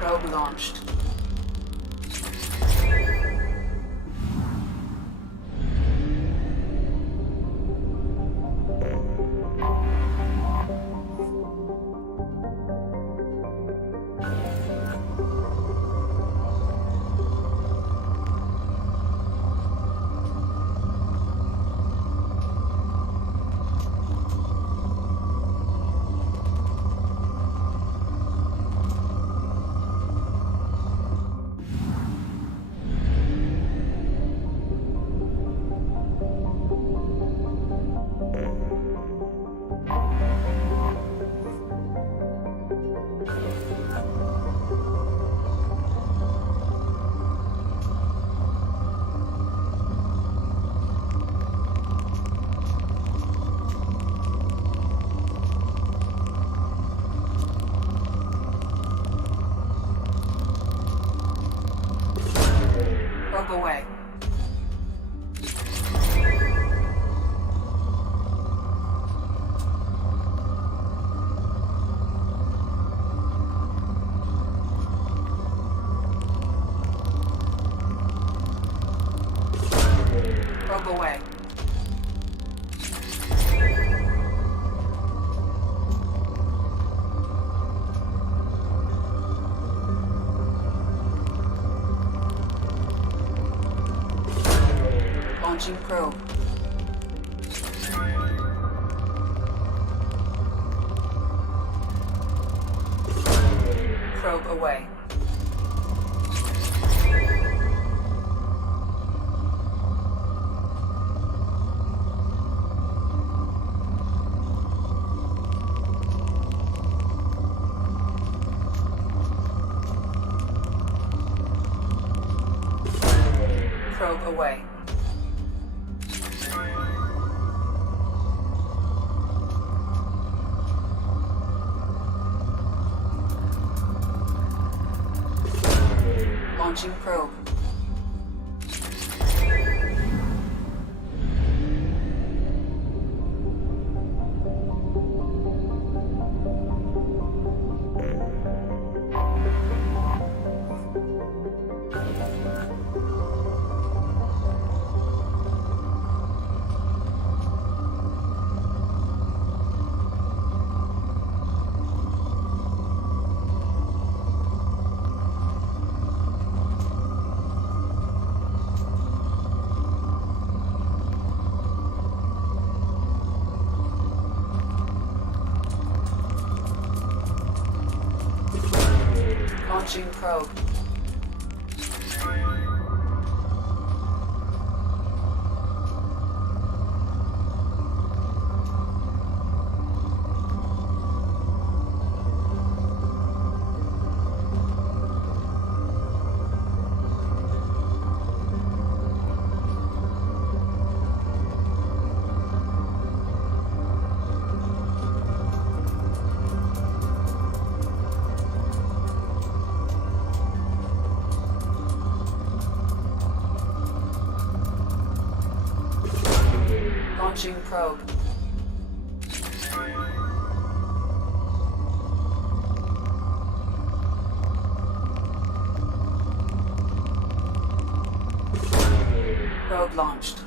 Probe launched. Probe away. Probe away. Launching probe. Probe away. Probe away. Launching probe. Launching probe. Launching probe. Probe launched.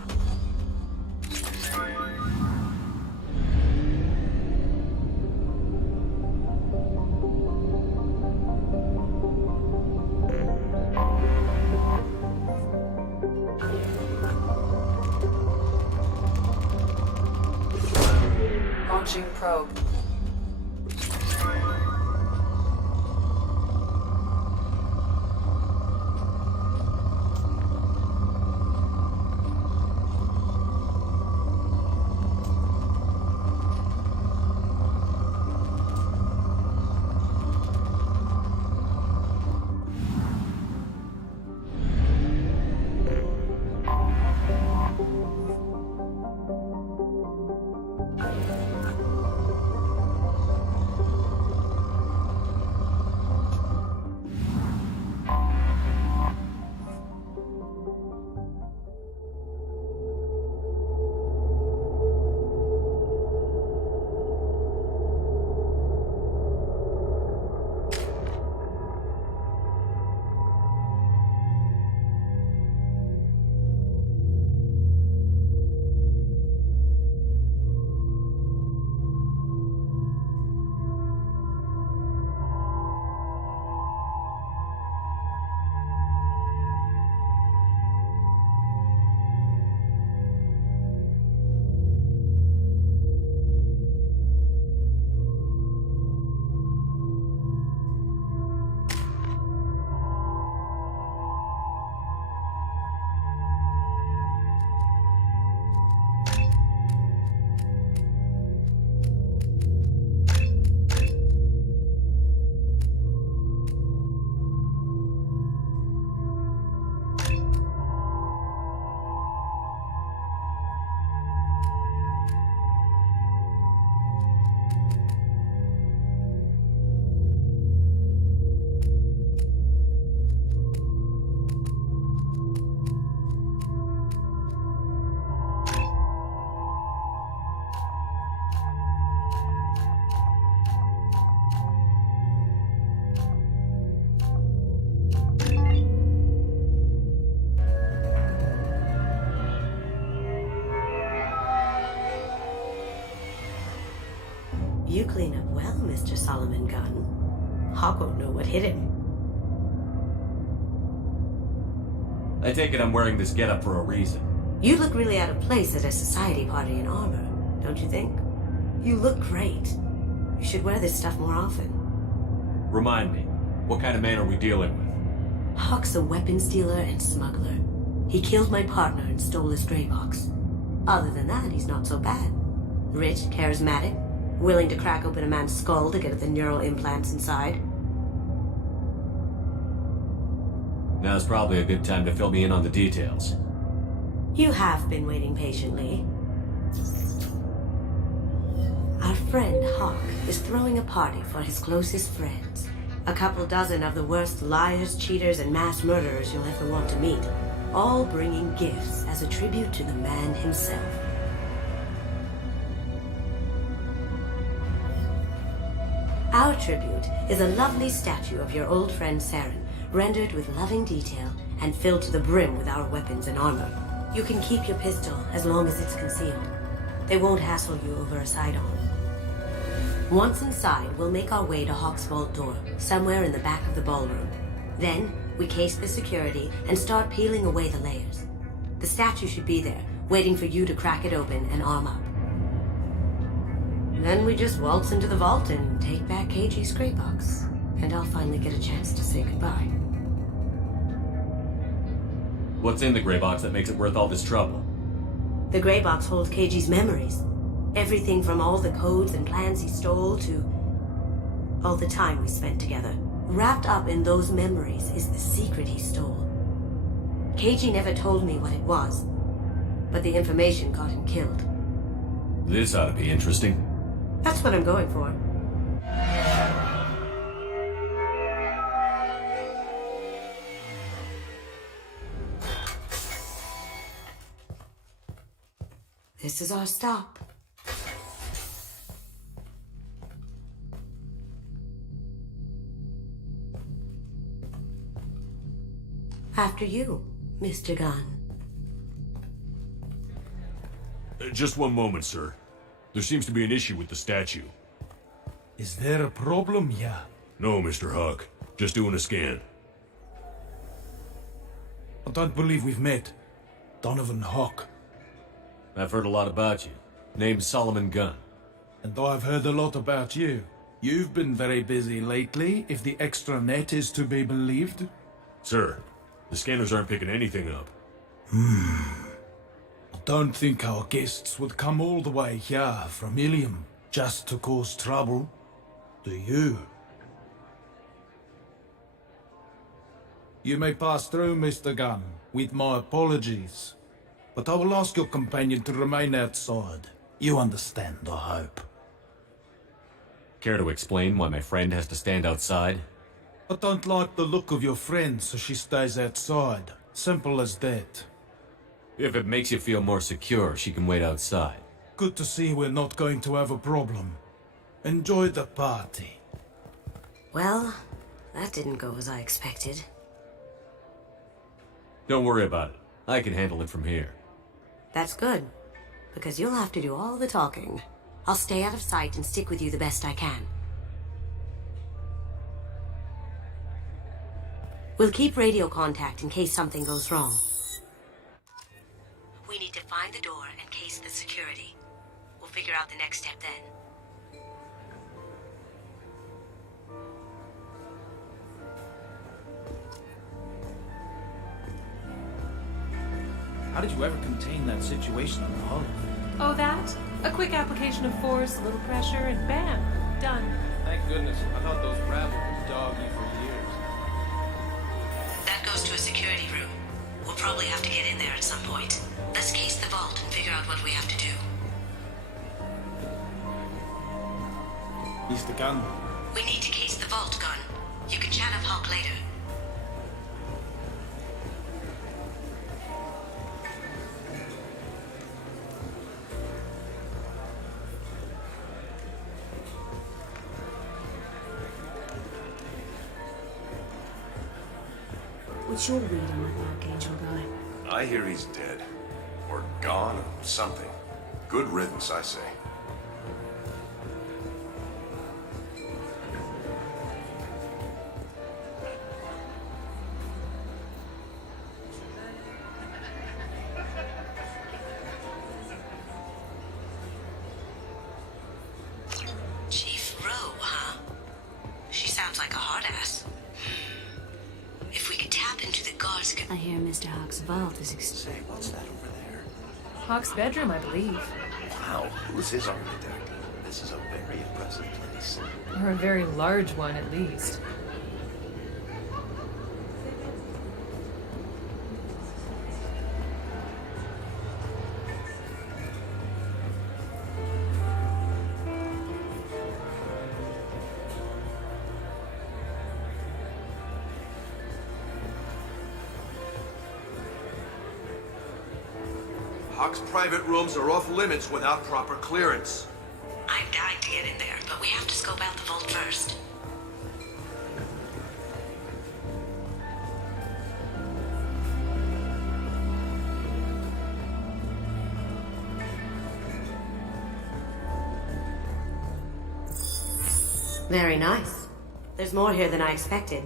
Launching probe. You clean up well, Mr. Solomon Gunn. Hawk won't know what hit him. I take it I'm wearing this getup for a reason. You look really out of place at a society party in armor, don't you think? You look great. You should wear this stuff more often. Remind me, what kind of man are we dealing with? Hawk's a weapons dealer and smuggler. He killed my partner and stole his gray box. Other than that, he's not so bad. Rich, charismatic, willing to crack open a man's skull to get at the neural implants inside. Now's probably a good time to fill me in on the details. You have been waiting patiently. Our friend Hawk is throwing a party for his closest friends. A couple dozen of the worst liars, cheaters, and mass murderers you'll ever want to meet. All bringing gifts as a tribute to the man himself. Our tribute is a lovely statue of your old friend Saren, rendered with loving detail and filled to the brim with our weapons and armor. You can keep your pistol as long as it's concealed. They won't hassle you over a sidearm. Once inside, we'll make our way to Hawk's vault door, somewhere in the back of the ballroom. Then, we case the security and start peeling away the layers. The statue should be there, waiting for you to crack it open and arm up. Then we just waltz into the vault and take back KG's gray box. And I'll finally get a chance to say goodbye. What's in the gray box that makes it worth all this trouble? The gray box holds KG's memories. Everything from all the codes and plans he stole to all the time we spent together. Wrapped up in those memories is the secret he stole. KG never told me what it was, but the information got him killed. This ought to be interesting. That's what I'm going for. This is our stop. After you, Mr. Gunn. Just one moment, sir. There seems to be an issue with the statue. Is there a problem here? No, Mr. Hawk. Just doing a scan. I don't believe we've met. Donovan Hawk. I've heard a lot about you. Name's Solomon Gunn. And I've heard a lot about you. You've been very busy lately, if the extranet is to be believed. Sir, the scanners aren't picking anything up. I don't think our guests would come all the way here from Ilium just to cause trouble. Do you? You may pass through, Mr. Gunn, with my apologies. But I will ask your companion to remain outside. You understand, I hope. Care to explain why my friend has to stand outside? I don't like the look of your friend, so she stays outside. Simple as that. If it makes you feel more secure, she can wait outside. Good to see we're not going to have a problem. Enjoy the party. Well, that didn't go as I expected. Don't worry about it. I can handle it from here. That's good, because you'll have to do all the talking. I'll stay out of sight and stick with you the best I can. We'll keep radio contact in case something goes wrong. We need to find the door and case the security. We'll figure out the next step then. How did you ever contain that situation on the hull? Oh, that? A quick application of force, a little pressure, and bam! Done. Thank goodness. I thought those rabble would dog you for years. That goes to a security room. We'll probably have to get in there at some point. Let's case the vault and figure out what we have to do. Mr. Gunn. We need to case the vault, Gunn. You can chat up Hawk later. What's your read on that Archangel guy? I hear he's dead. Or gone, or something. Good riddance, I say. Chief Rowe, huh? She sounds like a hard ass. If we could tap into the guards... I hear Mr. Hawk's vault is... Say, what's that over there? Hawk's bedroom, I believe. Wow, who's his architect? This is a very impressive place. Or a very large one, at least. Hawk's private rooms are off limits without proper clearance. I'm dying to get in there, but we have to scope out the vault first. Very nice. There's more here than I expected.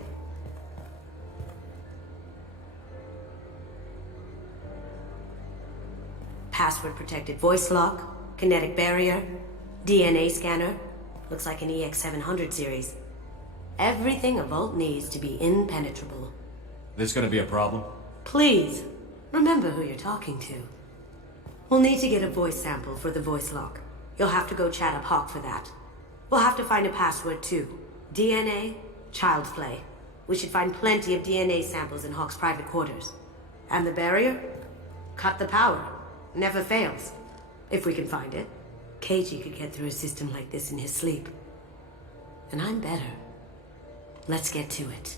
Password-protected voice lock, kinetic barrier, DNA scanner. Looks like an EX700 series. Everything a vault needs to be impenetrable. This gonna be a problem? Please, remember who you're talking to. We'll need to get a voice sample for the voice lock. You'll have to go chat up Hawk for that. We'll have to find a password too. DNA, child's play. We should find plenty of DNA samples in Hawk's private quarters. And the barrier? Cut the power. Never fails. If we can find it. KG could get through a system like this in his sleep. And I'm better. Let's get to it.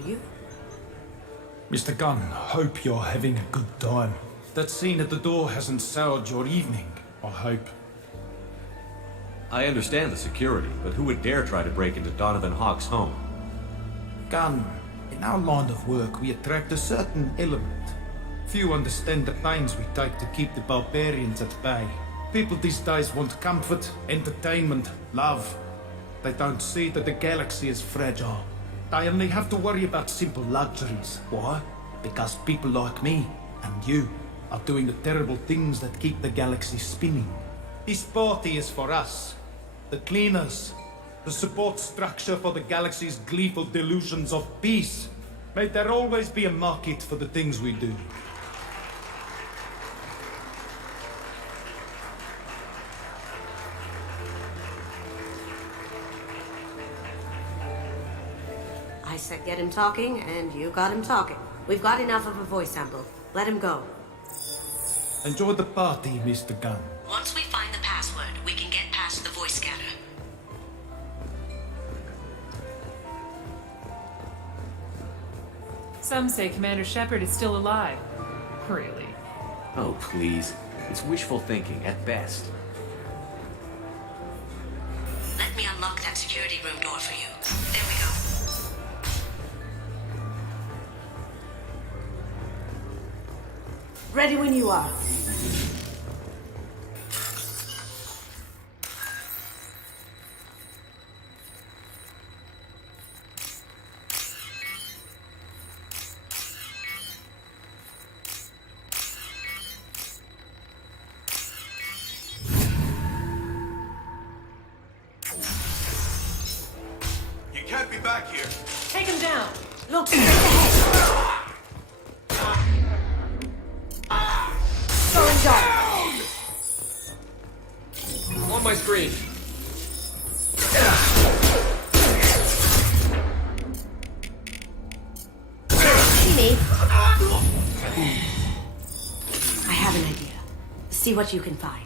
to you. Mr. Gunn, hope you're having a good time. That scene at the door hasn't soured your evening, I hope. I understand the security, but who would dare try to break into Donovan Hawk's home? Gunn, in our line of work, we attract a certain element. Few understand the pains we take to keep the barbarians at bay. People these days want comfort, entertainment, love. They don't see that the galaxy is fragile. They only have to worry about simple luxuries. Why? Because people like me and you are doing the terrible things that keep the galaxy spinning. This party is for us, the cleaners, the support structure for the galaxy's gleeful delusions of peace. May there always be a market for the things we do. I said get him talking, and you got him talking. We've got enough of a voice sample. Let him go. Enjoy the party, Mr. Gunn. Once we find the password, we can get past the voice scanner. Some say Commander Shepard is still alive. Really? Oh, please. It's wishful thinking at best. Let me unlock that security room door for you. There we go. Ready when you are. You can't be back here. Take him down. Look straight ahead. Going dark. On my screen. See me? I have an idea. See what you can find.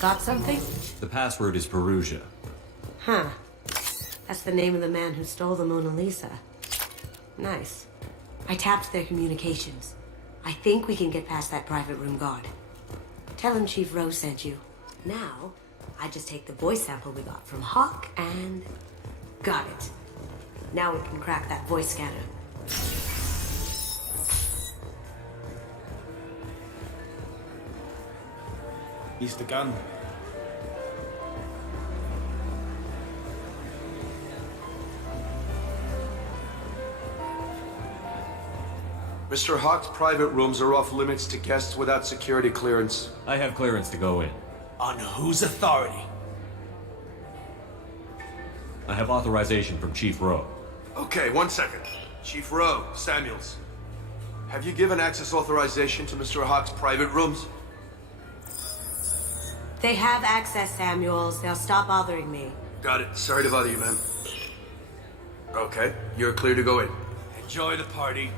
Got something? The password is Perugia. Huh. That's the name of the man who stole the Mona Lisa. Nice. I tapped their communications. I think we can get past that private room guard. Tell him Chief Rose sent you. Now, I just take the voice sample we got from Hawk and... got it. Now we can crack that voice scanner. Mr. Gunn. Mr. Hawk's private rooms are off limits to guests without security clearance. I have clearance to go in. On whose authority? I have authorization from Chief Rowe. Okay, 1 second. Chief Rowe, Samuels. Have you given access authorization to Mr. Hawk's private rooms? They have access, Samuels. They'll stop bothering me. Got it. Sorry to bother you, man. Okay, you're clear to go in. Enjoy the party.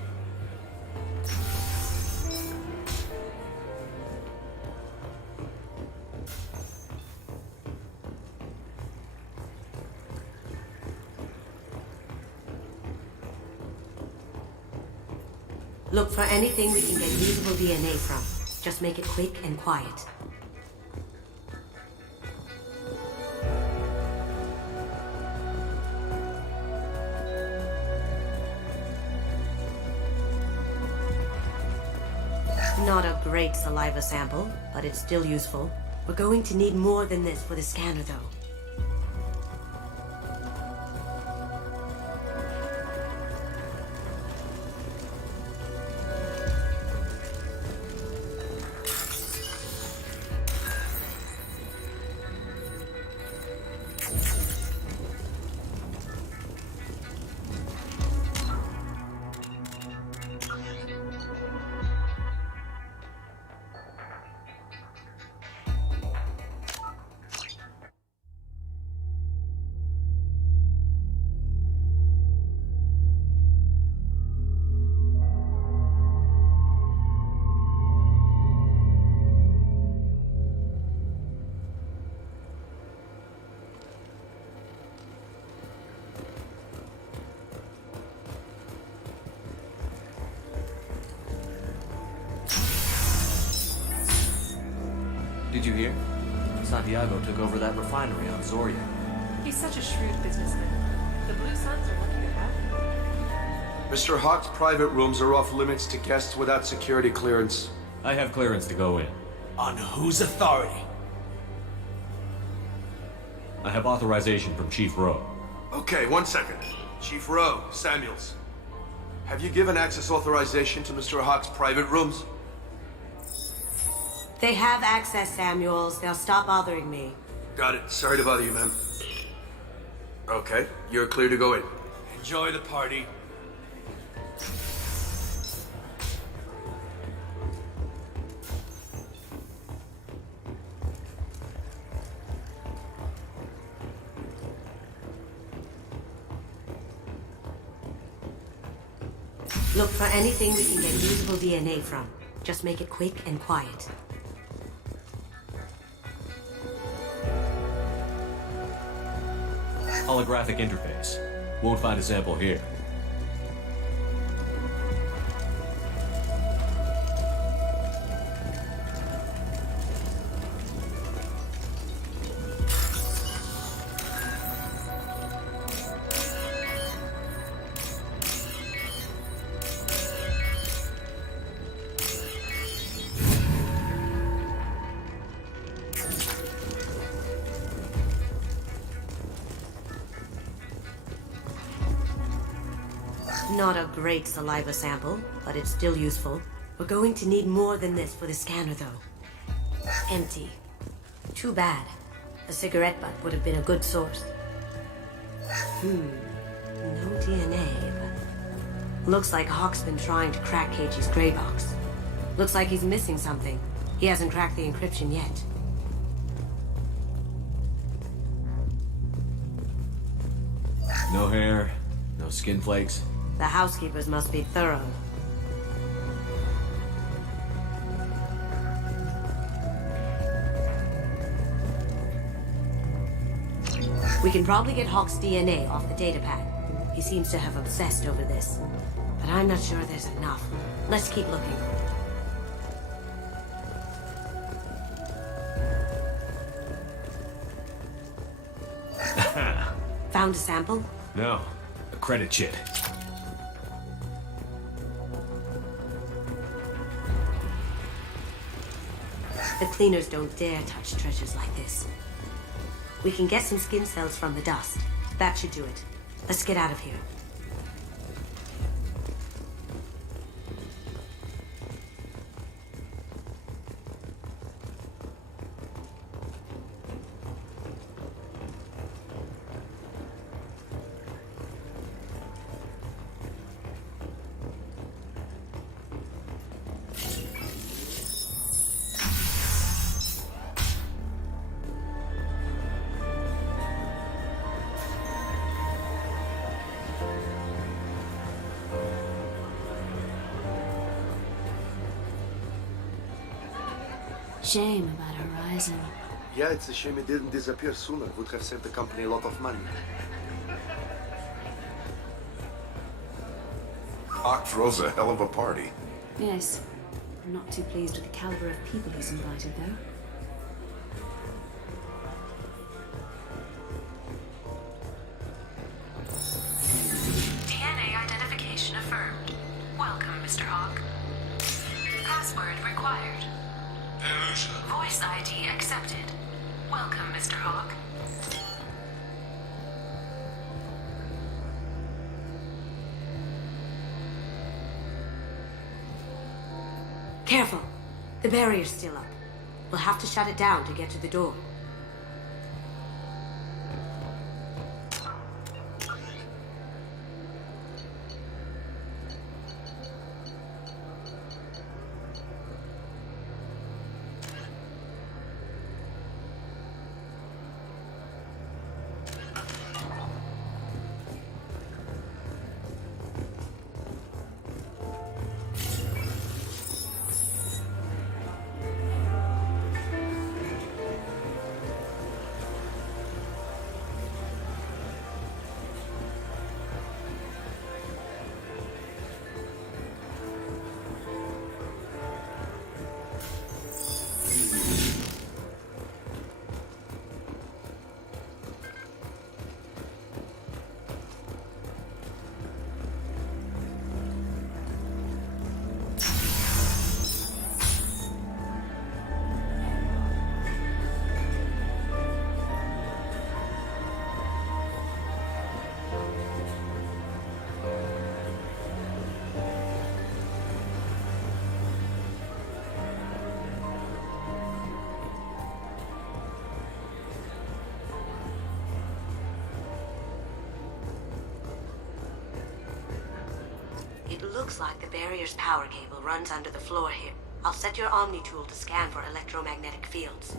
Look for anything we can get usable DNA from. Just make it quick and quiet. Not a great saliva sample, but it's still useful. We're going to need more than this for the scanner, though. Did you hear? Santiago took over that refinery on Zoria. He's such a shrewd businessman. The Blue Suns are lucky to have him. Mr. Hawk's private rooms are off limits to guests without security clearance. I have clearance to go in. On whose authority? I have authorization from Chief Rowe. Okay, 1 second. Chief Rowe, Samuels. Have you given access authorization to Mr. Hawk's private rooms? They have access, Samuels. They'll stop bothering me. Got it. Sorry to bother you, ma'am. Okay, you're clear to go in. Enjoy the party. Look for anything we can get usable DNA from. Just make it quick and quiet. Holographic interface. Won't find a sample here. Not a great saliva sample, but it's still useful. We're going to need more than this for the scanner, though. Empty. Too bad. A cigarette butt would have been a good source. No DNA, but... Looks like Hawk's been trying to crack KG's gray box. Looks like he's missing something. He hasn't cracked the encryption yet. No hair, no skin flakes. The housekeepers must be thorough. We can probably get Hawk's DNA off the datapad. He seems to have obsessed over this. But I'm not sure there's enough. Let's keep looking. Found a sample? No, a credit chit. The cleaners don't dare touch treasures like this. We can get some skin cells from the dust. That should do it. Let's get out of here. Shame about Horizon. Yeah, it's a shame it didn't disappear sooner. Would have saved the company a lot of money. Hawk throws a hell of a party. Yes. I'm not too pleased with the caliber of people he's invited, though. DNA identification affirmed. Welcome, Mr. Hawk. Password required. Voice ID accepted. Welcome, Mr. Hawk. Careful! The barrier's still up. We'll have to shut it down to get to the door. Looks like the barrier's power cable runs under the floor here. I'll set your Omni tool to scan for electromagnetic fields.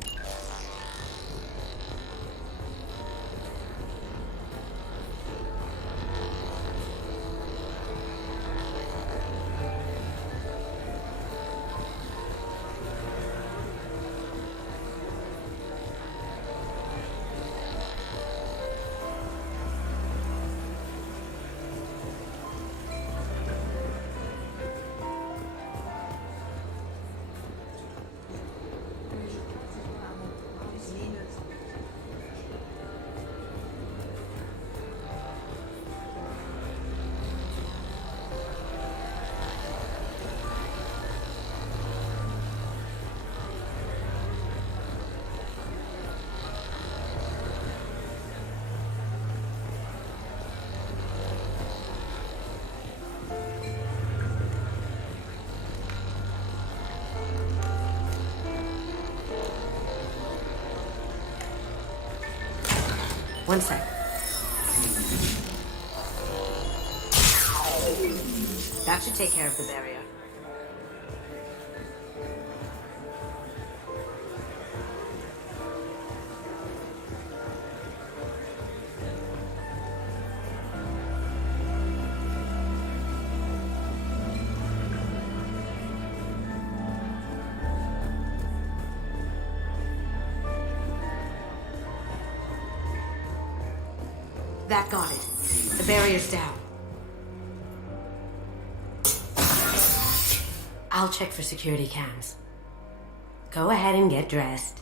One sec. That should take care of the barrier. That got it. The barrier's down. I'll check for security cams. Go ahead and get dressed.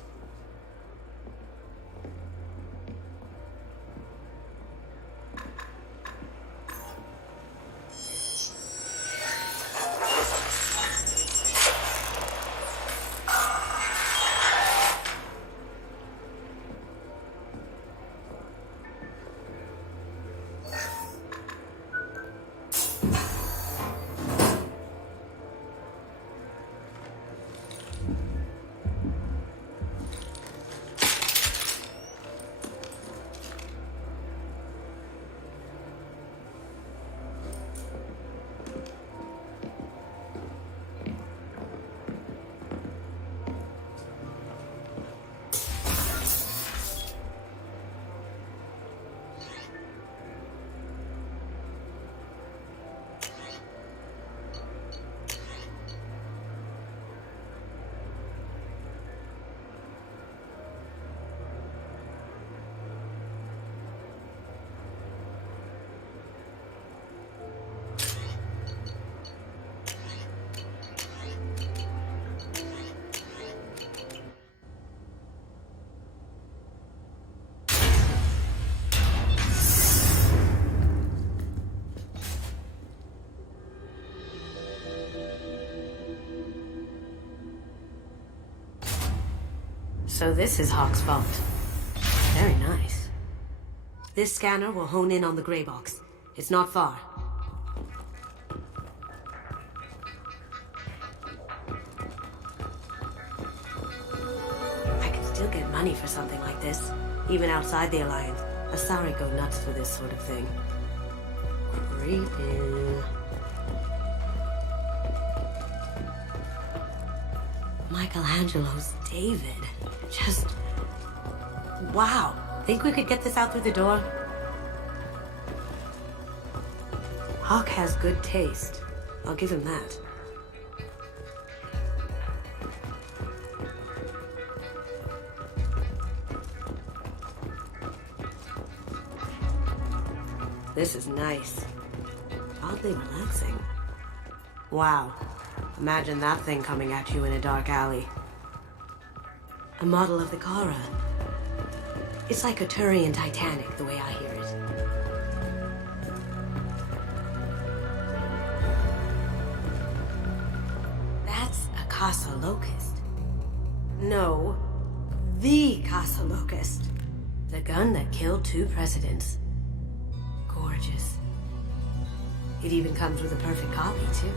So this is Hawk's vault. Very nice. This scanner will hone in on the gray box. It's not far. I could still get money for something like this, even outside the Alliance. Asari go nuts for this sort of thing. Creepy. Michelangelo's David. Just... wow. Think we could get this out through the door? Hawk has good taste. I'll give him that. This is nice. Oddly relaxing. Wow. Imagine that thing coming at you in a dark alley. A model of the Kara. It's like a Turian Titanic, the way I hear it. That's a Casa Locust. No, the Casa Locust. The gun that killed 2 presidents. Gorgeous. It even comes with a perfect copy, too.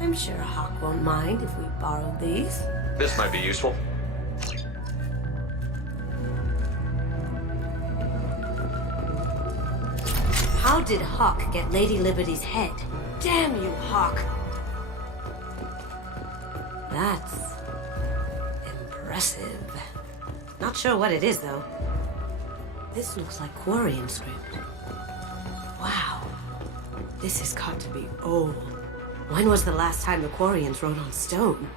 I'm sure Hawk won't mind if we borrowed these. This might be useful. How did Hawk get Lady Liberty's head? Damn you, Hawk. That's impressive. Not sure what it is, though. This looks like Quarian script. Wow. This has got to be old. When was the last time the Quarians wrote on stone?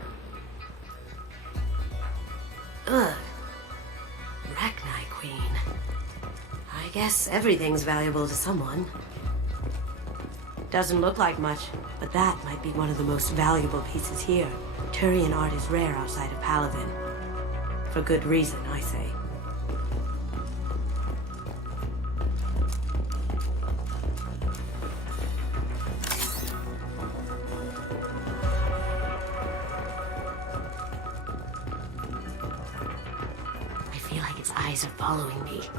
Ugh. Rachni Queen. I guess everything's valuable to someone. Doesn't look like much, but that might be one of the most valuable pieces here. Turian art is rare outside of Palavin. For good reason, I say. I feel like its eyes are following me.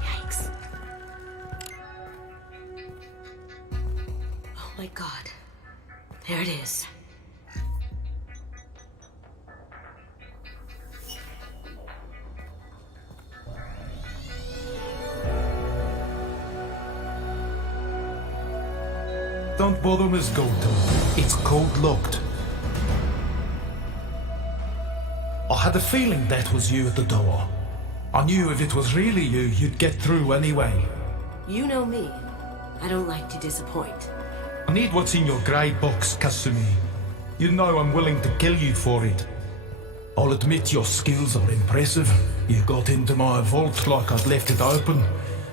Yikes. Oh my god. There it is. Don't bother, Miss Goldton. It's code-locked. I had a feeling that was you at the door. I knew if it was really you, you'd get through anyway. You know me. I don't like to disappoint. I need what's in your grey box, Kasumi. You know I'm willing to kill you for it. I'll admit your skills are impressive. You got into my vault like I'd left it open.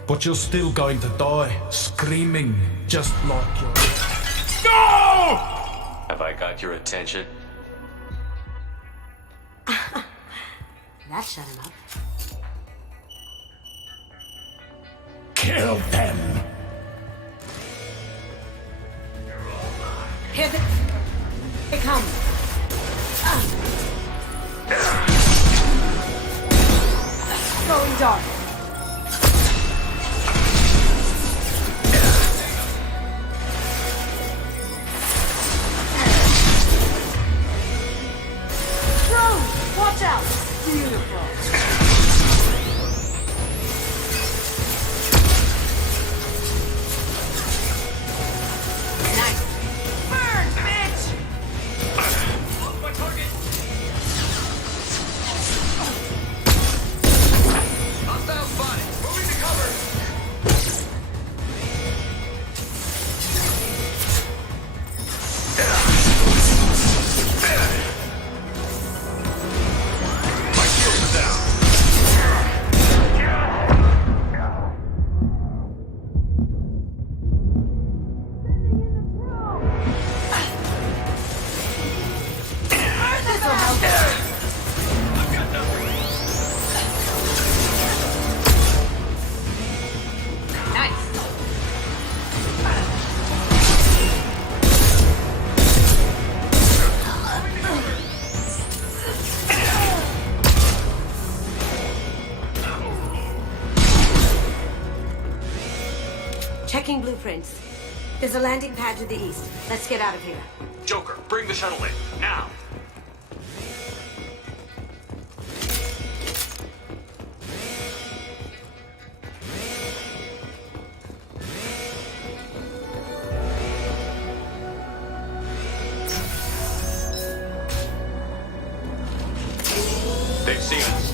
But you're still going to die, screaming, just like you're... No! Have I got your attention? That shut him up. Kill them! Here they come. Going dark. Watch out! Beautiful. Nice. Burn, bitch! Look my target! Hostile spotted! Moving to cover! Checking blueprints. There's a landing pad to the east. Let's get out of here. Joker, bring the shuttle in, now! They've seen us.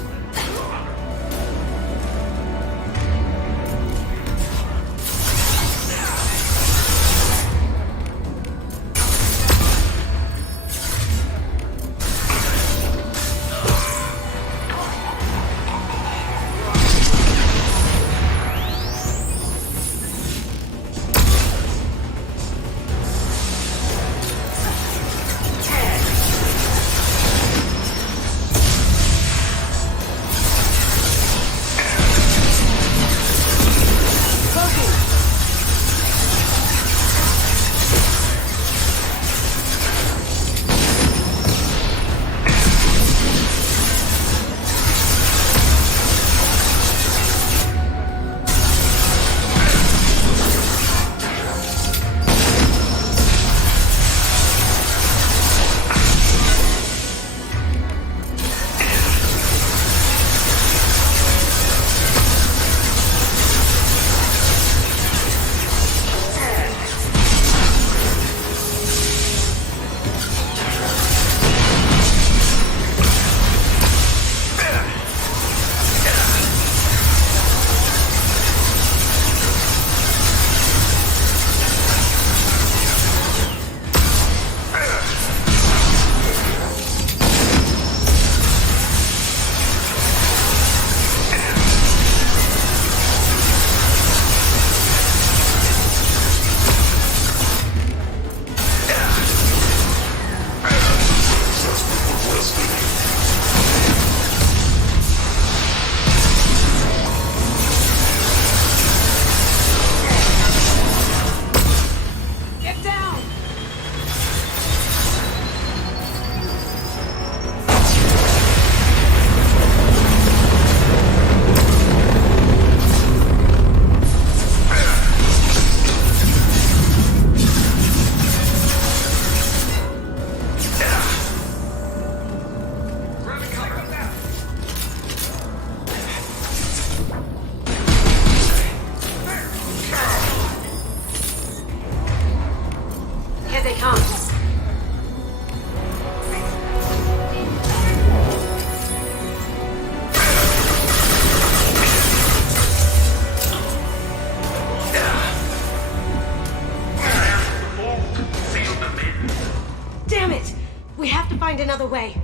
find another way.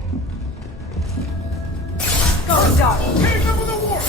Go, Doc. Take them with the war!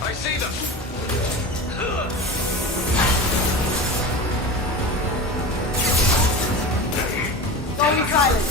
I see them! Going silent.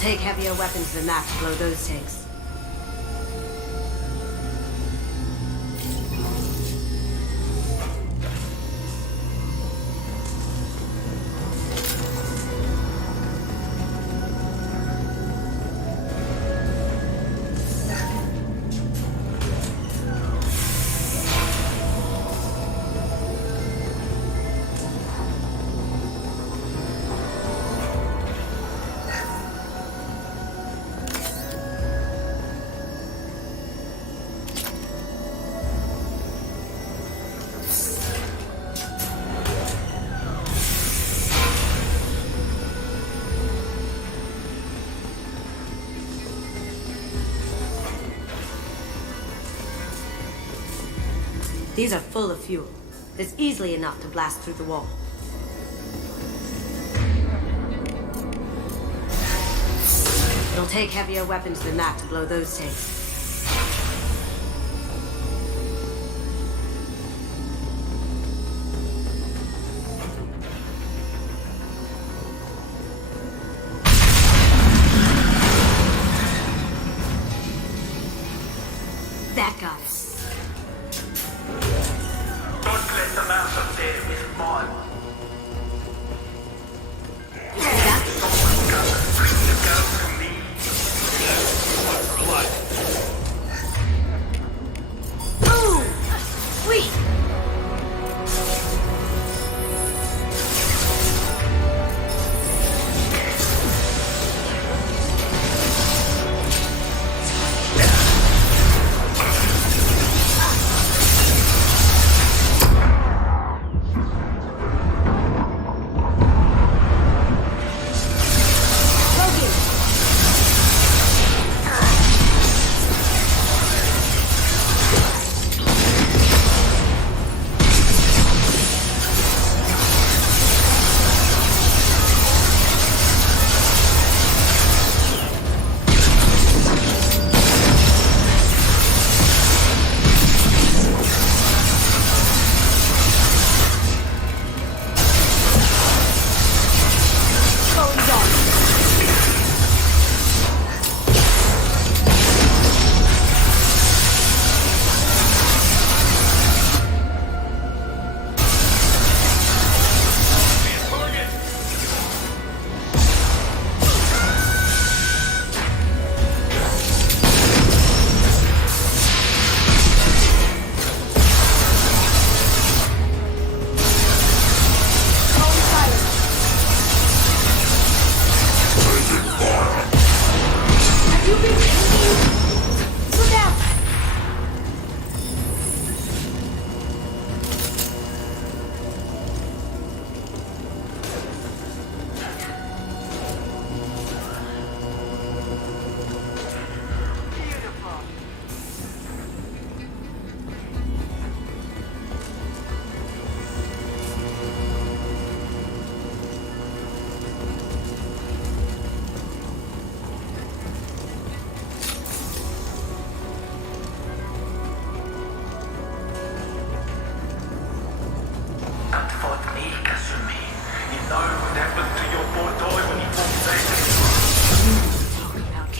Take heavier weapons than that to blow those tanks. These are full of fuel. It's easily enough to blast through the wall. It'll take heavier weapons than that to blow those tanks. That got us. Don't let the mass of death be born. You see that? Bring the girl to me. Blood.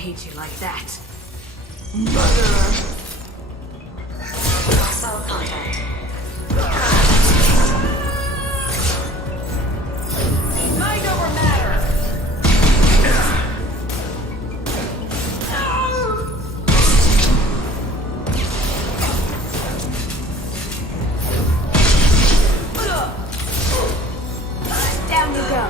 hate you like that. Hostile contact. Mind over matter! Down you go.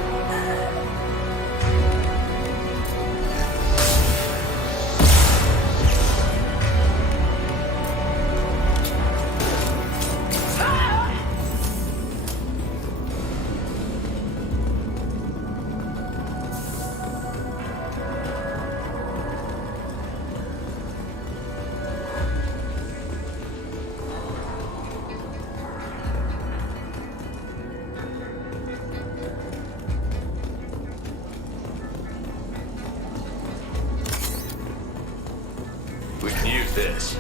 We can use this.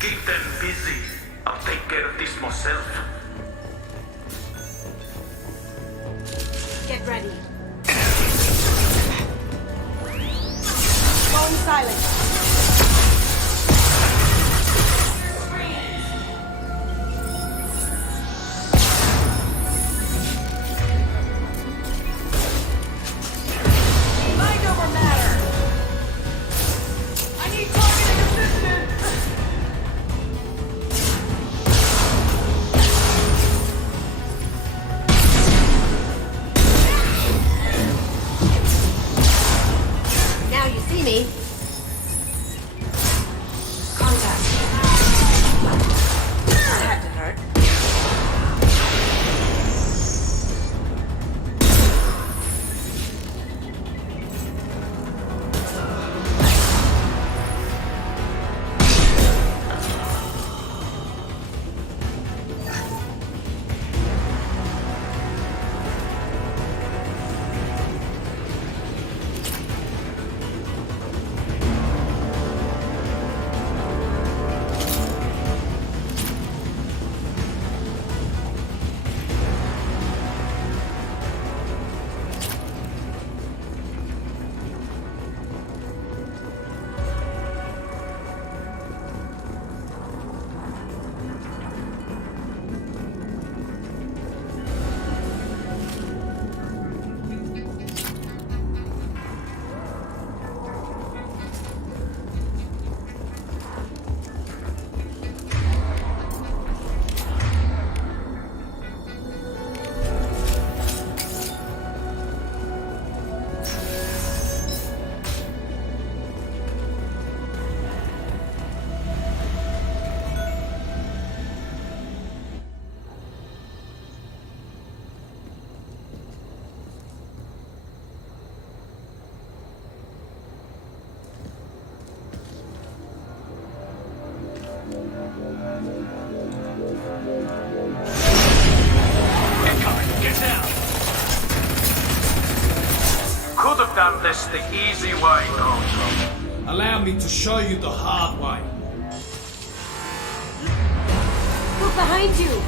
Keep them busy. I'll take care of this myself. Get ready. Going silent. Mind over matter! I need targeting assistance! Now you see me. Contact. That had to hurt. Could have done this the easy way, Control. Allow me to show you the hard way. Look behind you.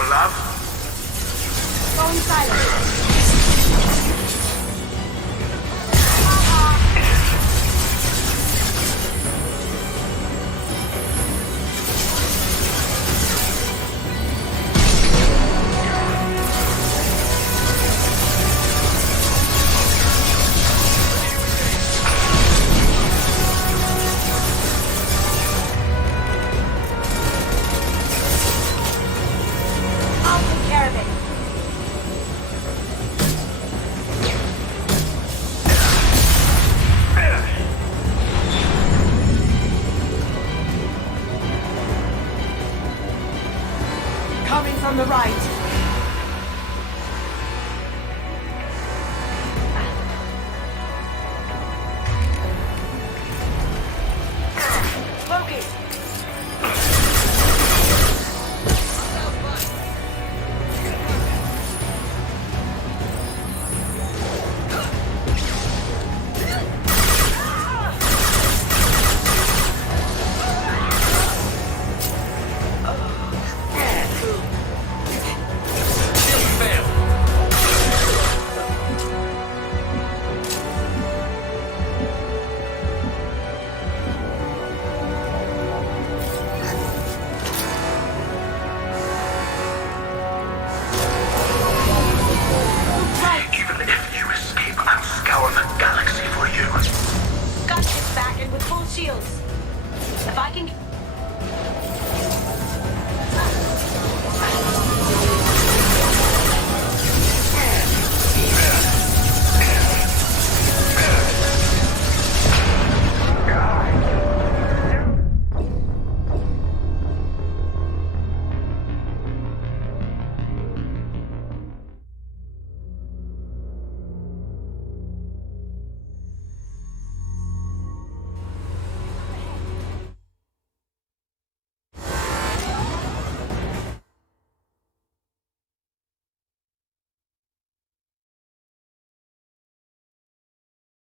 for love? Phone silent. Coming from the right.